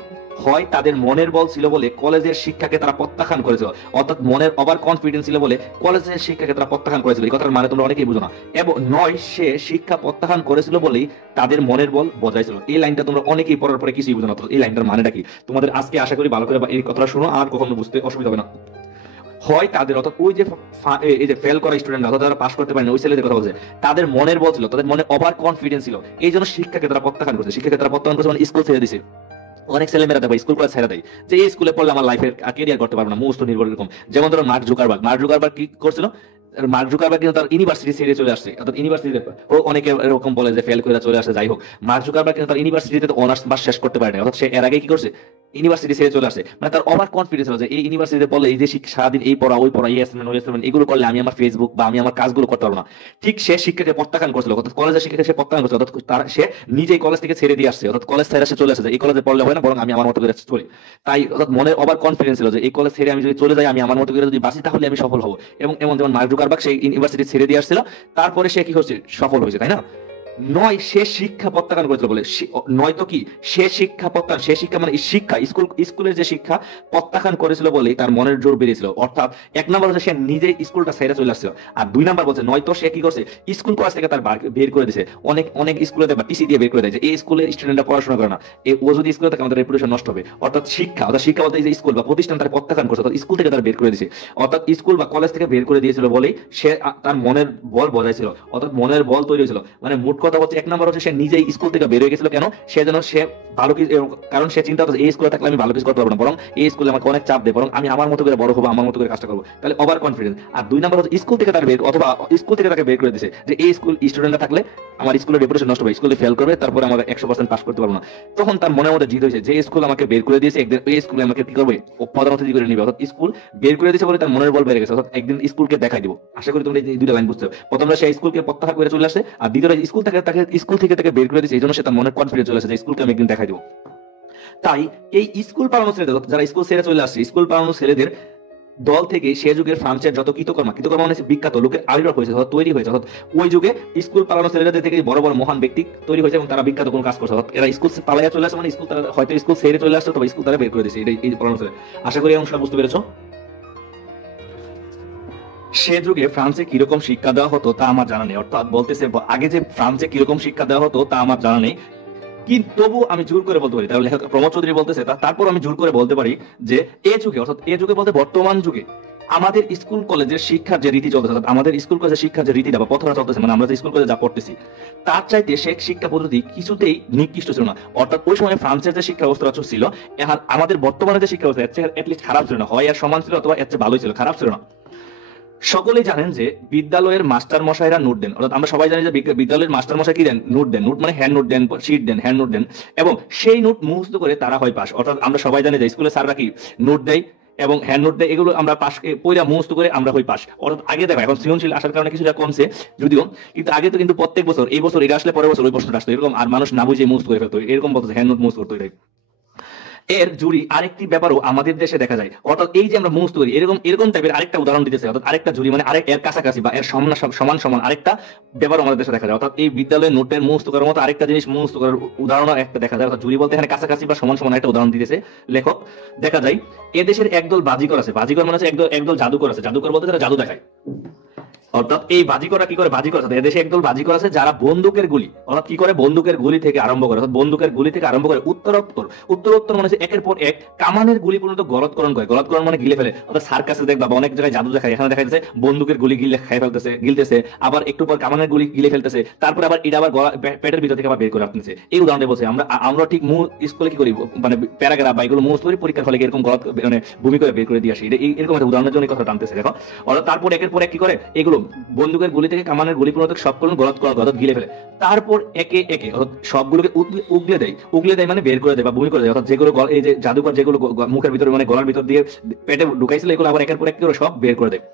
হয় তাদের মনের বল ছিল বলে কলেজের শিক্ষাকে তারা প্রত্যাখ্যান করেছিল, অর্থাৎ মনের ওভার কনফিডেন্স ছিল বলে কলেজের শিক্ষাকে তারা প্রত্যাখ্যান করেছিল। এই কথার মানে তোমরা অনেকেই বুঝো না। এবং নয়, সে শিক্ষা প্রত্যাখ্যান করেছিল বলেই তাদের মনের বল বজায় ছিল। এই লাইনটা তোমরা অনেকেই পড়ার পরে কিছুই বুঝো না। এই লাইনটার মানেটা কি তোমাদের আজকে আশা করি ভালো করে এই কথাটা শুনো, আর কখনো বুঝতে অসুবিধা হবে না। হয় তাদের, অর্থাৎ ওই যে এই যে ফেল করা স্টুডেন্ট, অর্থাৎ যারা পাস করতে পারেনি, ওই ছেলেদের কথা বলছে, তাদের মনের বল ছিল, তাদের মনে ওভার কনফিডেন্স ছিল, এই জন্য শিক্ষাকে তারা প্রত্যাখ্যান করেছে। শিক্ষাকে তারা প্রত্যাখ্যান করেছে মানে স্কুল ছেড়ে দিছে। অনেক ছেলেমেয়েরা দেখো স্কুল কলেজ ছেড়ে দেয় যে এই স্কুলে পড়লে আমার লাইফের ক্যারিয়ার করতে পারবো না, মুখস্থ নির্ভর এরকম। যেমন ধরো মার্ক জুকারবার্গ কি করছিল? মার্ক জুকারবার্গ কিন্তু তার ইউনিভার্সিটি ছেড়ে চলে আসছে, অর্থাৎ ইউনিভার্সিটিতে ও অনেকে এরকম বলে যে ফেল করে চলে আসে। যাই হোক, মার্ক জুকারবার্গ কিন্তু তার ইউনিভার্সিটিতে অনার্স পাস শেষ করতে পারে না, অর্থাৎ সে এর আগে কি করছে, ইউনিভার্সিটি ছেড়ে চলে আসে। মানে তার ওভার কনফিডেন্স হলো যে এই ইউনিভার্সিটিতে পড়লে এই যে সারাদিন এই পড়া ওই পড়া, এই অ্যাসাইনমেন্ট ওই অ্যাসাইনমেন্ট এগুলো করলে আমি আমার ফেসবুক বা আমি আমার কাজগুলো করতে পারবো না। ঠিক সে শিক্ষাকে প্রত্যাখ্যান করছিল, অর্থাৎ কলেজের শিক্ষাকে সে প্রত্যাখ্যান করছিল, অর্থাৎ তার সে নিজেই কলেজ থেকে ছেড়ে দিয়ে আসছে, অর্থাৎ কলেজ ছেড়ে সে চলে আসে যে এই কলেজে পড়লে হয় না, বরং আমি আমার মতো করে চলি। তাই অর্থাৎ মনের ওভার কনফিডেন্স ছিল যে এই কলেজ ছেড়ে আমি যদি চলে যাই, আমি আমার মতো করে যদি বাঁচি তাহলে আমি সফল হবো। এবং এমন যেমন মার্ক জুকারবার্গ সেই ইউনিভার্সিটি ছেড়ে দিয়ে আসছিল, তারপরে সে কি হচ্ছে, সফল হয়েছে, তাই না? নয়, সে শিক্ষা প্রত্যাখ্যান করেছিল বলে, নয় তো কি সে শিক্ষা প্রত্যাখ্যান, সে শিক্ষা মানে শিক্ষা স্কুলের যে শিক্ষা প্রত্যাখ্যান করেছিল বলে তার মনের জোর বেরিয়েছিল। অর্থাৎ এক নম্বর হচ্ছে সে নিজে স্কুলটা ছেড়ে চলে আসছিল, আর দুই নম্বর বলছে নয় তো সে কি করছে, স্কুল কলেজ থেকে তার বের করে দিয়েছে। অনেক স্কুলে বা টিসি দিয়ে বের করে দেয় যে এই স্কুলের স্টুডেন্টরা পড়াশোনা করে না, ও যদি স্কুলে থাকে আমাদের রেপুটেশন নষ্ট হবে। অর্থাৎ শিক্ষা বলতে এই যে স্কুল বা প্রতিষ্ঠান তার প্রত্যাখ্যান করছে, অর্থাৎ স্কুল থেকে তার বের করে দিয়েছে। অর্থাৎ স্কুল বা কলেজ থেকে বের করে দিয়েছিল বলেই সে তার মনের বল বজায় ছিল, অর্থাৎ মনের বল তৈরি হয়েছিল। মানে মোট কথা হচ্ছে এক নম্বর হচ্ছে সে নিজেই স্কুল থেকে বের হয়ে গেছিল। কেন? সে যেন সে ভালো কিছু, কারণ সে চিন্তা করছে এই স্কুলে থাকলে আমি ভালো কিছু করতে পারবো না, বরং এই স্কুলে আমাকে অনেক চাপ দেয়, বরং আমি আমার মতো করে বড় হবো, আমার মতো করে কাজটা করবো। তাহলে ওভার কনফিডেন্স। আর দুই নম্বর হচ্ছে স্কুল থেকে তার অথবা স্কুল থেকে তাকে বের করে দিয়েছে যে এই স্কুল স্টুডেন্টরা থাকলে আমার স্কুলের রেপুটেশন নষ্ট হবে, স্কুলে ফেল করবে, তারপরে আমাকে 100% পাস করতে পারবো না। তখন তার মনের মধ্যে জিদ হয়েছে যে স্কুল আমাকে বের করে দিয়েছে, একদিন এই স্কুলে আমাকে কি করবে, ও প্রধান অতিথি করে নিবে। অর্থাৎ স্কুল বের করে দিয়েছে বলে তার মনের বল বেড়ে গেছে, অর্থাৎ একদিন স্কুলকে দেখাই দিব। আশা করি তোমরা এই দুটো লাইন বুঝতে হবে। প্রথমটা সে স্কুলকে প্রত্যাখ্যান করে চলে আসে, আর দ্বিতীয়টা স্কুল থেকে তাকে বের করে দিয়েছে, এই জন্য সে তার মনের কনফিডেন্স চলে আসে যে স্কুলকে আমি একদিন দেখাই দিব। তাই এই স্কুল পালানো ছেলেদের, যারা স্কুল ছেড়ে চলে আসছে, স্কুল পালানো ছেলেদের দল থেকে সে যুগের ফ্রান্সের যত কৃতকর্ম মানে বিখ্যাত লোকের আবির্ভাব হয়েছে অর্থাৎ তৈরি হয়েছে, অর্থাৎ ওই যুগে স্কুল পালানো ছেলেদের থেকে বড় বড় মহান ব্যক্তি তৈরি হয়েছে এবং তারা বিখ্যাত কোনো কাজ করছে, অর্থাৎ এরা স্কুল পালাইয়া চলে আসে, মানে স্কুল তারা হয়তো স্কুল ছেড়ে চলে আসছে তবে স্কুল তারা বের করে দিয়েছে, এই পড়ানো ছেলে। আশা করি অংশটা বুঝতে পেরেছো। সে যুগে ফ্রান্সে কিরকম শিক্ষা দেওয়া হতো তা আমার জানা নেই, অর্থাৎ বলতেছে আগে যে ফ্রান্সে কিরকম শিক্ষা দেওয়া হতো তা আমার জানা নেই, কিন্তু তবু আমি জোর করে বলতে পারি, তাহলে লেখক প্রমোদ চৌধুরী বলতেছে তারপর আমি জোর করে বলতে পারি যে এ যুগে, অর্থাৎ এ যুগে বলতে বর্তমান যুগে আমাদের স্কুল কলেজের শিক্ষার যে রীতি চলতেছে, অর্থাৎ আমাদের স্কুল কলেজের শিক্ষার যে রীতিটা বা পথরা চলতেছে, মানে আমরা যে স্কুল কলেজে যা পড়তেছি তার চাইতে সে শিক্ষা পদ্ধতি কিছুতেই নিকৃষ্ট ছিল না, অর্থাৎ ওই সময় ফ্রান্সের যে শিক্ষা ব্যবস্থা ছিল আর আমাদের বর্তমানে যে শিক্ষা ব্যবস্থা এটলিস্ট খারাপ ছিল না, হয় আর সমান ছিল অথবা এর চেয়ে ভালোই ছিল, খারাপ ছিল না। সকলেই জানেন যে বিদ্যালয়ের মাস্টার মশাইরা নোট দেন, অর্থাৎ আমরা সবাই জানি যে বিদ্যালয়ের মাস্টার মশাই কি দেন, নোট দেন, নোট মানে হ্যান্ড নোট দেন, শিট দেন, হ্যান্ড নোট দেন, এবং সেই নোট মুখস্থ করে তারা হয় পাস, অর্থাৎ আমরা সবাই জানি যে স্কুলের স্যাররা কি নোট দেয় এবং হ্যান্ড নোট দেয়, এগুলো আমরা পাস পয়লা মুখস্থ করে আমরা হই পাস, অর্থাৎ আগে দেখো এখন সৃজনশীল আসার কারণে কিছুটা কমছে যদিও, কিন্তু আগে তো কিন্তু প্রত্যেক বছর এই বছর এটা আসলে পরের বছর ওই প্রশ্নটা আসতো এরকম, আর মানুষ না বুঝে মুখস্থ করে ফেলতো এরকম বলতো হ্যান্ড নোট মুখস্থ করতে। এর জুড়ি আরেকটি ব্যাপারও আমাদের দেশে দেখা যায়, অর্থাৎ এই যে আমরা মুখস্থ করি এরকম টাইপের আরেকটা উদাহরণ দিতেছে, অর্থাৎ আরেকটা জুড়ি মানে আরেক এর কাছাকাছি বা এর সমান সমান আরেকটা ব্যাপার আমাদের দেশে দেখা যায়, অর্থাৎ এই বিদ্যালয়ের নোটের মুখস্থ করার মতো আরেকটা জিনিস মুখস্থ করার উদাহরণ একটা দেখা যায়, অর্থাৎ জুড়ি বলতে এখানে কাছাকাছি বা সমান সমান একটা উদাহরণ দিতেছে লেখক। দেখা যায় এদেশের একদল বাজিকর আছে, বাজিকর মানে হচ্ছে একদল জাদুকর আছে, জাদুকর বলতে যারা জাদু দেখায়, অর্থাৎ এই বাজিকররা কি করে, বাজিকর আছে এদেশে একদল বাজিকর আছে যারা বন্দুকের গুলি, অর্থাৎ কি করে বন্দুকের গুলি থেকে আরম্ভ করে, অর্থাৎ বন্দুকের গুলি থেকে আরম্ভ করে উত্তরোত্তর মানে একের পর এক কামানের গুলি পর্যন্ত গলৎকরণ করে, গলৎকরণ মানে গিলে ফেলে, অর্থাৎ সার্কাসে দেখবা অনেক জায়গায় জাদু দেখায়, এখানে দেখা যাচ্ছে বন্দুকের গুলি গিলে খাই ফেলতেছে গিলতেছে, আবার একটু পর কামানের গুলি গিলে ফেলতেছে, তারপর আবার এটা আবার পেটের ভিতর থেকে আবার বের করে আসতেছে। এই উদাহরণে বলছে আমরা ঠিক স্কুলে কি করি মানে প্যারাগ্রাফ বা এগুলো মুখস্থ করি, পরীক্ষার ফলে এরকম গলত মানে ভূমি করে বের করে দিয়ে আসি, এরকম একটা উদাহরণের জন্য কথা টানতেছে দেখো, অর্থাৎ তারপর একের পর এক কি করে এগুলো বন্দুকের গুলি থেকে কামানের গুলি পর্যন্ত সবগুলো গলত গিলে ফেলে, তারপর একে একে সবগুলোকে উগলে দেয় মানে বের করে দেয় বা ভূমি করে দেয়, অর্থাৎ যেগুলো এই যে জাদুকর যেগুলো মুখের ভিতরে মানে গলার ভিতর দিয়ে পেটে ঢুকাইছিল এগুলো আবার একের পর এক করে সব বের করে দেয়।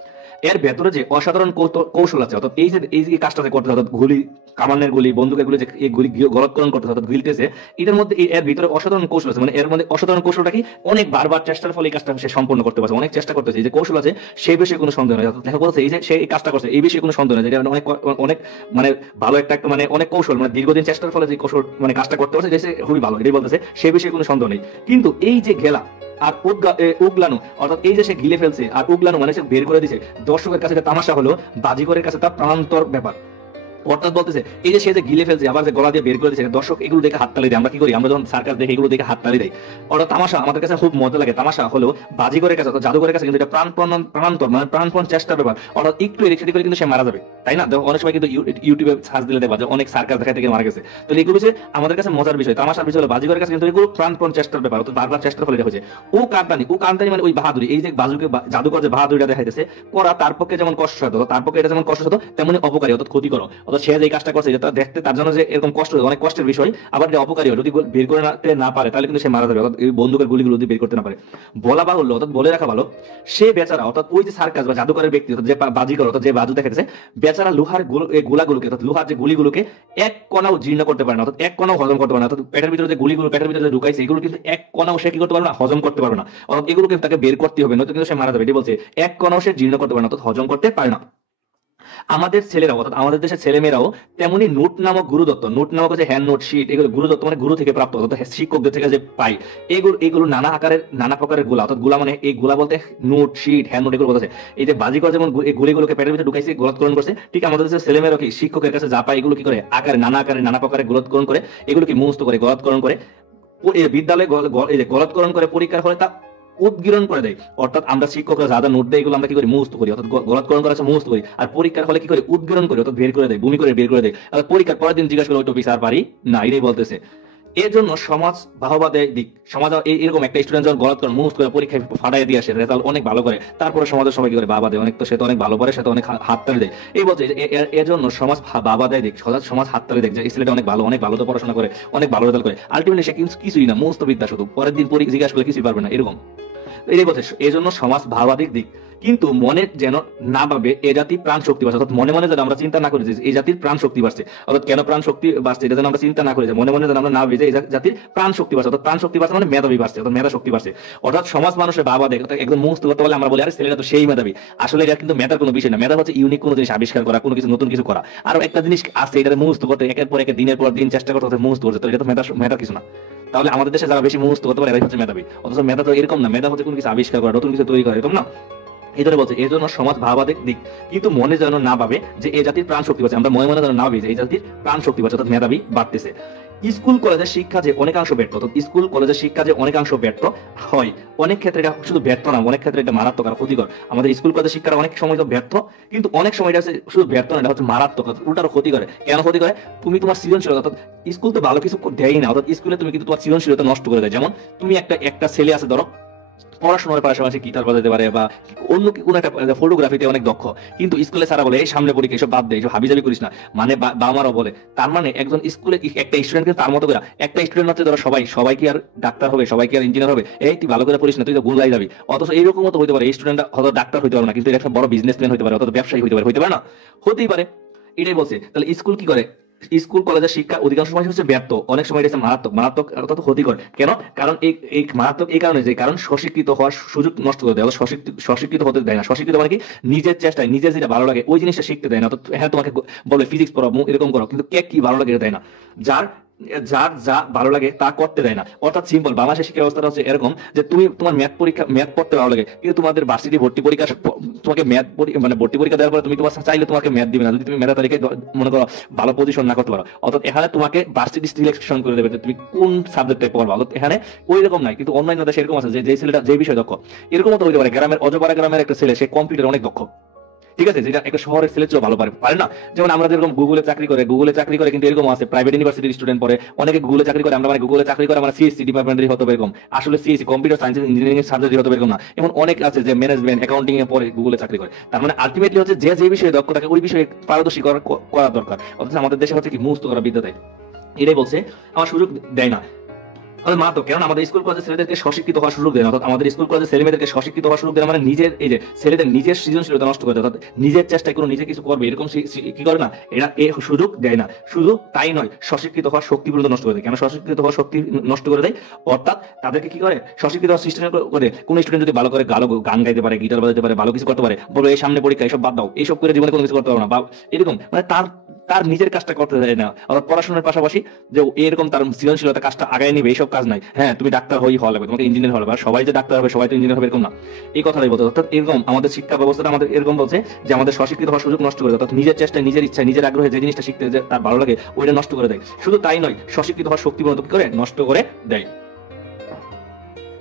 এর ভেতরে যে অসাধারণ কৌশল আছে, অর্থাৎ এই যে কাজটা করতে, অর্থাৎ গুলি কামানের গুলি বন্দুকের গুলি যে এই গুলি গলৎকরণ করতে অর্থাৎ গিলতেছে, এটার মধ্যে এর ভিতরে অসাধারণ কৌশল আছে, মানে এর মধ্যে অসাধারণ কৌশলটা কি অনেক বারবার চেষ্টার ফলে এই কাজটা সে সম্পন্ন করতে পারছে, অনেক চেষ্টা করতেছে, এই যে কৌশল আছে সেই বিষয়ে কোনো সন্দেহ নেই, দেখা করছে এই যে সে এই কাজটা করছে এই বিষয়ে কোনো সন্দেহ নেই, যেটা অনেক অনেক মানে ভালো একটা মানে অনেক কৌশল, মানে দীর্ঘদিন চেষ্টার ফলে যে কৌশল মানে কাজটা করতে পারছে যে খুবই ভালো, এটাই বলতেছে সেই বিষয়ে কোনো সন্দেহ নেই। কিন্তু এই যে গেলা আর উগলানো, অর্থাৎ এই যে সে গিলে ফেলছে আর উগলানো মানে সে বের করে দিছে, দর্শকের কাছে তামাশা হলো, বাজিগরের কাছে তার প্রাণান্তর ব্যাপার, অর্থাৎ বলতেছে এই যে সে যে গিলে ফেলছে আবার যে গলা দিয়ে বের করে দিচ্ছে, দর্শক এগুলো দেখে হাততালি দেয়, আমরা কি করি আমরা যখন সার্কাস দেখি এগুলো দেখে হাততালি দেয়, অর্থাৎ তামাশা আমাদের কাছে খুব মজা লাগে, তামাশা হলো বাজিগরের কাছে জাদুঘরের কাছে কিন্তু এটা প্রাণান্তর মানে প্রাণপণ চেষ্টার ব্যাপার, অর্থাৎ একটু এদিক করে কিন্তু সে মারা যাবে, তাই না? অনেক সময় কিন্তু ইউটিউবে সার্চ দিলে দেখবা যে অনেক সার্কাস দেখায় থেকে মারা গেছে, তো এগুলো যে আমাদের কাছে মজার বিষয়, তামাশার বিষয় হলো বাজিগরের কাছে কিন্তু এগুলো প্রাণপণ চেষ্টার ব্যাপার, অর্থাৎ বারবার চেষ্টার ফলে হয়েছে। ও কান্তানি মানে ওই বাহাদুরি, এই যে জাদুকর যে বাহাদুরিটা দেখাইতেছে করা তার পক্ষে যেমন কষ্টসাধ্য, তার পক্ষে এটা যেমন কষ্টসাধ্য তেমনি অপকারী, অর্থাৎ ক্ষতিকর, অর্থাৎ সে যে কাজটা করছে যেটা দেখতে তার জন্য যে এরকম কষ্ট অনেক কষ্টের বিষয়, আবার যে অপকারী যদি বের করে না পারে তাহলে কিন্তু সে মারা যাবে, অর্থাৎ এই বন্দুকের গুলিগুলো যদি বের করতে না পারে। বলা বাহুল্য, অর্থাৎ বলে রাখা ভালো সে বেচারা, অর্থাৎ ওই যে সার্কাস বা জাদুকরের ব্যক্তি যে বাজিকর অর্থাৎ যে বাজু দেখাচ্ছে বেচারা লোহার গোলাগুলোকে অর্থাৎ লোহার যে গুলিগুলোকে এক কণাও জীর্ণ করতে পারে না, অর্থাৎ এক কণাও হজম করতে পারে না, অর্থাৎ পেটের ভিতরে যে গুলিগুলো পেটের ভিতরে ঢুকাইছে এগুলো কিন্তু এক কণাও সে কি করতে পারবে না, হজম করতে পারবে না, অর্থাৎ এগুলোকে তাকে বের করতে হবে নয়তো কিন্তু সে মারা যাবে, এটি বলছে এক কণাও সে জীর্ণ করতে পারে না, অর্থাৎ হজম করতে পারে না। আমাদের ছেলেরাও অর্থাৎ আমাদের দেশের ছেলেমেয়েরাও তেমনি নোট নামক গুরুদত্ত, নোট নামক যে হ্যান্ড নোট শিট এগুলো গুরুদত্ত মানে গুরু থেকে প্রাপ্ত, অর্থাৎ শিক্ষকদের থেকে যে পাই এগুলো নানা আকারের নানা প্রকারের গোলা, অর্থাৎ গোলা মানে এই গোলা বলতে নোট শিট হ্যান্ড নোট এগুলো বলতেছে, এই যে বাজিকর যেমন এই গুলিগুলোকে পেটের ভিতরে ঢুকাইছে গলৎকরণ করছে, ঠিক আমাদের দেশের ছেলেমেয়েরাও কি শিক্ষকের কাছে যা পায় এগুলো কি করে আকারে নানা প্রকারের গলৎকরণ করে, এগুলো কি মুখস্থ করে গলৎকরণ করে বিদ্যালয়ে গলৎকরণ করে পরীক্ষার ফলে তা উদ্গীরণ করে দেয়, অর্থাৎ আমরা শিক্ষকরা যা নোট দেয় এগুলো আমরা কি করি মুখস্থ করি, অর্থাৎ গলৎকরণ করা মুখস্থ করি, আর পরীক্ষার হলে কি করে উদ্গীরণ করি, অর্থাৎ বের করে দেয় ভূমি করে বের করে দেয়, আর পরীক্ষার পরের দিন জিজ্ঞাসা করে ওই টপিক আর পারি না, এটাই বলতেছে। এর জন্য সমাজ বাহবা দেয় দিক, সমাজ এরকম একটা স্টুডেন্ট যখন গলৎকরণ মুখস্থ করে পরীক্ষায় ফাটাই দিয়ে আসে রেজাল্ট অনেক ভালো করে, তারপরে সমাজের সবাই কি করে বাবা দেয় অনেক, তো সে তো অনেক ভালো পারে সে তো অনেক হাততালি দেয়, এই বলছে এর জন্য সমাজ বাবা দেয় দিক, সমাজ হাততালি দেয় যে ছেলেটা অনেক ভালো তো পড়াশোনা করে অনেক ভালো রেজাল্ট করে, আলটিমেটলি সে কিছুই না মুখস্থ বিদ্যা শুধু, পরের দিন জিজ্ঞাসা করে কিছুই পারবে না এরকম, এটাই বলছে এই জন্য সমাজ ভাবাদিক দিক। কিন্তু মনে যেন না ভাবে এ জাতির প্রাণ শক্তি বাড়ছে, অর্থাৎ মনে মনে যেন আমরা চিন্তা না করি যে এই জাতির প্রাণ শক্তি বাড়ছে, অর্থাৎ কেন প্রাণ শক্তি বাড়ছে এটা যেন আমরা চিন্তা না করি, যে মনে মনে যেন আমরা না ভাবি যে এই জাতির প্রাণ শক্তি বাড়ছে, অর্থাৎ প্রাণ শক্তি বাড়ছে মানে মেধাবী বাড়ছে, অর্থাৎ মেধা শক্তি বাড়ছে। অর্থাৎ সমাজ মানুষের বাবা দেখে একদম মুখস্থ করতে পারলে আমরা বলি আরে ছেলেটা তো সেই মেধাবী। আসলে এটা কিন্তু মেধার কোনো বিষয় না, মেধা হচ্ছে ইউনিক কোনো জিনিস আবিষ্কার করা, কোনো কিছু নতুন কিছু করা। আর একটা জিনিস আছে এটা মুখস্থ করতে একের পর এক দিনের পর দিন চেষ্টা করতে মুখস্থ করছে, তো এটা তো মেধা কিছু না। তাহলে আমাদের দেশে যারা বেশি মুখস্থ করতে পারে এরাই হচ্ছে মেধাবী, অথচ মেধা তো এরকম না, মেধা হচ্ছে কোনো কিছু আবিষ্কার করা, নতুন কিছু তৈরি করা, এরকম না। এই জন্য বলছে এই জন্য সমাজ ভাবাদের দিক, কিন্তু মনে যেন না ভাবে যে এই জাতির প্রাণ শক্তি বাড়ছে, আমরা মনে মনে যেন না ভাবি যে এই জাতির প্রাণ শক্তি বাড়ছে, অর্থাৎ মেধাবী বাড়তেছে। স্কুল কলেজের শিক্ষা যে অনেকাংশ ব্যর্থ, অর্থাৎ স্কুল কলেজের শিক্ষা যে অনেকাংশ ব্যর্থ হয়, অনেক ক্ষেত্রে এটা শুধু ব্যর্থ না, অনেক ক্ষেত্রে এটা মারাত্মক আর ক্ষতিকর। আমাদের স্কুল কলেজের শিক্ষার অনেক সময় তো ব্যর্থ, কিন্তু অনেক সময় এটা শুধু ব্যর্থ না, এটা হচ্ছে মারাত্মক, উল্টারও ক্ষতি করে। কেন ক্ষতি করে? তুমি তোমার সৃজনশীলতা, অর্থাৎ স্কুল তো ভালো কিছু দেয়ই না, অর্থাৎ স্কুলে তুমি কিন্তু তোমার সৃজনশীলতা নষ্ট করে দেয়। যেমন তুমি একটা ছেলে আছে ধরো পড়াশোনার পাশাপাশি গিটার বাজাতে পারে বা অন্য কোনো একটা ফটোগ্রাফিতে অনেক দক্ষ, কিন্তু স্কুলে সারা বলে এই সামনে পরীক্ষা এসব বাদ দে, এসব হাবিজাবি করিস না, মানে বাবা মারাও বলে। তার মানে একজন স্কুলে একটা স্টুডেন্ট কিন্তু তার মতো করে, একটা স্টুডেন্ট হচ্ছে ধরো সবাই কি আর ডাক্তার হবে, সবাই কি আর ইঞ্জিনিয়ার হবে, এই তুই ভালো করে পড়িস না তুই তো গুলাই যাবি। অথচ এইরকম মতো হইতে পারে এই স্টুডেন্ট হয়তো ডাক্তার হইতে পারে না, কিন্তু একটা বড় বিজনেসম্যান হইতে পারে, অথবা ব্যবসায়ী হইতে পারে না, হতেই পারে। এটাই বলছে। তাহলে স্কুল কি করে? স্কুল কলেজের শিক্ষা অধিকাংশ সময় হচ্ছে ব্যর্থ, অনেক সময় এটা মারাত্মক অর্থাৎ ক্ষতিকর। কেন? কারণ এই মারাত্মক এই কারণে যে কারণ স্বশিক্ষিত হওয়ার সুযোগ নষ্ট করে দেয়, স্বশিক্ষিত হতে দেয় না। স্বশিক্ষিত মানে কি? নিজের চেষ্টায় নিজের যেটা ভালো লাগে ওই জিনিসটা শিখতে দেয় না। অর্থাৎ হ্যাঁ তোমাকে বলে ফিজিক্স পড়াবো এরকম করো, কিন্তু কে কি ভালো লাগে এটা দেয় না। যার যা ভালো লাগে তা করতে দেয় না। অর্থাৎ সিম্পল বাংলাদেশের শিক্ষা ব্যবস্থাটা হচ্ছে এরকম যে তুমি তোমার ম্যাথ পড়তে ভালো লাগে, কিন্তু তোমাদের ভার্সিটি ভর্তি পরীক্ষা তোমাকে মানে ভর্তি পরীক্ষা দেওয়ার পরে তুমি তোমার চাইলে তোমাকে ম্যাথ দিবে না, যদি তুমি ম্যাথ তালিকায় মনে করো ভালো পজিশন না করতে পারো। অর্থাৎ এখানে তোমাকে ভার্সিটি সিলেকশন করে দেবে তুমি কোন সাবজেক্টে পড়বা। অর্থাৎ এখানে ওই রকম নাই, কিন্তু অনলাইন দেশে এরকম আছে যে ছেলেটা যে বিষয়ে দক্ষ, এরকম তো হইতে পারে গ্রামের অজপাড়া গ্রামের একটা ছেলে সে কম্পিউটার অনেক দক্ষ, ঠিক আছে, যেটা একটা শহরের ছেলে চেয়েও ভালো পারে না। যেমন আমরা যেরকম গুগলে চাকরি করে কিন্তু এরকম আছে প্রাইভেট ইউনিভার্সিটির স্টুডেন্ট পড়ে, অনেকে গুগলে চাকরি করে, আমরা মানে গুগলে চাকরি করে আমরা সিএসসি ডিপার্টমেন্টেরই হতে এরকম, আসলে সিএসসি কম্পিউটার সায়েন্স ইঞ্জিনিয়ারিং এর সাবজেক্ট হতে এরকম না। এমন অনেক আছে যে ম্যানেজমেন্ট অ্যাকাউন্টিং এ পড়ে গুগলে চাকরি করে। তার মানে আলটিমেটলি হচ্ছে যে বিষয়ে দক্ষ থাকে ওই বিষয়ে পারদর্শী করা দরকার। অথচ আমাদের দেশে হচ্ছে কি মুখস্থ করা বিদ্যা দেয়, এটাই বলছে আমার সুযোগ দেয় না। মারাত্মক, কারণ আমাদের স্কুল কলেজের ছেলেদেরকে স্বশিক্ষিত হওয়ার সুযোগ দেয় না। অর্থাৎ আমাদের স্কুল কলেজের ছেলেমেয়েদেরকে স্বশিক্ষিত হওয়ার সুযোগ দেয় মানে নিজের এই যে ছেলেদের নিজের সৃজনশীলতা নষ্ট করে দেয়, অর্থাৎ নিজের চেষ্টায় কোনো নিজে কিছু করবে এরকম কি করে না, এরা এই সুযোগ দেয় না। শুধু তাই নয়, স্বশিক্ষিত হওয়ার শক্তি পর্যন্ত নষ্ট করে দেয়। কেন স্বশিক্ষিত হওয়ার শক্তি নষ্ট করে দেয়? অর্থাৎ তাদেরকে কি করে স্বশিক্ষিত হওয়ার সিস্টেম করে, কোন স্টুডেন্ট যদি ভালো করে গান গাইতে পারে, গিটার বাজাতে পারে, ভালো কিছু করতে পারে, বলো এই সামনে পরীক্ষা এসব বাদ দাও, এইসব করে জীবনে কোনো কিছু করতে পারো না, বা এরকম মানে তার নিজের কাজটা করতে দেয় না। অর্থাৎ পড়াশোনার পাশাপাশি যে এরকম তার সৃজনশীলতা কাজটা আগায় নিবে এইসব কাজ নাই। হ্যাঁ তুমি ডাক্তার হওয়া লাগবে, তোমাকে ইঞ্জিনিয়ার হওয়া লাগবে, সবাই যে ডাক্তার হবে সবাই তো ইঞ্জিনিয়ার হবে এরকম না, এই কথাটাই বলতে। অর্থাৎ এরকম আমাদের শিক্ষা ব্যবস্থাটা আমাদের এরকম বলছে যে আমাদের স্বশিক্ষিত হওয়ার সুযোগ নষ্ট করে দেয়, অর্থাৎ নিজের চেষ্টায় নিজের ইচ্ছায় নিজের আগ্রহে যে জিনিসটা শিখতে যে তার ভালো লাগে ওইটা নষ্ট করে দেয়। শুধু তাই নয়, স্বশিক্ষিত হওয়ার শক্তি পর্যন্ত কি করে নষ্ট করে দেয়।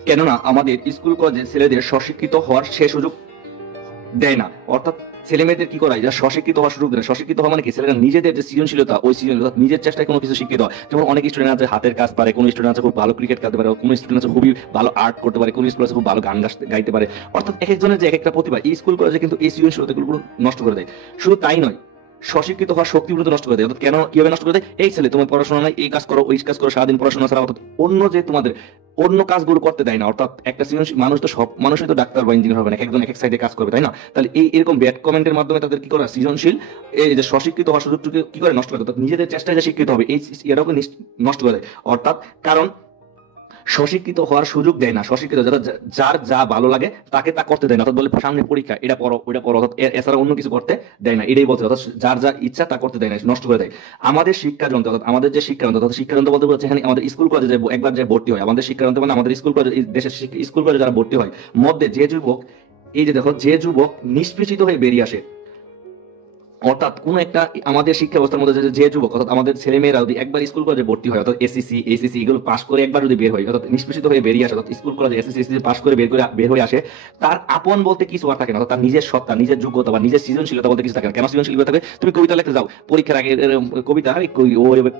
কেননা আমাদের স্কুল কলেজে ছেলেদের স্বশিক্ষিত হওয়ার সে সুযোগ দেয় না। অর্থাৎ ছেলে মেয়েদের কি করায়, যারা স্বশিক্ষিত হওয়ার সুযোগ দেয়। স্বশিক্ষিত হওয়া মানে কি? ছেলেরা নিজেদের যে সৃজনশীলতা ওই সৃজনশীলতা নিজের চেষ্টায় কোনো কিছু শিক্ষিত হয়। যেমন অনেক স্টুডেন্ট আছে হাতের কাজ পারে, কোন স্টুডেন্ট আছে খুব ভালো ক্রিকেট খেলতে পারে, কোন স্টুডেন্ট আছে খুবই ভালো আর্ট করতে পারে, কোন স্টুডেন্ট আছে খুব ভালো গান গাইতে পারে। অর্থাৎ এক একজনের যে এক একটা প্রতিভা এই স্কুল কলেজে কিন্তু এই সৃজনশীলতাগুলো নষ্ট করে দেয়। শুধু তাই নয়, স্বশিক্ষিত হওয়ার শক্তি পর্যন্ত নষ্ট করে দেয়। অর্থাৎ কেন কিভাবে নষ্ট করে দেয়? এই ছেলে তোমার পড়াশোনা নাই, এই কাজ করো ওই কাজ করো, সারাদিন পড়াশোনা ছাড়া অর্থাৎ অন্য যে তোমাদের অন্য কাজগুলো করতে দেয় না। অর্থাৎ একটা সৃজনশীল মানুষ তো সব মানুষই তো ডাক্তার বা ইঞ্জিনিয়ার হবে না, একজন এক সাইডে কাজ করবে, তাই না? তাহলে এরকম ব্যাড কমেন্টের মাধ্যমে তাদের কি করে সৃজনশীল এই যে স্বশিক্ষিত হওয়ার সুযোগটুকু কি করে নষ্ট করে, অর্থাৎ নিজেদের চেষ্টায় যে শিক্ষিত হবে এই এটাকে নষ্ট করে দেয়। অর্থাৎ কারণ স্বশিক্ষিত হওয়ার সুযোগ দেয় না। স্বশিক্ষিত যার যা ভালো লাগে তাকে তা করতে দেয় না। অর্থাৎ বলে সামনে পরীক্ষা এটা পড়ো ওইটা পড়ো, অর্থাৎ এছাড়া অন্য কিছু করতে দেয় না, এটাই বলছে। অর্থাৎ যার যা ইচ্ছা তা করতে দেয় না, নষ্ট করে দেয়। আমাদের শিক্ষাযন্ত্র, অর্থাৎ আমাদের যে শিক্ষাযন্ত্র, অর্থাৎ শিক্ষাযন্ত্র বলতে বলছে এখানে আমাদের স্কুল কলেজে একবার যে ভর্তি হয়, আমাদের শিক্ষাযন্ত্র মানে আমাদের স্কুল কলেজে দেশের স্কুল কলেজে যারা ভর্তি হয় মধ্যে যে যুবক এই যে দেখো যে যুবক নিষ্পেষিত হয়ে বেরিয়ে আসে, অর্থাৎ কোন একটা আমাদের শিক্ষা ব্যবস্থার মধ্যে যে যুবক অর্থাৎ আমাদের ছেলে মেয়েরা যদি একবার স্কুল কলেজে ভর্তি হয়, অর্থাৎ এসএসসি এসএসসি এগুলো পাস করে একবার যদি বের হয়, অর্থাৎ নিষ্পেষিত হয়ে বেরিয়ে আসে, অর্থাৎ স্কুল কলেজে এসএসসি এসএসসি পাস করে বের হয়ে আসে, তার আপন বলতে কিছু আর থাকে না। অর্থাৎ তার নিজের সত্তা, নিজের যোগ্যতা বা নিজের সৃজনশীলতা বলতে কিছু থাকে না। কেন সৃজনশীলতা থাকে? তুমি কবিতা লিখতে যাও পরীক্ষার আগে কবিতা,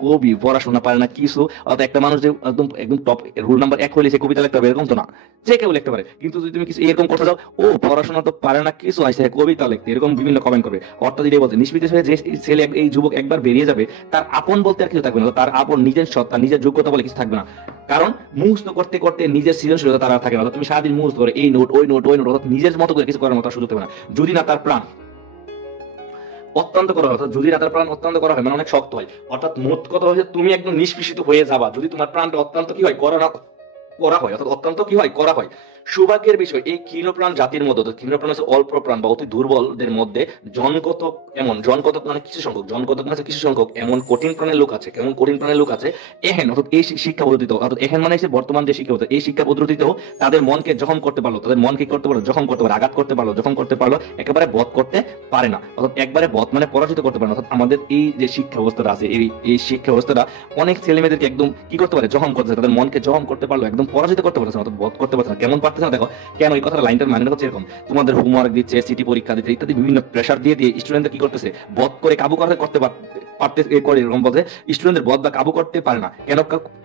কবি পড়াশোনা পারে না কিছু, অর্থাৎ একটা মানুষ যে একদম টপ রুল নাম্বার 1 হলে সে কবিতা লিখতে হবে এরকম তো না, যে কেউ লিখতে পারে। কিন্তু যদি তুমি কিছু এরকম করতে যাও ও পড়াশোনা তো পারে না কিছু আছে কবিতা লিখতে, এরকম বিভিন্ন কমেন্ট করবে। অর্থাৎ এটাই বলতে নিষ্পিত হয়ে যে ছেলে এই যুবক একবার বেরিয়ে যাবে, তার আপন বলতে আর কিছু থাকবে না, তার আপন নিজের সত্তা নিজের যোগ্যতা বলে কিছু থাকবে না। কারণ মুখস্থ করতে করতে নিজের সৃজনশীলতা তারা থাকে না। তুমি সারাদিন মুখস্থ করে এই নোট ওই নোট ওই নোট, অর্থাৎ নিজের মতো করে কিছু করার মতো সুযোগ দেবে না। যদি না তার প্রাণ অত্যন্ত করা হয়, অর্থাৎ যদি না তার প্রাণ অত্যন্ত করা হয় মানে অনেক শক্ত হয়, অর্থাৎ মোট কথা হচ্ছে তুমি একদম নিষ্পেষিত হয়ে যাবা যদি তোমার প্রাণটা অত্যন্ত কি হয় করা না করা হয়, অর্থাৎ অত্যন্ত কি হয় করা হয়। সৌভাগ্যের বিষয় এই ক্ষীণপ্রাণ জাতির মধ্যে, ক্ষীণপ্রাণ হচ্ছে অল্প প্রাণ বা অতি দুর্বলদের মধ্যে জনকতক এমন জনকতক মানে কিছু সংখ্যক, জনকতক মানে কিছু সংখ্যক এমন কঠিন প্রাণের লোক আছে, কেমন কঠিন প্রাণের লোক আছে এহেন, অর্থাৎ এই শিক্ষা পদ্ধতিতে, অর্থাৎ এহেন মানে হচ্ছে বর্তমান যে শিক্ষা পদ্ধতি, এই শিক্ষা পদ্ধতিতেও তাদের মনকে জখম করতে পারলো, তাদের মনকে করতে পারলো জখম করতে পারলো, আঘাত করতে পারলো, জখম করতে পারলো, একেবারে বধ করতে পারে না, অর্থাৎ একবারে বধ মানে পরাজিত করতে পারে না। অর্থাৎ আমাদের এই যে শিক্ষা ব্যবস্থাটা আছে, এই শিক্ষা ব্যবস্থাটা অনেক ছেলে মেয়েদেরকে একদম কি করতে পারে, জখম করতে পারে, তাদের মনকে জখম করতে পারলো, একদম পরাজিত করতে পারছে না, অর্থাৎ বধ করতে পারছে না। কেমন পারতেছে না দেখো, কেন এই কথাটা লাইনটার মানে হচ্ছে এরকম, তোমাদের হোমওয়ার্ক দিচ্ছে, সিটি পরীক্ষা দিচ্ছে ইত্যাদি বিভিন্ন প্রেসার দিয়ে দিয়ে স্টুডেন্টদের কি করতেছে, বধ করে কাবু করতে পারতে করে, এরকম বলতে স্টুডেন্টদের বধ বা কাবু করতে পারে না। কেন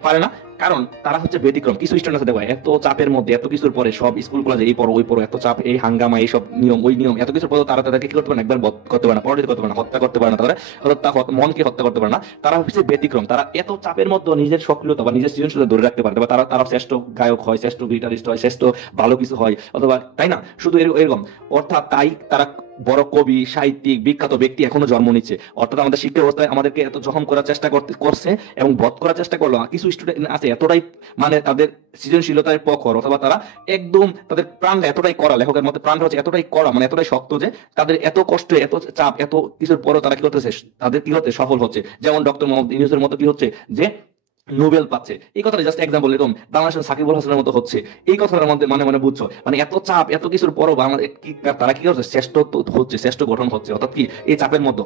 পারে না? কারণ তারা হচ্ছে ব্যতিক্রম। কিছু স্টুডেন্ট আছে দেখো এত চাপের মধ্যে, এত কিছুর পরে, সব স্কুল কলেজে এই পড়ো ওই পড়ো, এত চাপ, এই হাঙ্গামা, এই সব নিয়ম ওই নিয়ম, এত কিছুর পরে তারা তাদেরকে কি করতে পারে না, একবার বধ করতে পারে না, পরাজিত করতে পারে না, হত্যা করতে পারে না, তারা অর্থাৎ মনকে হত্যা করতে পারে না। তারা হচ্ছে ব্যতিক্রম, তারা এত চাপের মধ্যে নিজের সক্রিয়তা বা নিজের সৃজনশীলতা ধরে রাখতে পারে, তারা তারা শ্রেষ্ঠ গায়ক হয়, শ্রেষ্ঠ গিটারিস্ট হয়, শ্রেষ্ঠ ভালো কিছু হয়, অথবা তাই না, শুধু এরকম। অর্থাৎ তাই তারা বড় কবি, সাহিত্যিক, বিখ্যাত ব্যক্তি এখনো জন্ম নিচ্ছে। অর্থাৎ আমাদের শিক্ষা ব্যবস্থায় আমাদেরকে এত জখম করার চেষ্টা করছে এবং বধ করার চেষ্টা করলো। কিছু স্টুডেন্ট আছে এতটাই মানে তাদের সৃজনশীলতার প্রখর, অথবা তারা একদম তাদের প্রাণটা এতটাই করা, লেখকের মধ্যে প্রাণটা হচ্ছে এতটাই করা, মানে এতটাই শক্ত যে তাদের এত কষ্ট, এত চাপ, এত কিছুর পরও তারা কি করতেছে, তাদের কি হচ্ছে সফল হচ্ছে। যেমন ডক্টর মোহাম্মদ ইউনূসের মতো কি হচ্ছে যে নোবেল পাচ্ছে, এই কথাটা জাস্ট এক্সাম্পল। এরকম বাংলাদেশের সাকিবুল হাসানের মতো হচ্ছে, এই কথাটার মধ্যে মানে মানে বুঝছো, মানে এত চাপ এত কিছুর পরও তারা কি করছে, শ্রেষ্ঠ হচ্ছে, শ্রেষ্ঠ গঠন হচ্ছে, অর্থাৎ কি এই চাপের মধ্যে